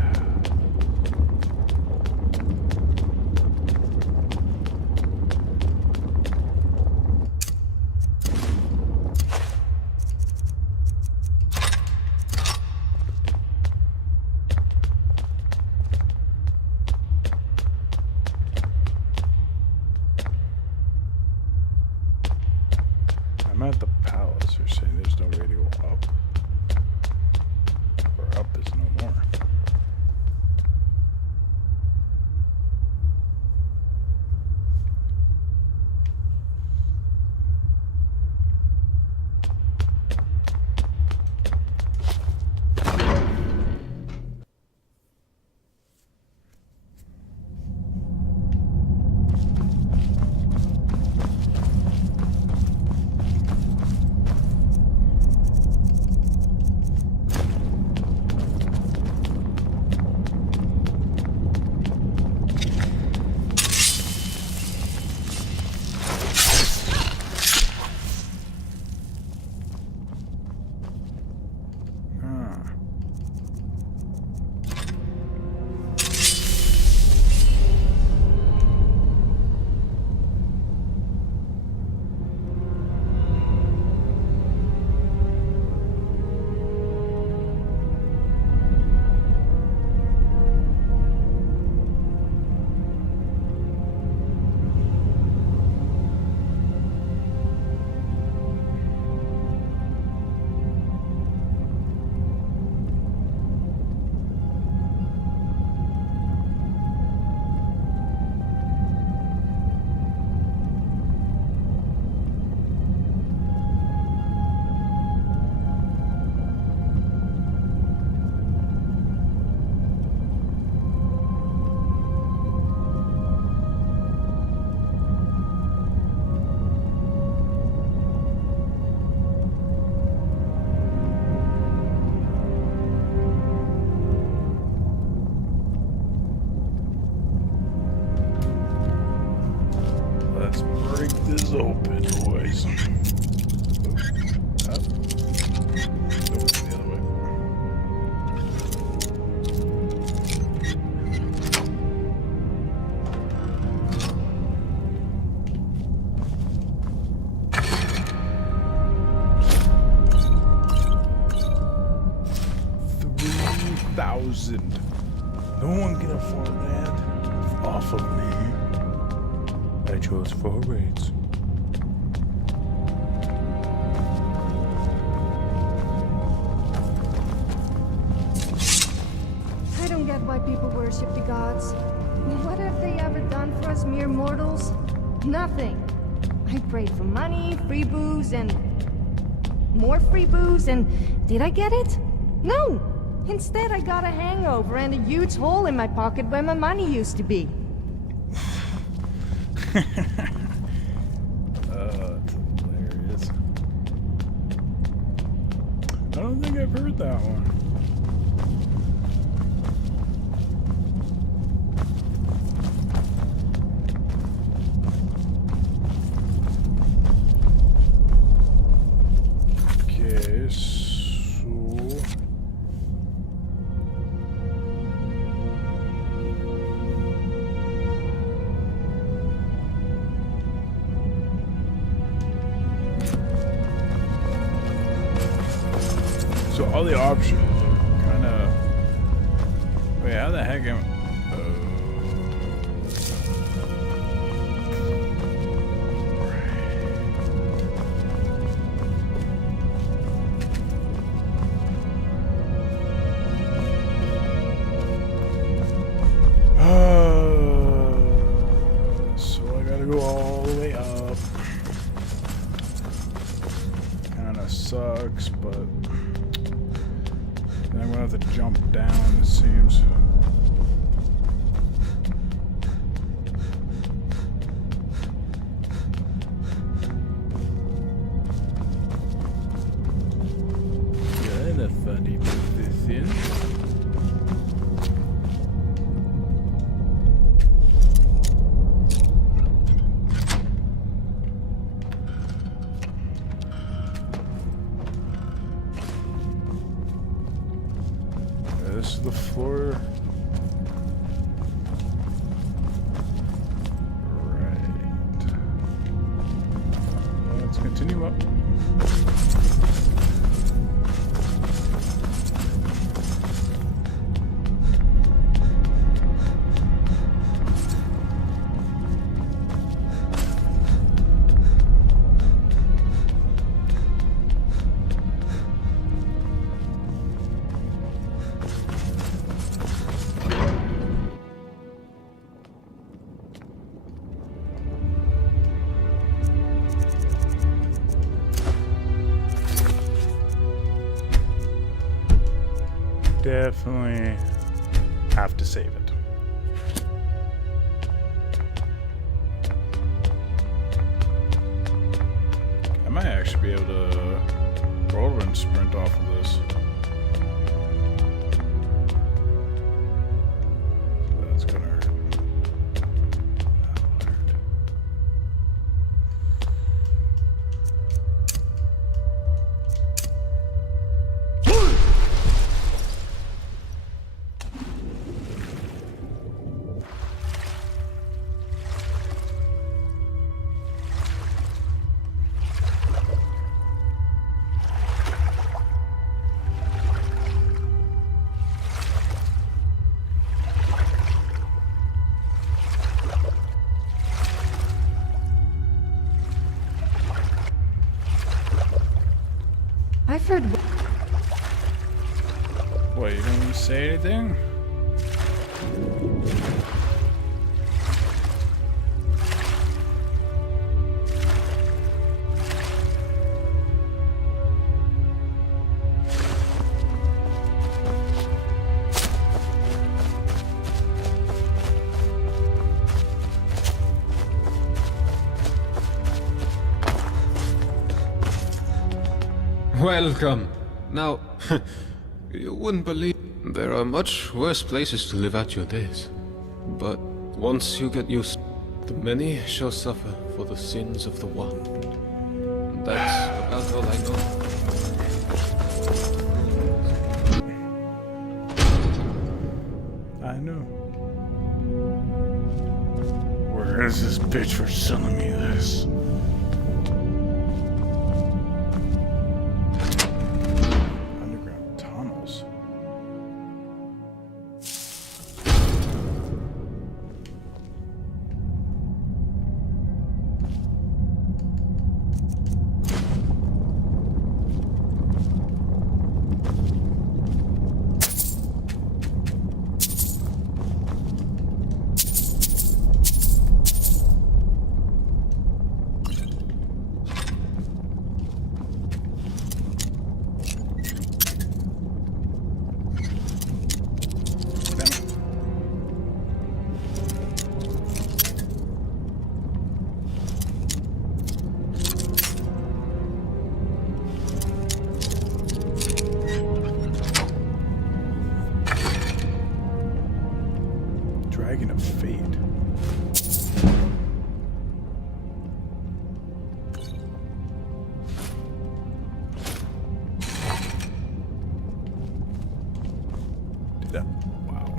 Let's break this open, boys. Up. Nope, the other way. $3,000. No one can afford that. Off of me. I chose 4 raids. I don't get why people worship the gods. What have they ever done for us mere mortals? Nothing. I prayed for money, free booze, and more free booze, and did I get it? No! Instead, I got a hangover and a huge hole in my pocket where my money used to be. That's hilarious. I don't think I've heard that one. Okay, so all the options are kind of. Wait, how the heck am? So I gotta go all the way up. Kinda sucks, but then I'm gonna have to jump down, it seems. Kinda funny position. This is the floor. Right. Let's continue up. Definitely have to save it. I might actually be able to roll and sprint off of this. That's gonna hurt. I've heard. What, you don't even say anything? Welcome. Now, you wouldn't believe there are much worse places to live out your days. But once you get used, The many shall suffer for the sins of the one. That's about all I know. I know. Where is this bitch for selling me this? Underground tunnels. Dragon of Fate. Did that? Wow.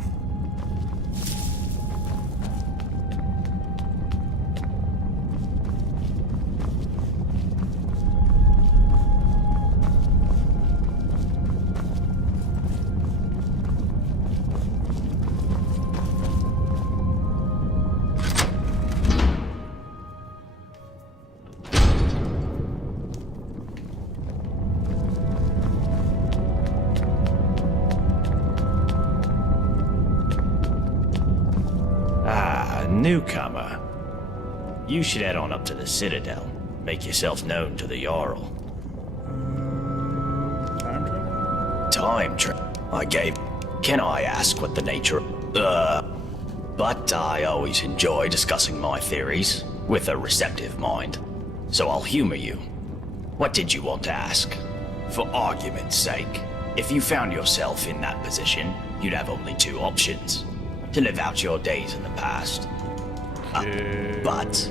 Newcomer. You should head on up to the Citadel. Make yourself known to the Jarl. Time travel? Time travel? Can I ask what the nature of... But I always enjoy discussing my theories with a receptive mind. So I'll humor you. What did you want to ask? For argument's sake, if you found yourself in that position, you'd have only two options. To live out your days in the past. But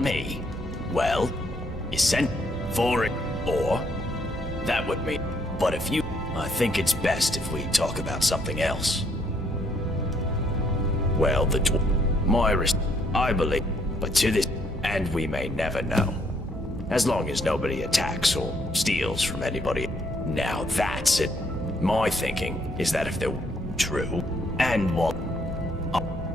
me, well, you sent for it, or that would mean. But if you, I think it's best if we talk about something else. Well, I believe, but to this, and we may never know. As long as nobody attacks or steals from anybody. Now that's it. My thinking is that if they're true, and what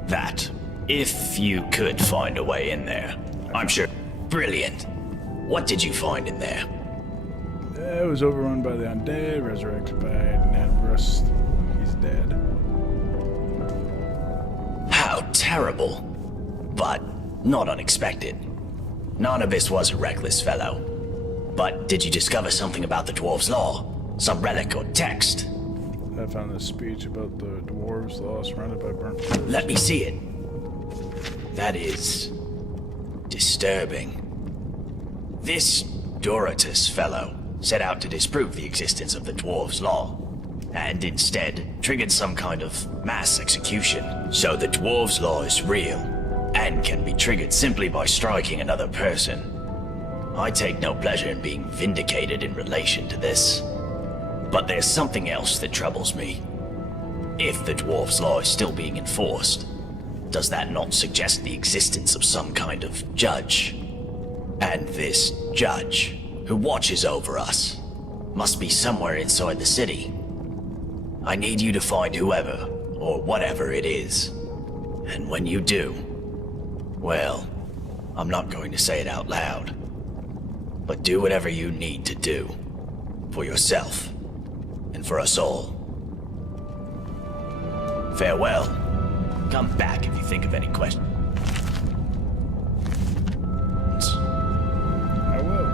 that if you could find a way in there, I'm sure. Brilliant. What did you find in there? It was overrun by the undead, resurrected by Nabrust. He's dead. How terrible. But not unexpected. Narnabis was a reckless fellow. But did you discover something about the Dwarves' Law? Some relic or text? I found this speech about the dwarves law surrounded by burnt forests. Let me see it. That is disturbing. This Dorotus fellow set out to disprove the existence of the Dwarves' Law, and instead triggered some kind of mass execution. So the Dwarves' Law is real, and can be triggered simply by striking another person. I take no pleasure in being vindicated in relation to this. But there's something else that troubles me. If the Dwarves' Law is still being enforced, does that not suggest the existence of some kind of judge? And this judge, who watches over us, must be somewhere inside the city. I need you to find whoever, or whatever it is. And when you do, well, I'm not going to say it out loud, but do whatever you need to do. For yourself. And for us all. Farewell. Come back if you think of any questions. I will.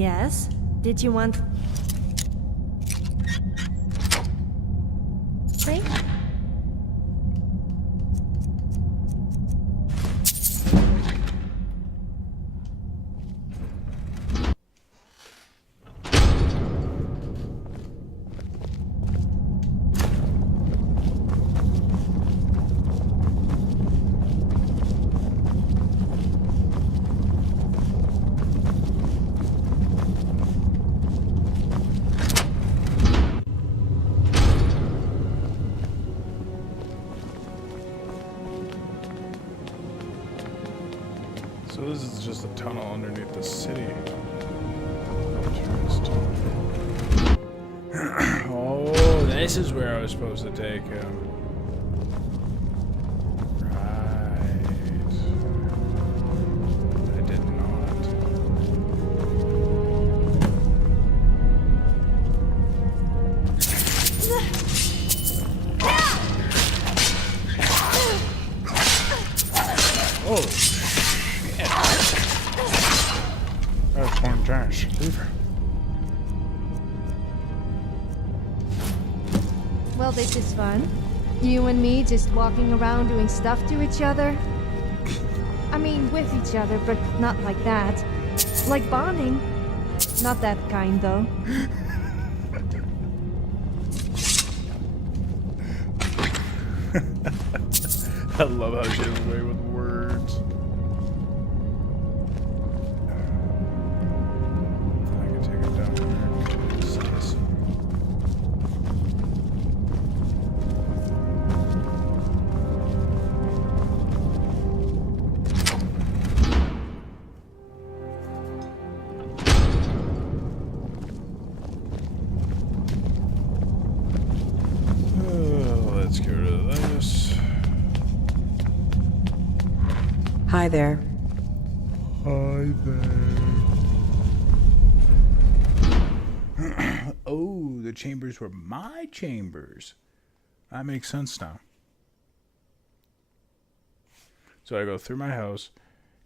Yes? Did you want... See? So this is just a tunnel underneath the city. Interesting. Oh, this is where I was supposed to take him. Right. I did not. Oh. That's one trash. Well, this is fun. You and me just walking around doing stuff to each other. I mean, with each other, but not like that. Like bonding. Not that kind, though. I love how she has a way with words. I can take it down there. Stacy. Let's get rid of this. Hi there. Hi there. Oh, the chambers were my chambers. That makes sense now. So I go through my house,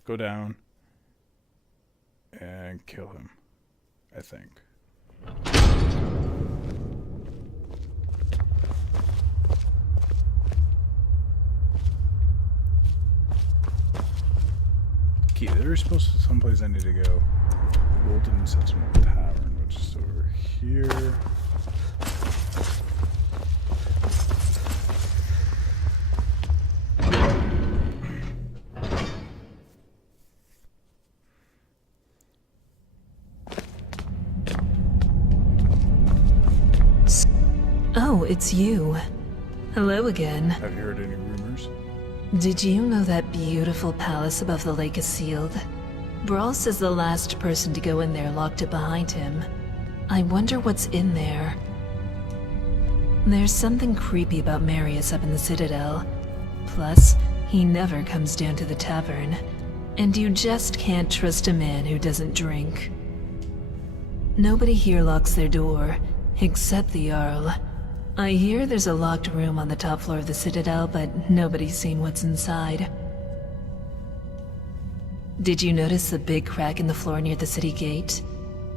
go down, and kill him. I think. Key. There's supposed to be someplace I need to go. Golden Sentinel Tavern, which is over here. Oh, it's you. Hello again. Have you heard any rumors? Did you know that beautiful palace above the lake is sealed? Brawl says the last person to go in there locked it behind him. I wonder what's in there. There's something creepy about Marius up in the Citadel. Plus, he never comes down to the tavern. And you just can't trust a man who doesn't drink. Nobody here locks their door, except the Jarl. I hear there's a locked room on the top floor of the Citadel, but nobody's seen what's inside. Did you notice the big crack in the floor near the city gate?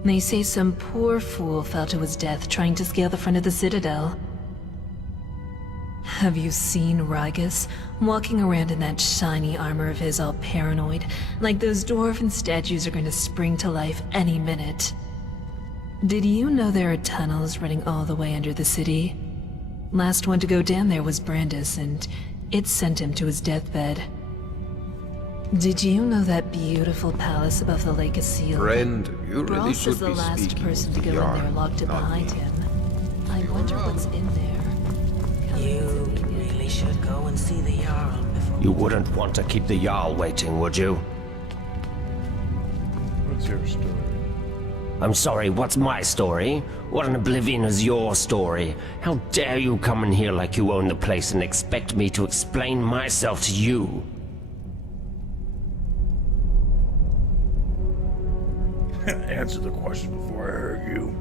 They say some poor fool fell to his death trying to scale the front of the Citadel. Have you seen Rygus walking around in that shiny armor of his all paranoid, like those dwarven statues are going to spring to life any minute? Did you know there are tunnels running all the way under the city? Last one to go down there was Brandis, and it sent him to his deathbed. Did you know that beautiful palace above the lake is sealed? Friend, you really Brawl should says the be last speaking person to to go the in there Jarl, locked it not behind me. him. I wonder what's in there. You really should go and see the Jarl before... You wouldn't want to keep the Jarl waiting, would you? What's your story? I'm sorry, what's my story? What in oblivion is your story? How dare you come in here like you own the place and expect me to explain myself to you? Answer the question before I hurt you.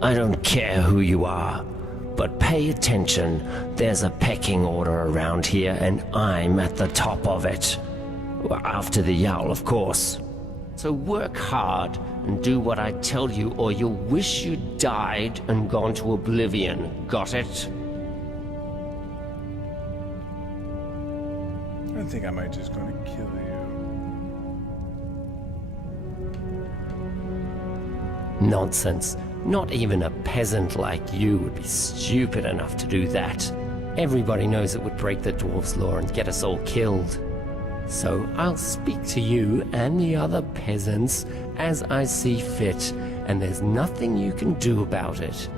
I don't care who you are, but pay attention. There's a pecking order around here, and I'm at the top of it. Well, after the Jarl, of course. So work hard and do what I tell you, or you'll wish you died and gone to oblivion. Got it? I think I might just gonna kill you. Nonsense. Not even a peasant like you would be stupid enough to do that. Everybody knows it would break the dwarves' law and get us all killed. So I'll speak to you and the other peasants as I see fit, and there's nothing you can do about it.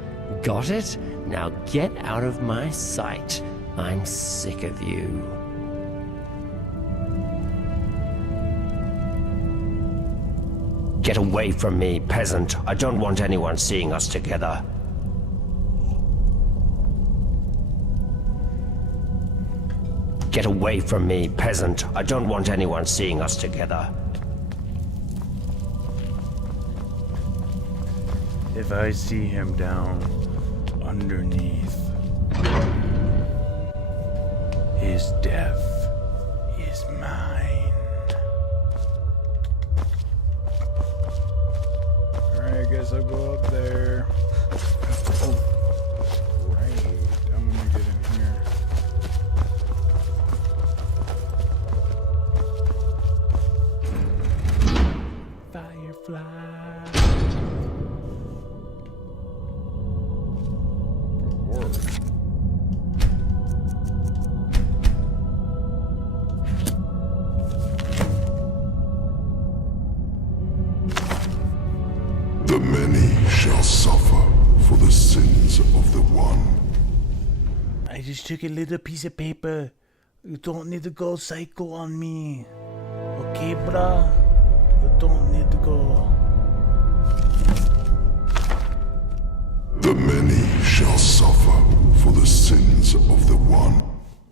Got it? Now get out of my sight. I'm sick of you. Get away from me, peasant. I don't want anyone seeing us together. Get away from me, peasant. I don't want anyone seeing us together. If I see him down underneath, his death is mine. Alright, I guess I'll go up there. Oh, right. I'm gonna get in here. Firefly. Reward. The many shall suffer for the sins of the one. I just took a little piece of paper. You don't need to go psycho on me. Okay, bruh? You don't need to go. The many shall suffer for the sins of the one.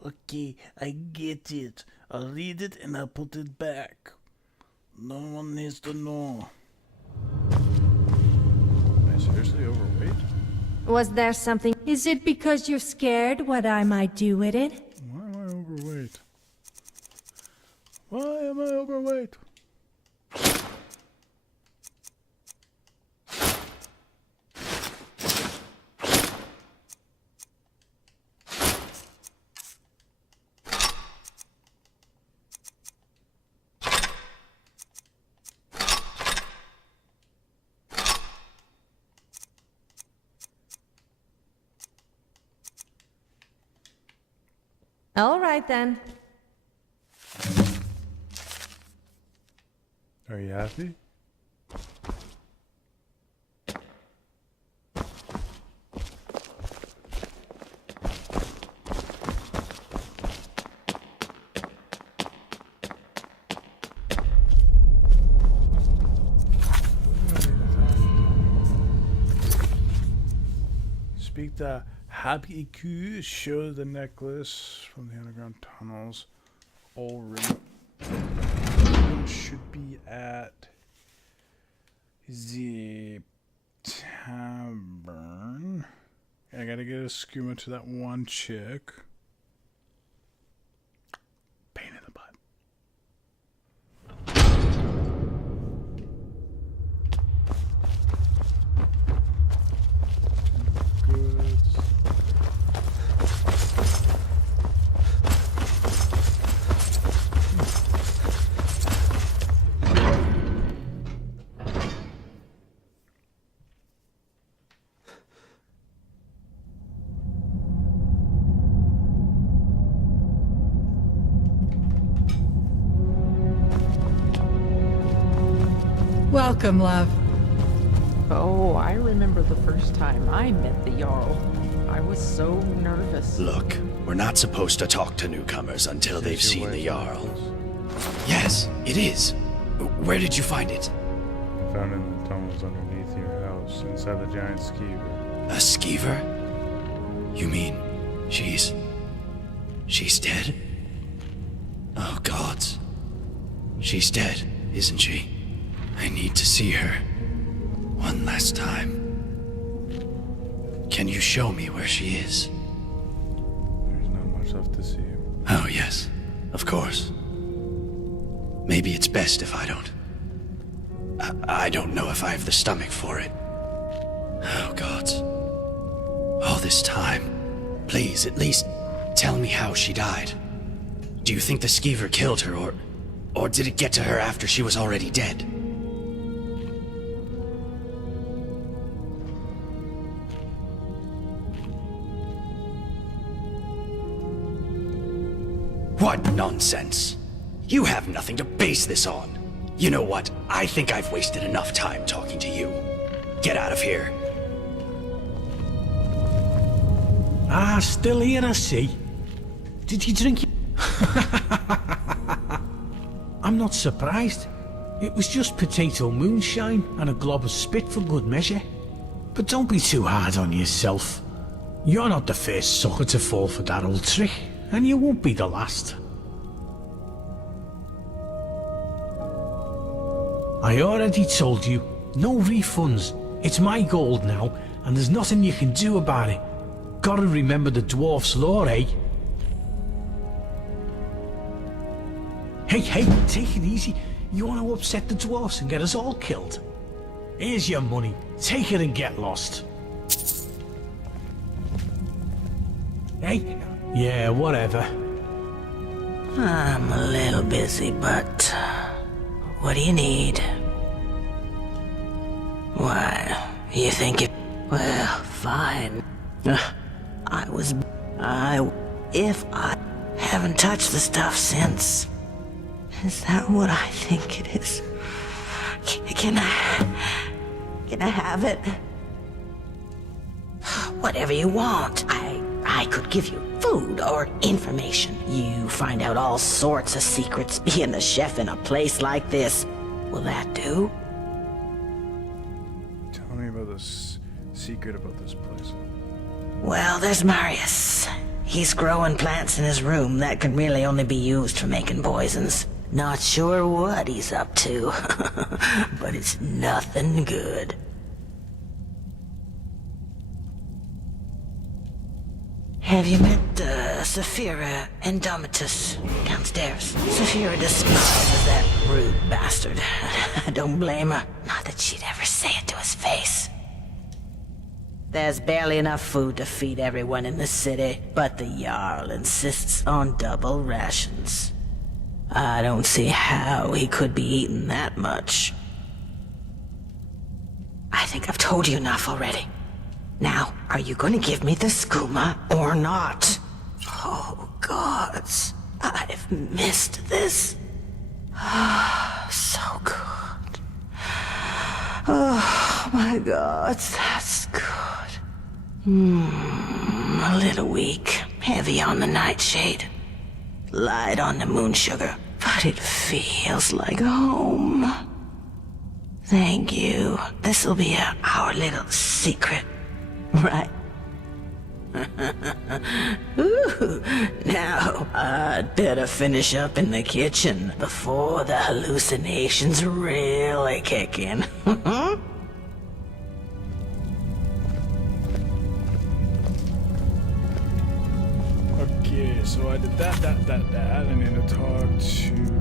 Okay, I get it. I'll read it and I'll put it back. No one needs to know. Am I seriously overweight? Was there something? Is it because you're scared what I might do with it? Why am I overweight? Why am I overweight? All right then. Are you happy? Speak the Happy Q, show the necklace from the underground tunnels. All ring should be at the tavern. I gotta get a skooma to that one chick. Pain in the butt. Goods. Welcome, love. Oh, I remember the first time I met the Jarl. I was so nervous. Look, we're not supposed to talk to newcomers until they've seen the Jarl. Yes, it is. Where did you find it? I found it in the tunnels underneath your house, inside the giant skeever. A skeever? You mean she's dead? Oh, gods. She's dead, isn't she? I need to see her. One last time. Can you show me where she is? There's not much left to see. Oh, yes. Of course. Maybe it's best if I don't. I don't know if I have the stomach for it. Oh, gods. All this time. Please, at least tell me how she died. Do you think the skeever killed her, or did it get to her after she was already dead? What nonsense! You have nothing to base this on. You know what? I think I've wasted enough time talking to you. Get out of here. Still here, I see. Did you drink I'm not surprised. It was just potato moonshine and a glob of spit for good measure. But don't be too hard on yourself. You're not the first sucker to fall for that old trick, and you won't be the last. I already told you, no refunds. It's my gold now, and there's nothing you can do about it. Gotta remember the dwarf's law, eh? Hey, take it easy. You want to upset the dwarfs and get us all killed? Here's your money. Take it and get lost. Hey? Yeah, whatever. I'm a little busy, but what do you need? Why, you think it... Well, fine. If I haven't touched the stuff since. Is that what I think it is? Can I have it? Whatever you want. I could give you food or information. You find out all sorts of secrets being the chef in a place like this. Will that do? Tell me about this secret about this place. Well, there's Marius. He's growing plants in his room that can really only be used for making poisons. Not sure what he's up to, but it's nothing good. Have you met Saphira Indomitus downstairs? Saphira despises that rude bastard. I don't blame her. Not that she'd ever say it to his face. There's barely enough food to feed everyone in the city, but the Jarl insists on double rations. I don't see how he could be eating that much. I think I've told you enough already. Now, are you going to give me the skooma or not? Oh, gods. I've missed this. So good. Oh, my God, that's good. A little weak, heavy on the nightshade. Light on the moon sugar, but it feels like home. Thank you. This'll be our little secret, right? Ooh, now, I'd better finish up in the kitchen before the hallucinations really kick in. Okay, so I did that. I need to talk to...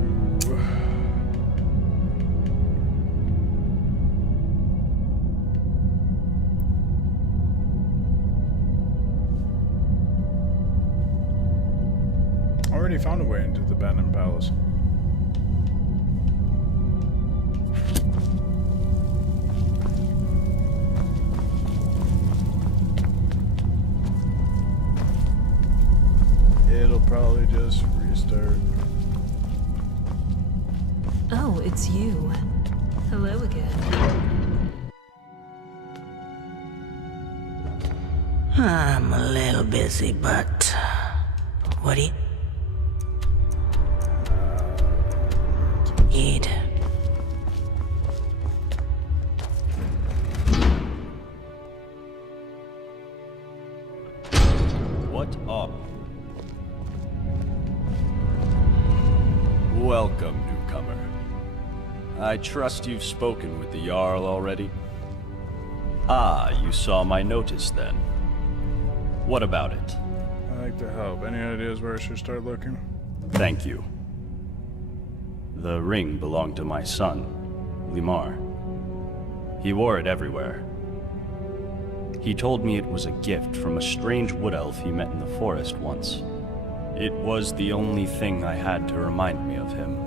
Already found a way into the Bannerman Palace. It'll probably just restart. Oh, it's you. Hello again. I'm a little busy, but... what do you... need? What up? Welcome, newcomer. I trust you've spoken with the Jarl already? Ah, you saw my notice then. What about it? I like to help. Any ideas where I should start looking? Thank you. The ring belonged to my son, Limar. He wore it everywhere. He told me it was a gift from a strange wood elf he met in the forest once. It was the only thing I had to remind me of him.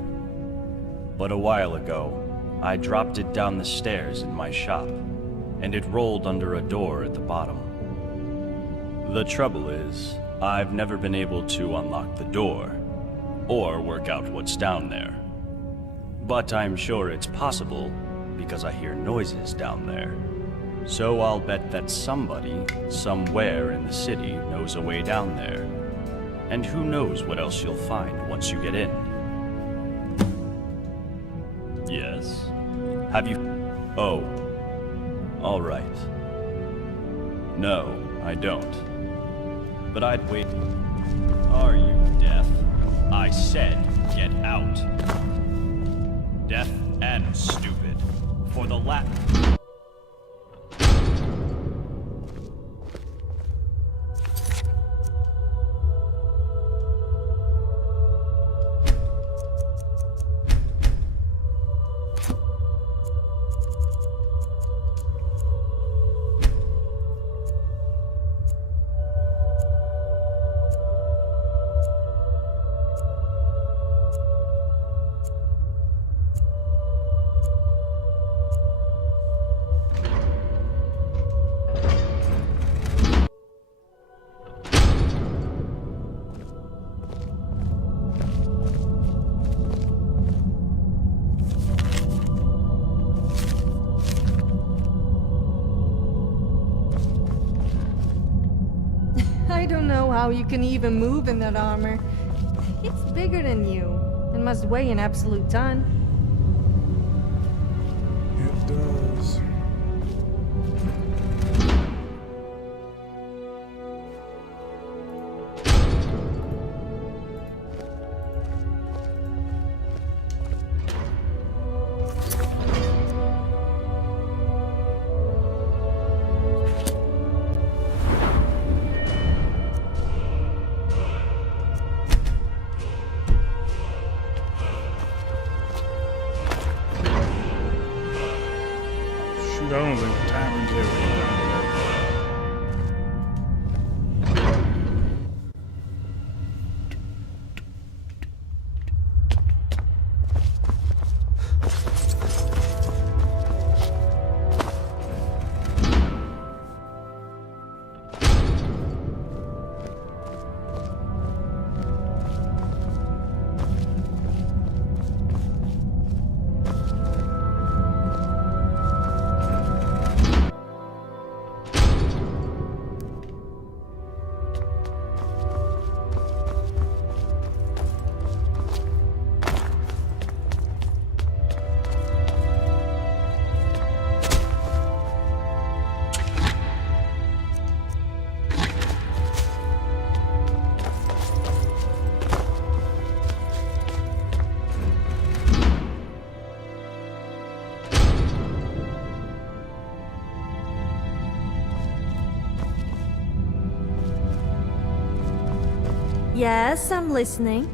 But a while ago, I dropped it down the stairs in my shop, and it rolled under a door at the bottom. The trouble is, I've never been able to unlock the door, or work out what's down there. But I'm sure it's possible, because I hear noises down there. So I'll bet that somebody, somewhere in the city, knows a way down there. And who knows what else you'll find once you get in. Yes? Have you... Oh. All right. No, I don't. But I'd wait... Are you deaf? I said, get out. Deaf and stupid. For the I don't know how you can even move in that armor. It's bigger than you, and must weigh an absolute ton. It does. I don't think the tavern's ever done. Yes, I'm listening.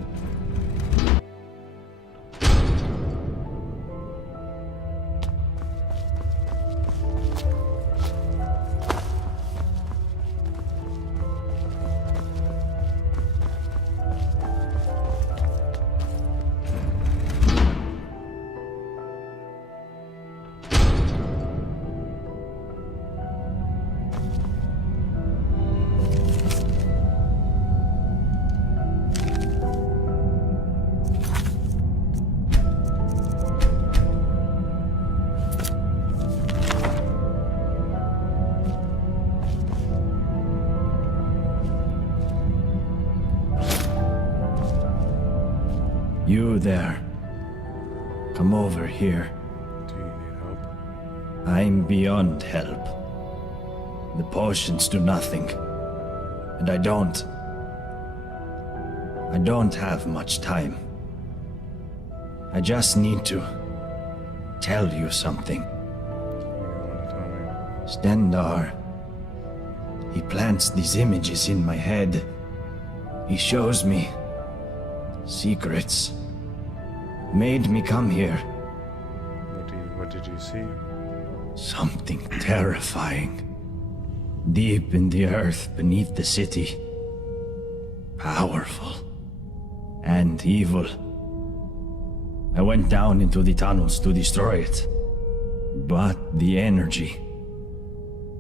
You there. Come over here. Do you need help? I'm beyond help. The potions do nothing. And I don't have much time. I just need to tell you something. Stendar. He plants these images in my head. He shows me secrets. Made me come here. What did you see? Something terrifying. Deep in the earth beneath the city. Powerful. And evil. I went down into the tunnels to destroy it. But the energy...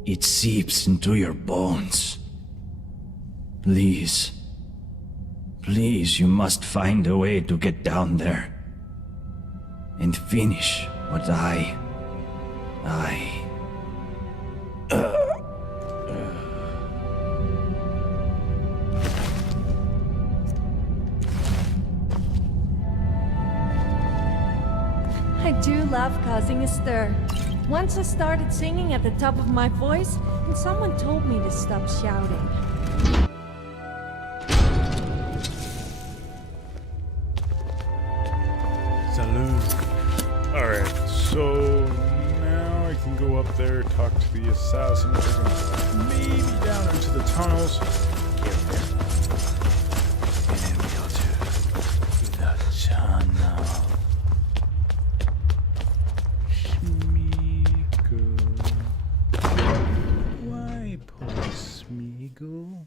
it seeps into your bones. Please. Please, you must find a way to get down there. And finish what I do love causing a stir. Once I started singing at the top of my voice, and someone told me to stop shouting. Salud. Alright, so now I can go up there, talk to the assassin, maybe down into the tunnels. Kill him. And then we go to the tunnel. Smeagol. Why, poor Smeagol?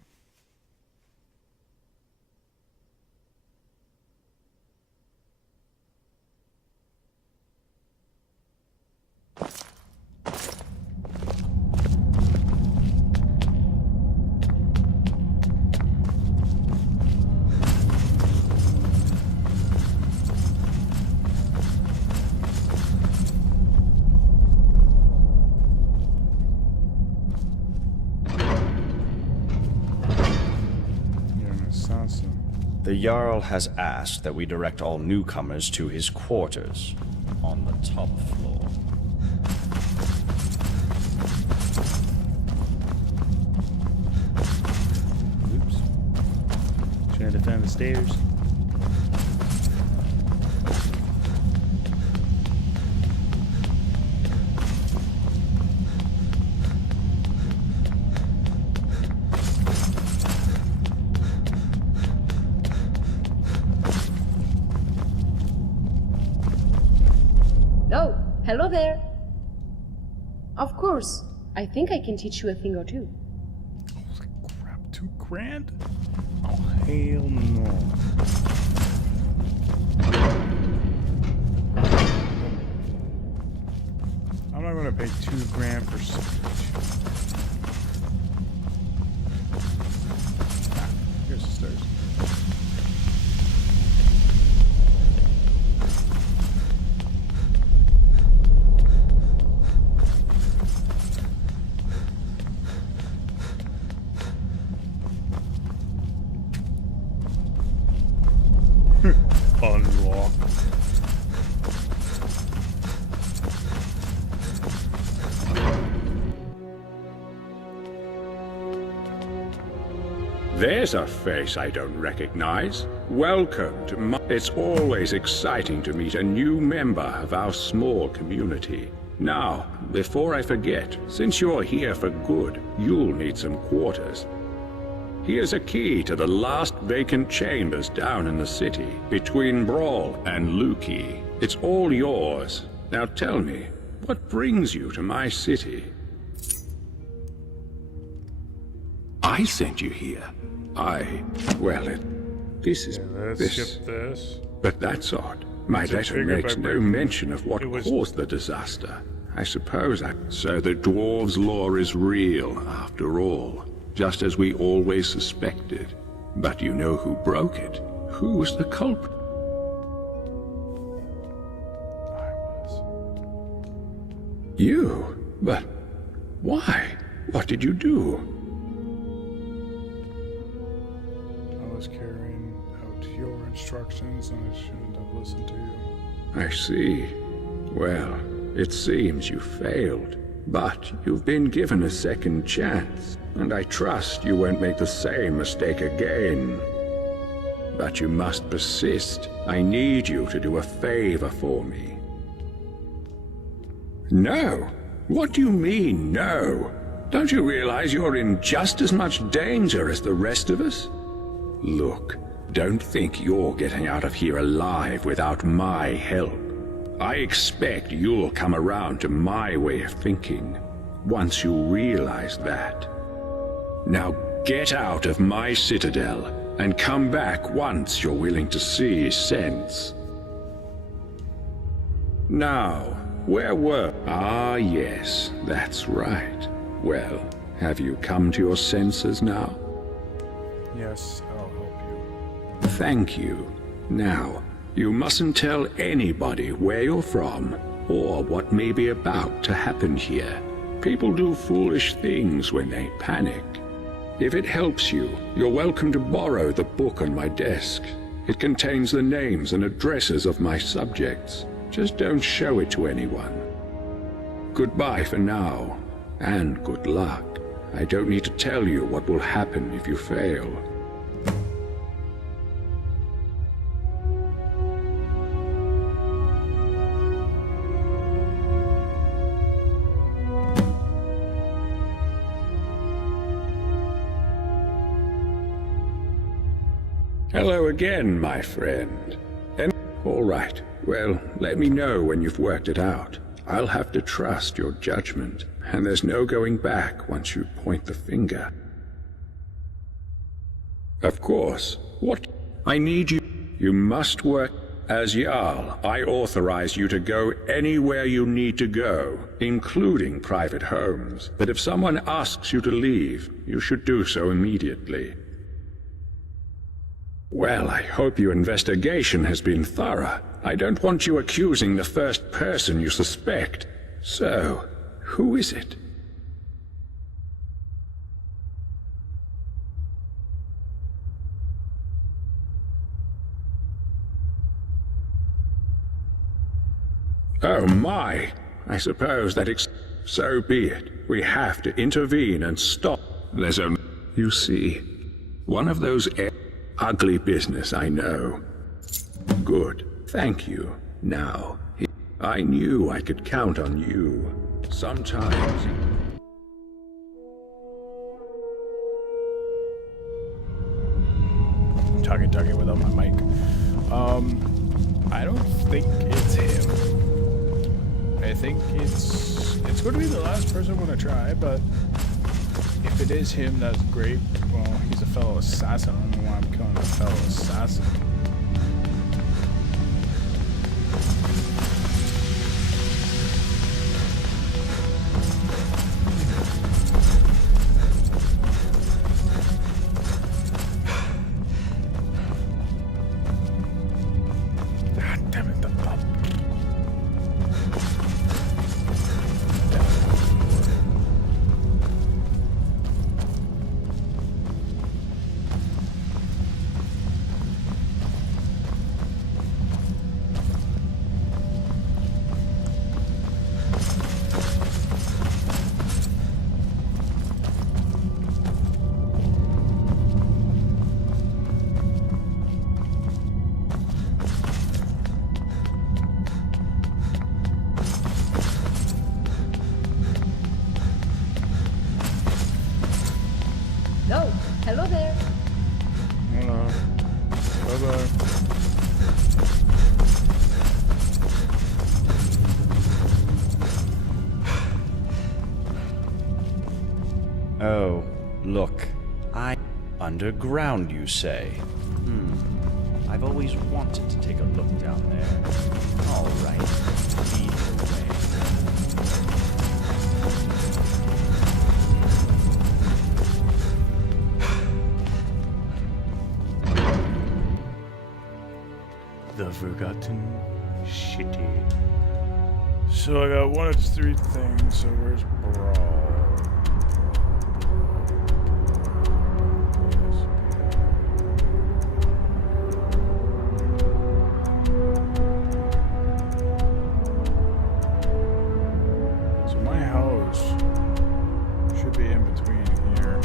The Jarl has asked that we direct all newcomers to his quarters on the top floor. Oops. Trying to find the stairs. Oh, hello there. Of course. I think I can teach you a thing or two. Holy crap, $2,000? Oh, hell no. I'm not gonna pay $2,000 for speech. Ah, here's the stairs. Unlock. There's a face I don't recognize. Welcome to my... It's always exciting to meet a new member of our small community. Now, before I forget, since you're here for good, you'll need some quarters. Here's a key to the last vacant chambers down in the city, between Brawl and Lukey. It's all yours. Now tell me, what brings you to my city? I sent you here. This is... Let's skip this. But that's odd. My letter makes no mention of what caused the disaster. I suppose So the dwarves' lore is real, after all. Just as we always suspected. But you know who broke it? Who was the culprit? You? But why? What did you do? I was carrying out your instructions and I shouldn't have listened to you. I see. Well, it seems you failed. But you've been given a second chance, and I trust you won't make the same mistake again. But you must persist. I need you to do a favor for me. No? What do you mean, no? Don't you realize you're in just as much danger as the rest of us? Look, don't think you're getting out of here alive without my help. I expect you'll come around to my way of thinking once you realize that. Now get out of my citadel and come back once you're willing to see sense. Now, where were... Ah, yes, that's right. Well, have you come to your senses now? Yes, I'll help you. Thank you. Now, you mustn't tell anybody where you're from or what may be about to happen here. People do foolish things when they panic. If it helps you, you're welcome to borrow the book on my desk. It contains the names and addresses of my subjects. Just don't show it to anyone. Goodbye for now, and good luck. I don't need to tell you what will happen if you fail. Hello again, my friend. And all right, well, let me know when you've worked it out. I'll have to trust your judgment, and there's no going back once you point the finger. Of course, what? I need you. You must work as Jarl. I authorize you to go anywhere you need to go, including private homes. But if someone asks you to leave, you should do so immediately. Well, I hope your investigation has been thorough. I don't want you accusing the first person you suspect. So, who is it? Oh my! I suppose that so be it. We have to intervene and stop. There's only... You see, one of those ugly business, I know. Good. Thank you. Now, I knew I could count on you. Sometimes... Talking without my mic. I don't think it's him. I think it's going to be the last person I'm going to try, but if it is him, that's great. Well, he's a fellow assassin. I don't know why I'm killing a fellow assassin. God damn it, the pup. No, hello there. Hello. Bye-bye. Oh, look. Underground, you say? I've always wanted to take a look down there. All right. Lead the way. The Forgotten City. So I got one of three things, so where's Brawl? So my house should be in between here.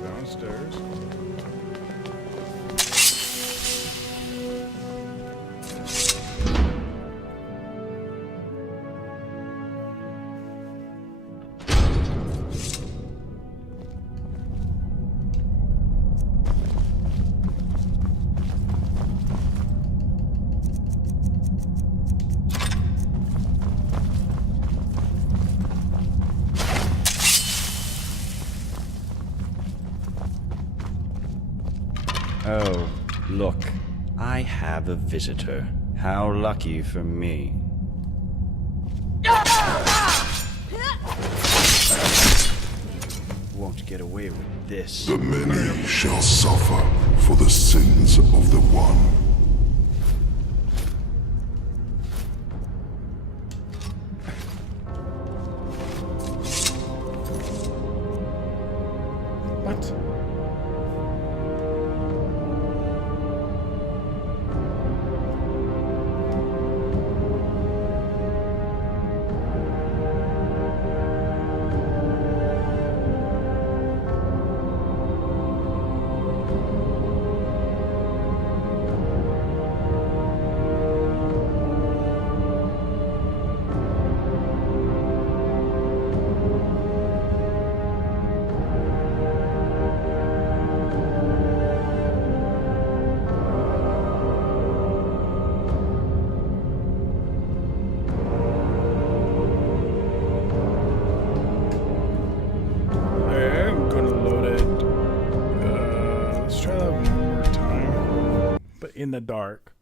Downstairs. Oh, look. I have a visitor. How lucky for me. Won't get away with this. The many shall suffer for the sins of the one. What? I'm gonna load it. Let's try that one more time. But in the dark.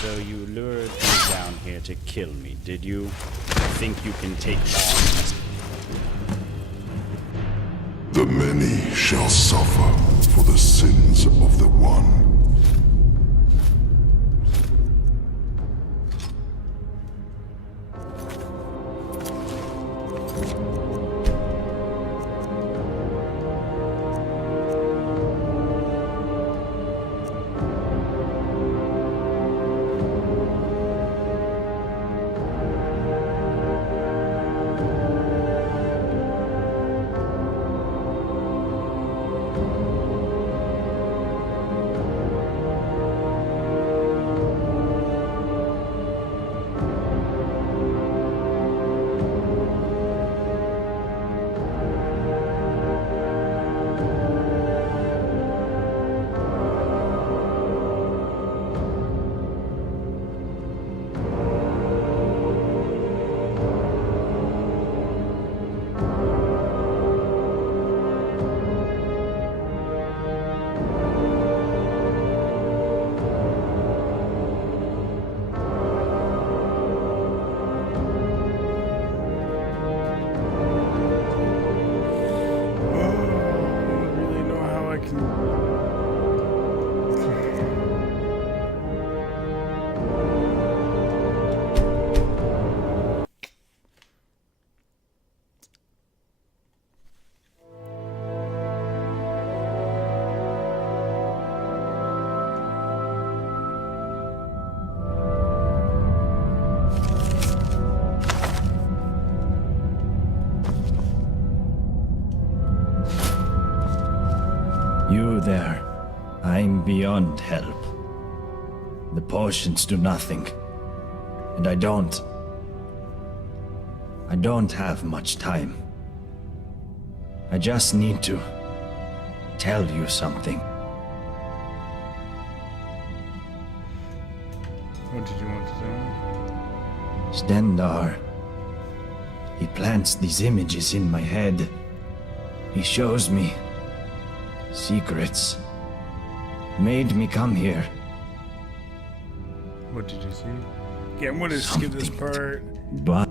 So you lured me down here to kill me, did you? Think you can take on? The many shall suffer for the sins of the one. You there. I'm beyond help. The potions do nothing. And I don't have much time. I just need to tell you something. What did you want to say? Stendar. He plants these images in my head. He shows me secrets. Made me come here. What did you see? Yeah, I'm gonna skip this part. But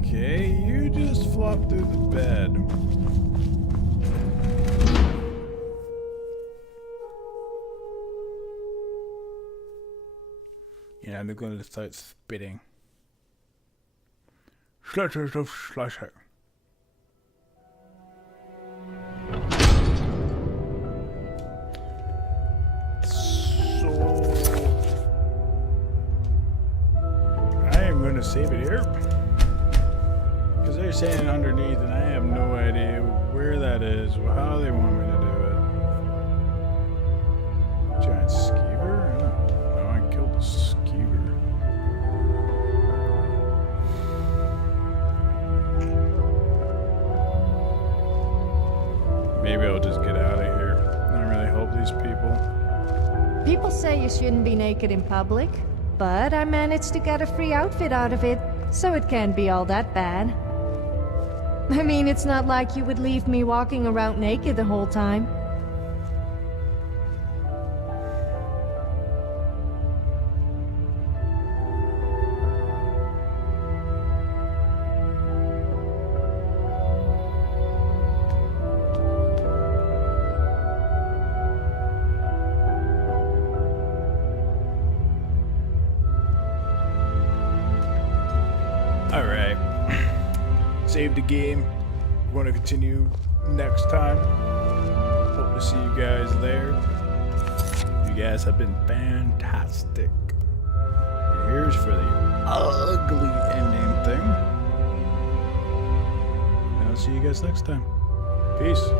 Okay, you just flop through the bed. Yeah, they're gonna start spitting. Slusher. So I am gonna save it here because they're saying underneath, and I have no idea where that is, or how they want me to do it. Giant skeever? No, I killed the skeever. maybe I'll just get out of here. Not really help these people. People say you shouldn't be naked in public, but I managed to get a free outfit out of it, so it can't be all that bad. I mean, it's not like you would leave me walking around naked the whole time. Alright. Save the game. We're going to continue next time. Hope to see you guys there. You guys have been fantastic. And here's for the ugly ending thing. And I'll see you guys next time. Peace.